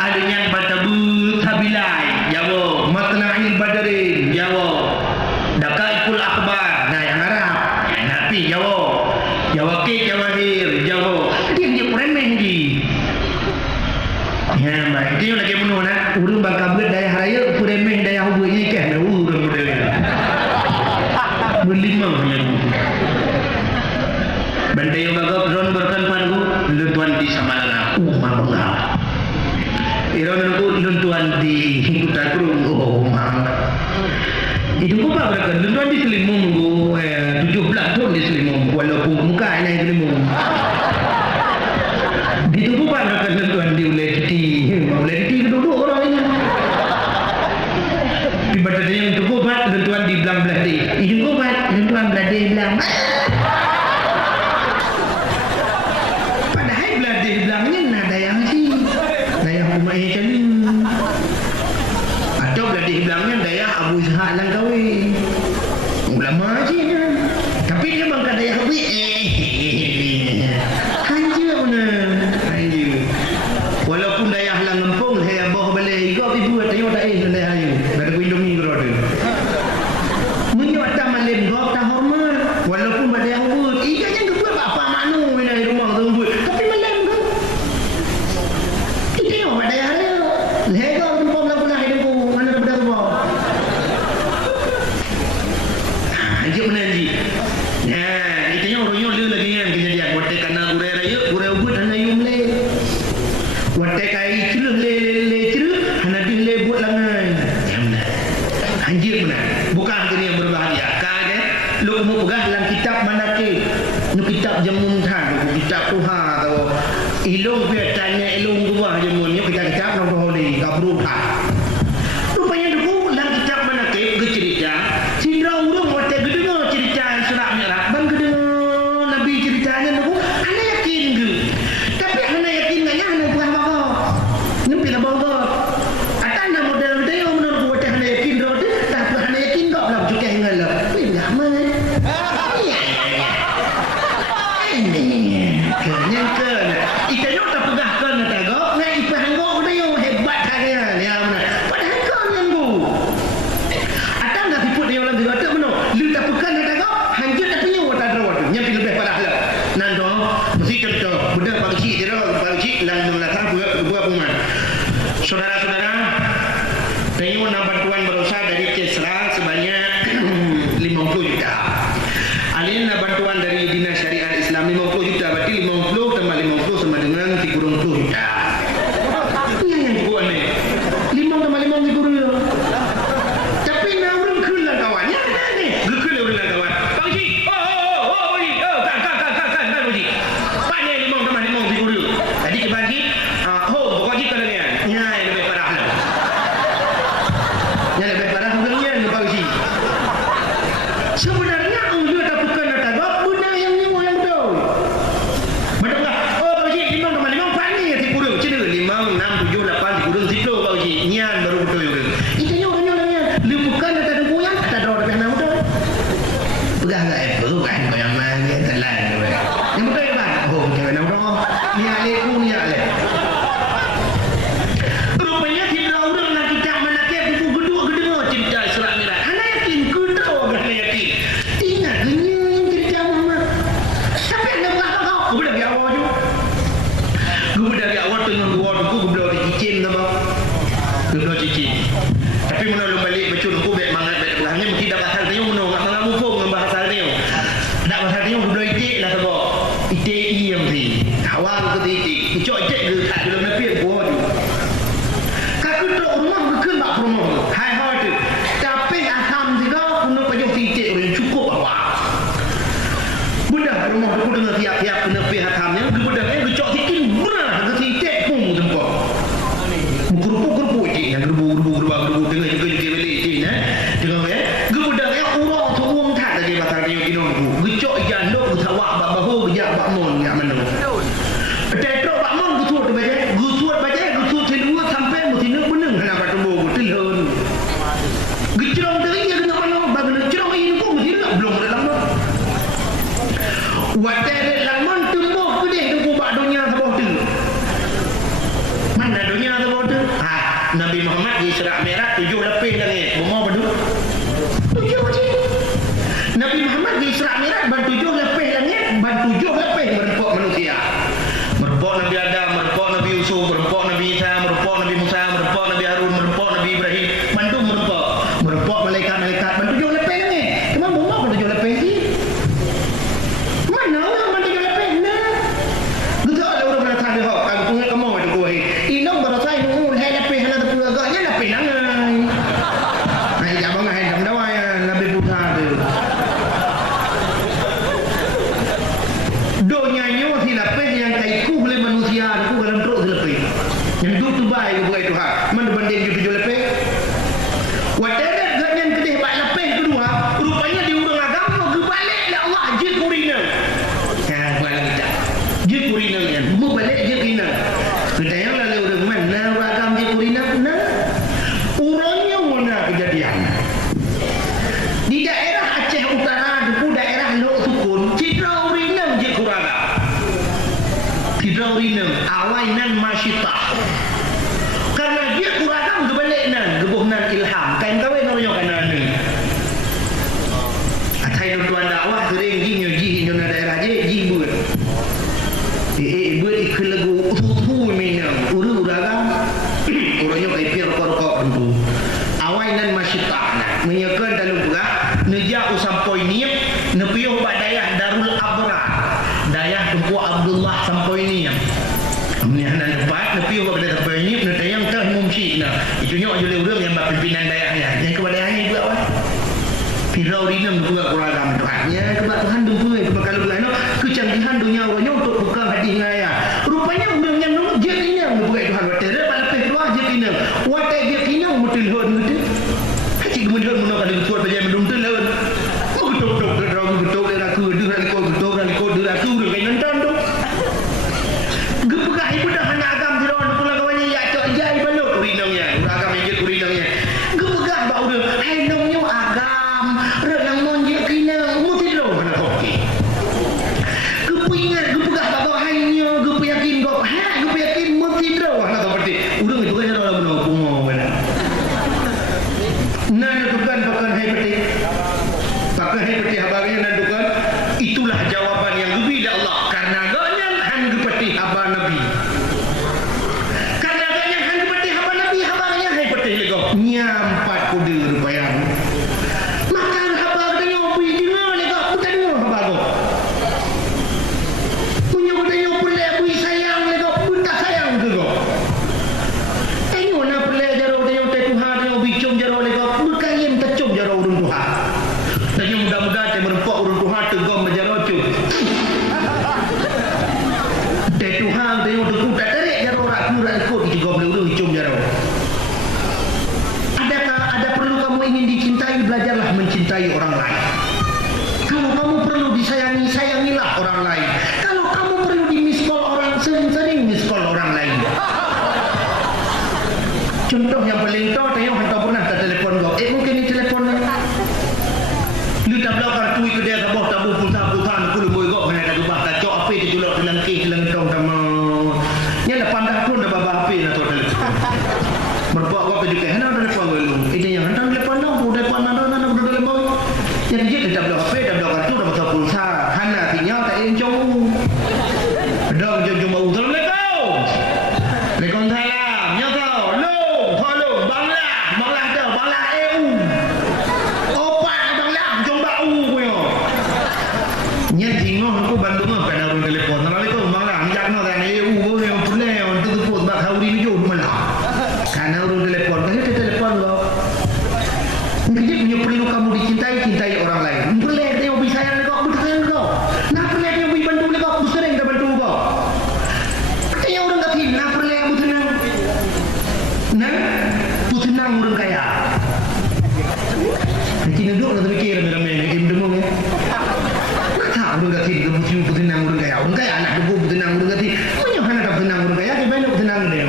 adanya batabut sabilai Jawa matna'il badrin Jawa dakaikul akhbar nah yang Arab napi Jawa ke Jawahir Jawa dia remeh di ya baik dia lagi penuh nak urang bangka beut daya raya remeh daya hubung ni kan urang model berlima bandai yang gagap ron berkanpan ku lentuan di samalana mabangga iron ku lentuan di kuta kurung mang itu ku apa berkan lentuan di Selimung ku 17 tahun di Selimung walaupun muka yang Selimung ditubuh pada ketentuan di Uletiti kedua orang ini ibadat yang tubuh pada ketentuan di Belang Belade itu pada ketentuan Belade Belang padahal Belade Belangnya nada yang sih daya Umay Salim atau Belade Belangnya daya Abu Ishaq Langkawi ulama sih tapi dia bangka daya Abu walaupun daya halang ngempung saya bawa balik juga ibu tanya tak daya hayu dari Indomie berada menyuat tak malim gop tak hormat walaupun pada yang buat ikannya kebuat apa manu mina di rumah tu tapi malim kan itu yang pada yang hayu lega tempom lah pula hidupku mana pada rumah aja mana ji kita yang orangnya dia lagi yang kejadian buat tekana gurai raya gurai ubud dan ayu meleh watai kai curu le hana din le buat makruhat. Rupanya dulu dalam kitab manakib cerita Cindra urung waktu gedengar cerita Isra Mi'raj bang gedengar Nabi ceritanya dulu anda yakin ke? Tapi anda yakin gaknya anda bukan bawa nempi lah bawa atau anda model dia menurut waktu anda yakin roda tapi anda yakin kok lah juga yang lah pilih mana ini kenyakan itanya tak pegahkan tengok nak ipah hanggok dia hebat kaya dia mana padahal kau yang bu atau nak tipu dia orang dia tak benar lu tak pekan dia tengok hanjut tak punya watak drawat nyampi lebih pada halal nando mesti contoh budak pagi dia pagi lang belakang buat peman saudara-saudara tengok nak bantuan berusaha dari Kesra sebanyak 50 juta alien nak bantuan dari Dinas Syariat Islam 50 juta berarti 50 tambah 50 sama dengan 30 juta ini yang buat ni 5 tambah 5 30 tapi nak orang kelah kawannya ni kelah orang kawan Pak Haji Pak Haji kan Pak Haji Pak ni 5 tambah 5 30 tadi dibagi Pak Haji kalau ni yang lebih parah lah yang lebih parah sebenarnya Pak Haji sebenarnya dia tak bukan nak tahu benda yang ni yang tahu betul tak Pak Haji 5 tambah 5 Pak ni 30 cina 5 6 7 8 30 10 Pak Haji nian baru betul juga itanya orangnya lu bukan ada ada goyang ada ada orang yang betul pegang tak bukan goyang mana telan yang betul ya bang oh jangan nak orang ni alih ku ni alih rupanya kita orang nak kita manakib buku gedua cerita Isra Mi'raj anda yakin ku tahu anda yakin ingat genya yang cerita Muhammad tapi anda bukan kau aku dah pergi awal je aku dah pergi awal tengah gua aku belah di cicin sama belah cicin tapi mana lu balik bacun aku baik mangat baik belahnya mesti dah pasal tengok mana nak mangat mufung dengan bahasa tengok nak bahasa tengok belah itik lah sebab itik yang mesti awal ke itik ucap itik ke tak dalam nepi gua tu kaku duduk rumah bukan tak rumah hai hai tu tapi asam juga kena pajak itik orang cukup awak budak rumah aku dengar tiap-tiap kena pihak hakamnya budaknya gecok sikit benar ke itik pun tempat gerbu-gerbu itik yang gerbu dengar juga beli itik dengar ya budaknya urang tu uang tak lagi pasal dia kena gecok janduk sawak bahu gejak bakmon kat mana tetrok bakmon gusuat baca gusuat kedua sampai mesti nak beneng nak tumbuh telun gecong tadi dia kena mana bagi gecong ini pun mesti nak belum dalam tu wadah lamon tumbuh gede tu bak dunia sebab tu mana dunia sebab tu Nabi Muhammad di Isra Mi'raj 7 lebih langit rumah padu 7 je Nabi Muhammad di Isra Mi'raj ban 7 lebih langit ban 7 lebih merempok manusia merempok Nabi Adam merempok Nabi Yusuf merempok Nabi Isa merempok Nabi Musa merempok Nabi Harun merempok Nabi Ibrahim bandung merempok malaikat-malaikat ban 7 lebih langit memang rumah ban 7 lebih sih mana orang ban 7 lebih nah betul ada orang berasal dia kalau punya kamu itu kuih inong berasal nungul hai lebih hana tu agaknya lebih nangai hai jabang hai dam-dawai Nabi Musa tu donya nyo si lapis yang kaiku oleh manusia aku dalam teruk si lapis yang duduk tu baik bukan Tuhan mana banding dia 7 lapis whatever gak yang kedih bak lapis kedua rupanya di urang agama ke balik lah Allah jid kurina balik kita jid kurina yang balik jid kurina kita yang lalu orang mana agama jid kurina urangnya mana kejadian di daerah Aceh Utara itu daerah Lok Sukun Citra Urinam je kuraga Citra Urinam awainan masyitah karena dia kuraga kebalik nan gebuhnan ilham kain kawin orangnya kanan ni atai tuan dakwah sering jinyo jinyo na daerah je jibut buat ikut lagu ututu minam uraga orangnya kaipir rokok-rokok tentu awainan masyitah menyekan dalam pula nejak sampai niat nepiyuh bak dayah Darul Abrar dayah Tunku Abdullah sampai niat Menihanan tempat nepiyuh bak dayah sampai niat netayang tah mumsyid itu nyok jule urang yang bak pimpinan dayahnya yang kepada dayahnya juga apa Firau rinam juga kurang Tuhannya kepada Tuhan dumpuh kepada kalau belah kecanggihan dunia orangnya untuk buka hati ngaya rupanya orang yang dia rinam bukan Tuhan wadah pada keluar je rinam Nandukan pakai hai peti. Pakai hai peti habarnya nandukan. Itulah jawapan yang lebih dari Allah. Karena agaknya han peti habar Nabi. Karena agaknya han peti habar Nabi habarnya hai peti lego. Nyampat kuda rupanya. Makan habar tanya opi dia lego. Bukan dia habar go. Punya kudanya pulai bui sayang lego. Buta sayang lego. Tengok nak pulai jaro tanya Tuhan tanya bicung jaro lego. Berkayam tecum jaro urun Tuhan. Tanya mudah-mudahan dia merempak urun Tuhan tegom menjaro cuk. Tuhan tengok deku tak tarik jaro raku ikut tegom urun hicum jaro. Adakah ada perlu kamu ingin dicintai, belajarlah mencintai orang lain. Kalau kamu perlu disayangi, sayangilah orang lain. Kalau kamu perlu di-miss-call orang, sering-sering miss-call orang lain. Contoh yang paling tahu, tengok hantar pernah tak telefon kau. Mungkin ni telefon ni. Lu tak belah kartu ikut dia sabah tabu pulsa-pulsa nak kulu boy kau. Mana dah ubah tak cok apa dia julak dalam kek dalam tong sama. Ni lah pandah pun dah baba apa nak tahu telefon. Merbuat kau pergi ke hantar telefon kau lu. Ini yang hantar telefon kau, udah depan ada udah telefon. Yang dia tak belah apa, dah belah kartu dah belah pulsa. Hana tinya tak enjong. Dah jom bau dalam lekau. Lekau salam, nyatau. Lu, follow Bangla tu, Bangla EU. Opat Bangla, jom bau punya. Nyat tengok aku Bandung apa dah orang telefon. Assalamualaikum Bangla, minyak nak dan EU punya pulai untuk tepuk bak hauri ni jom malah. Karena orang telefon, kalau dia telefon lo. Mungkin punya perlu kamu dicintai, cintai orang lain. Boleh dia lebih sayang kau, aku sayang kau. Nak boleh dia lebih bantu kau, aku sering dah bantu kau. Katanya orang kata, nak boleh aku senang. Nah, aku senang orang kaya. Kita duduk nak fikir ramai-ramai ni, kita demam ya. Tak orang kata, aku senang orang kaya. Orang kaya anak aku senang orang kata, punya anak aku senang orang kaya, kita nak senang dia.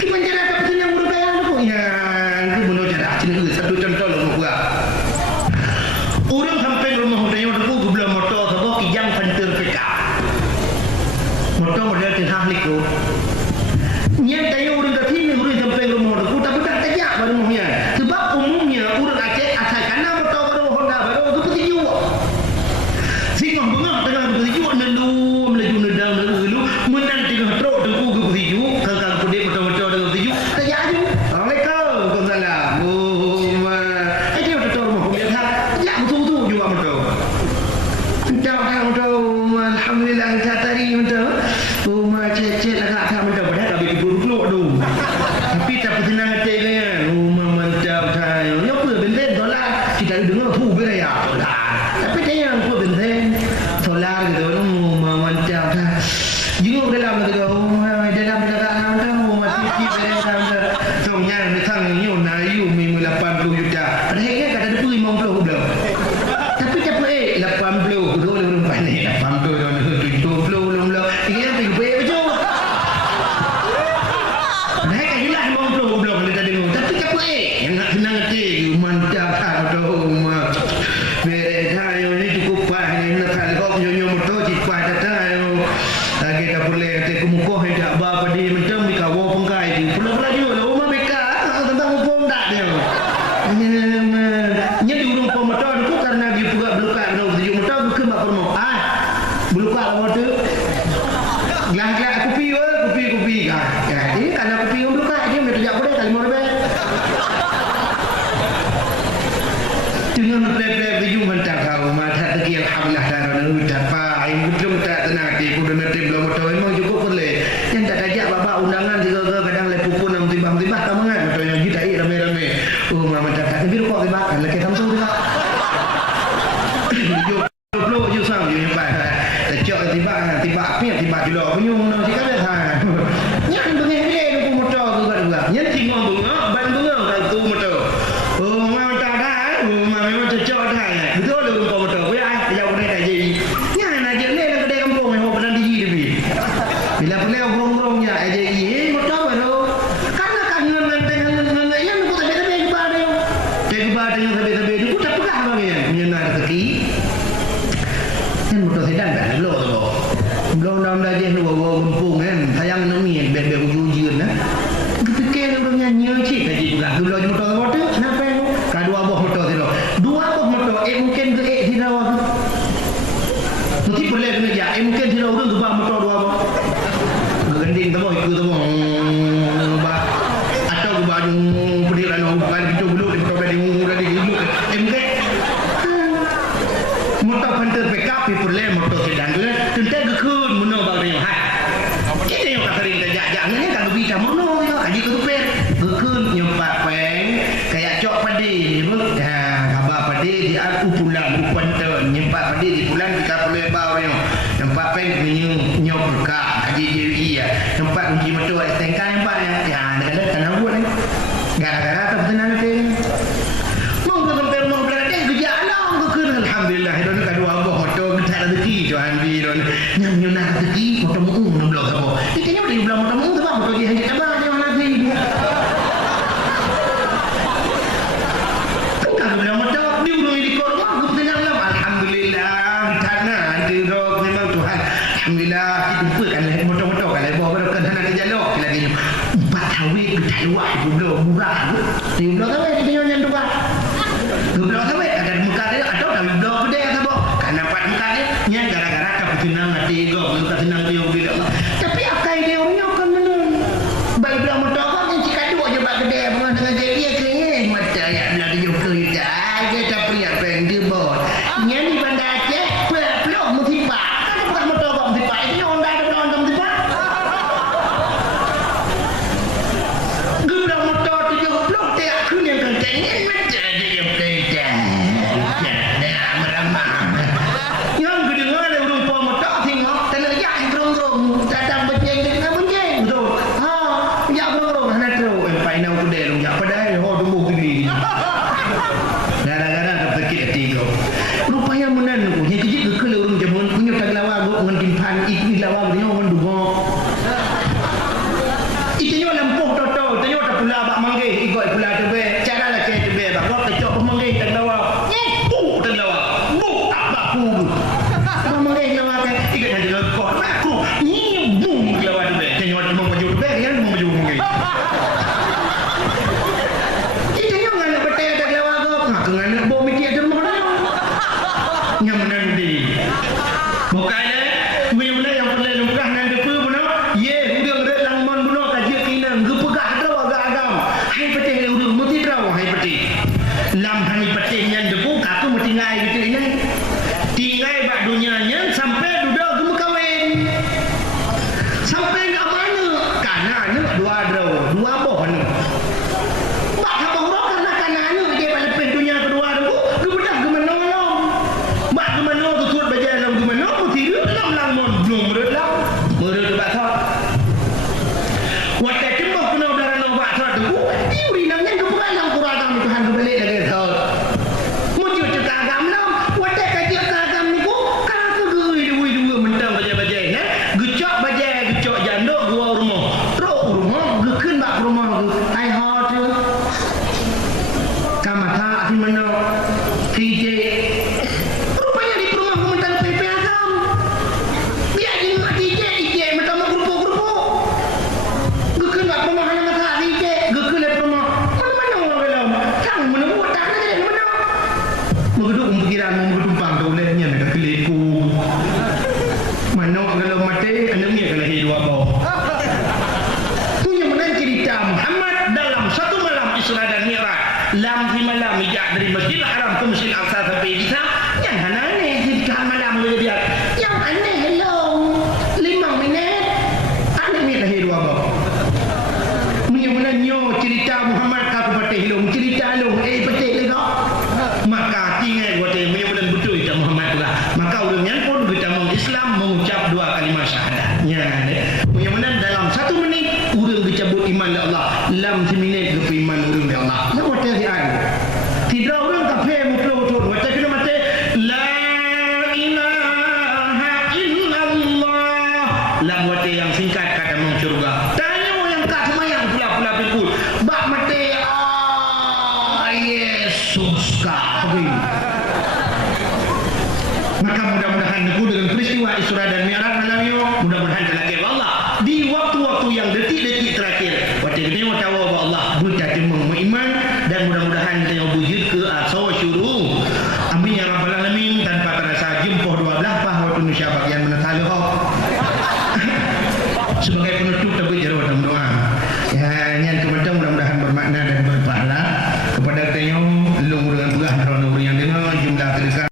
Kita cara tak senang orang kaya aku. Ya, aku bunuh cara. Satu contoh lah buat. Orang sampai rumah dia aku gubla motor sebab kijang fenter peka. Motor model tengah liku. Nya tanya orang kat sini orang sampai rumah aku tapi tak tajak baru rumahnya. Sebab umumnya orang Aceh asal kana motor baru Honda baru aku pergi juga. Singong bengah tengah pergi juga nelu melaju nedang dulu menang tengah truk aku pergi juga kalau pedek motor-motor dengan pergi juga tajak je. Assalamualaikum warahmatullahi. Alhamdulillah kita tadi untuk rumah cecet agak tak mantap pada tapi dulu tu. Tapi tak senang hati kan. Rumah mantap saya. Ya apa benten solar kita dengar tu beraya solar. Tapi dia yang apa benten solar gitu rumah mantap dah. Jenguk dalam tu dalam rumah sisi dalam songnya misal ni nayu 80 juta. Padahal kata ada 50 belum. Tapi tak apa 80 dulu orang pandai 80 70 belum. Ini yang pergi bejo. Padahal kan jelas 50 belum dia tadi. Tapi tak apa yang nak senang hati mantap tu rumah. Beresan ni cukup pah ni nak kalau nyonya motor cepat datang. Lagi tak boleh hati kumukoh hendak ba pada macam di kawau pengkai di pula-pula dia rumah beka tentang hukum tak dia. Nya di urung pemotor tu karena dia juga belukak kena tujuh motor ke mak permo. Belukak motor. Gelang-gelang kopi kan. Ya, ini karena kopi belukak dia nak tajak boleh kali mau dengan play-play video mentang kau mata teki alhamdulillah darah nu dapat aing betul tak tenang di kudu nanti belum motor memang cukup boleh. Yang tak tajak bapak undangan juga kadang lepupu nam timbang-timbang tamangan motornya kita rame-rame. Oh mama tak tapi kok tiba kan lagi Samsung tiba. Yo yo sang yo nyampai. Tajak tiba api tiba dulu penyung nak sikap dah. Yang dengan dia tu motor tu juga. Yang tinggal bunga ban bunga kalau tu motor. Oh mama tak dah. Oh mama memang cocok dah. Betul lu kau motor. Ya jauh ni dah jadi. Yang nak je ni nak kedai kampung memang pernah di sini. Bila pernah burung-burungnya aja motor baru. Karena kangen dengan yang aku tak ada kepada dia. Kepada yang sampai itu tak pegang bang ya. Menyana rezeki. Kan motor sedan dah lo tu. Belum dah je lu bawa kampung kan. Sayang nami bebek ujian nah. Fikir orang nyanyi cik tadi juga. Dulu motor motor kenapa kerajaan upulan upanton nyempat pada di bulan kita perlu bawang tempat peng nyok buka haji dewi ya tempat uji motor STNK tempat yang ya ada tanah buat ni gara-gara tak tenang tu mau ke sampai rumah berada kerja alam ke alhamdulillah don kedua abah motor kita rezeki Tuhan bi don nyam rezeki motor mu nak blok apa ditanya boleh bilang motor mu sebab motor dia haji abah dia lagi kan bilang motor dia urung di korma aku tenang lah alhamdulillah tanah ada rok memang Tuhan alhamdulillah kita kan motor-motor kan bawa kan tanah ke jalur lagi 4 tahun kita luar belum murah dia belum tahu dia yang tu belum tahu ada muka dia atau dah belum pedih atau apa kan nampak muka dia yang gara-gara tak tenang hati go tak tenang dia bila tapi akai dia orangnya akan menang baik bilang motor kan yang cikaduk je bak kedai dengan dia keringin mata ya bila dia kereta dia tak pria peng dia bot yang di bandar Aceh pelok musipak kan bukan motor kok musipak itu Honda ada Honda musipak gula motor 70 dia aku yang kencing mata dia kereta ya meramah yang kedengar ada urung pom motor tengok tanah ya gerong-gerong datang beceng dengan beceng betul ha ya gerong-gerong nak terus final kedai lu ya padahal ho tumbuh gini gara-gara tak sakit hati kau rupanya menan ku yang kejik ke urung jamun punya tak lawa go ngan timpan ikni lawa dia ngan dugo itu lampuh toto tanya tak pula bak manggih ikut pula tebe cara lah ke tebe bak kau kecok pemanggih tak lawa tak lawa apa ku pemanggih lawa kan ikut ada lekor aku ni bum lawa tebe tanya tak mau baju tebe kan mau baju manggih itu ngan betul tak lawa go ngaku ngan bom mikir ada rumah dia yang menan di bukan mana yang perlu lumrah nan depu puno ye udang rek langmon puno kaji kinang gepegah draw agak-agam hai petih le udang mesti draw hai petih lam hani petih yang depu aku mesti ngai gitu ini tinggai bak dunianya sampai duduk gemu kawin sampai enggak mana kana anu dua draw dua boh anu bak abang ro karena anu dia balik dunia kedua tu gebedah gemenolong bak gemeno tu turut baja dalam gemeno mesti lam langmon belum merelang merek bak thot watak kembang kena udara no bak thot tu iuri namanya tu pegang kurang Tuhan tu balik lagi thot muncul cerita agam nam watak kaji agam ni ku kalau gui dua mentang baja-baja ya gecok baja gecok jandok gua rumah teruk rumah gekeun bak rumah ai hot kamata di mana TJ rupanya di rumah komentar PP agam dia di mak TJ macam grupo gekeun bak rumah hanya mata TJ gekeun le rumah mana orang dalam kang menunggu tak ada dari mana menggeduk pikiran menggedupang tu boleh nya nak keliku mana kalau mati anaknya kalau hidup apa tu yang menan cerita Muhammad dalam satu malam Isra dan Mi'raj lam di malam mijak dari Masjidil Haram ke Masjidil Aqsa sampai di sana yang aneh cerita malam boleh dia yang aneh hello 5 minit aneh lahir dua apa menyo cerita Muhammad ka pete hello cerita lo pete lego maka tinggal buat menyo betul itu Muhammad lah maka ulangnya pun kita Islam mengucap 2 kalimah syahadat nya menyo dalam 1 menit urang dicabut iman ke Allah lam seminit ke iman urang ke Allah nak buat dia tidak orang kafe betul-betul baca kena mati la ilaha illallah la buat yang singkat kata meng surga tanya yang kat semayang pula pikul bak mati Yesus ka maka mudah-mudahan aku dengan peristiwa Isra dan Mi'raj malam ini mudah-mudahan kelak Allah di waktu-waktu yang detik-detik terakhir waktu kita tahu bahwa Allah buta cemeng iman dan mudah-mudahan kita wujud ke asal syuruh amin ya rabbal alamin tanpa terasa jempoh 12 pah waktu Indonesia bagian mana sebagai penutup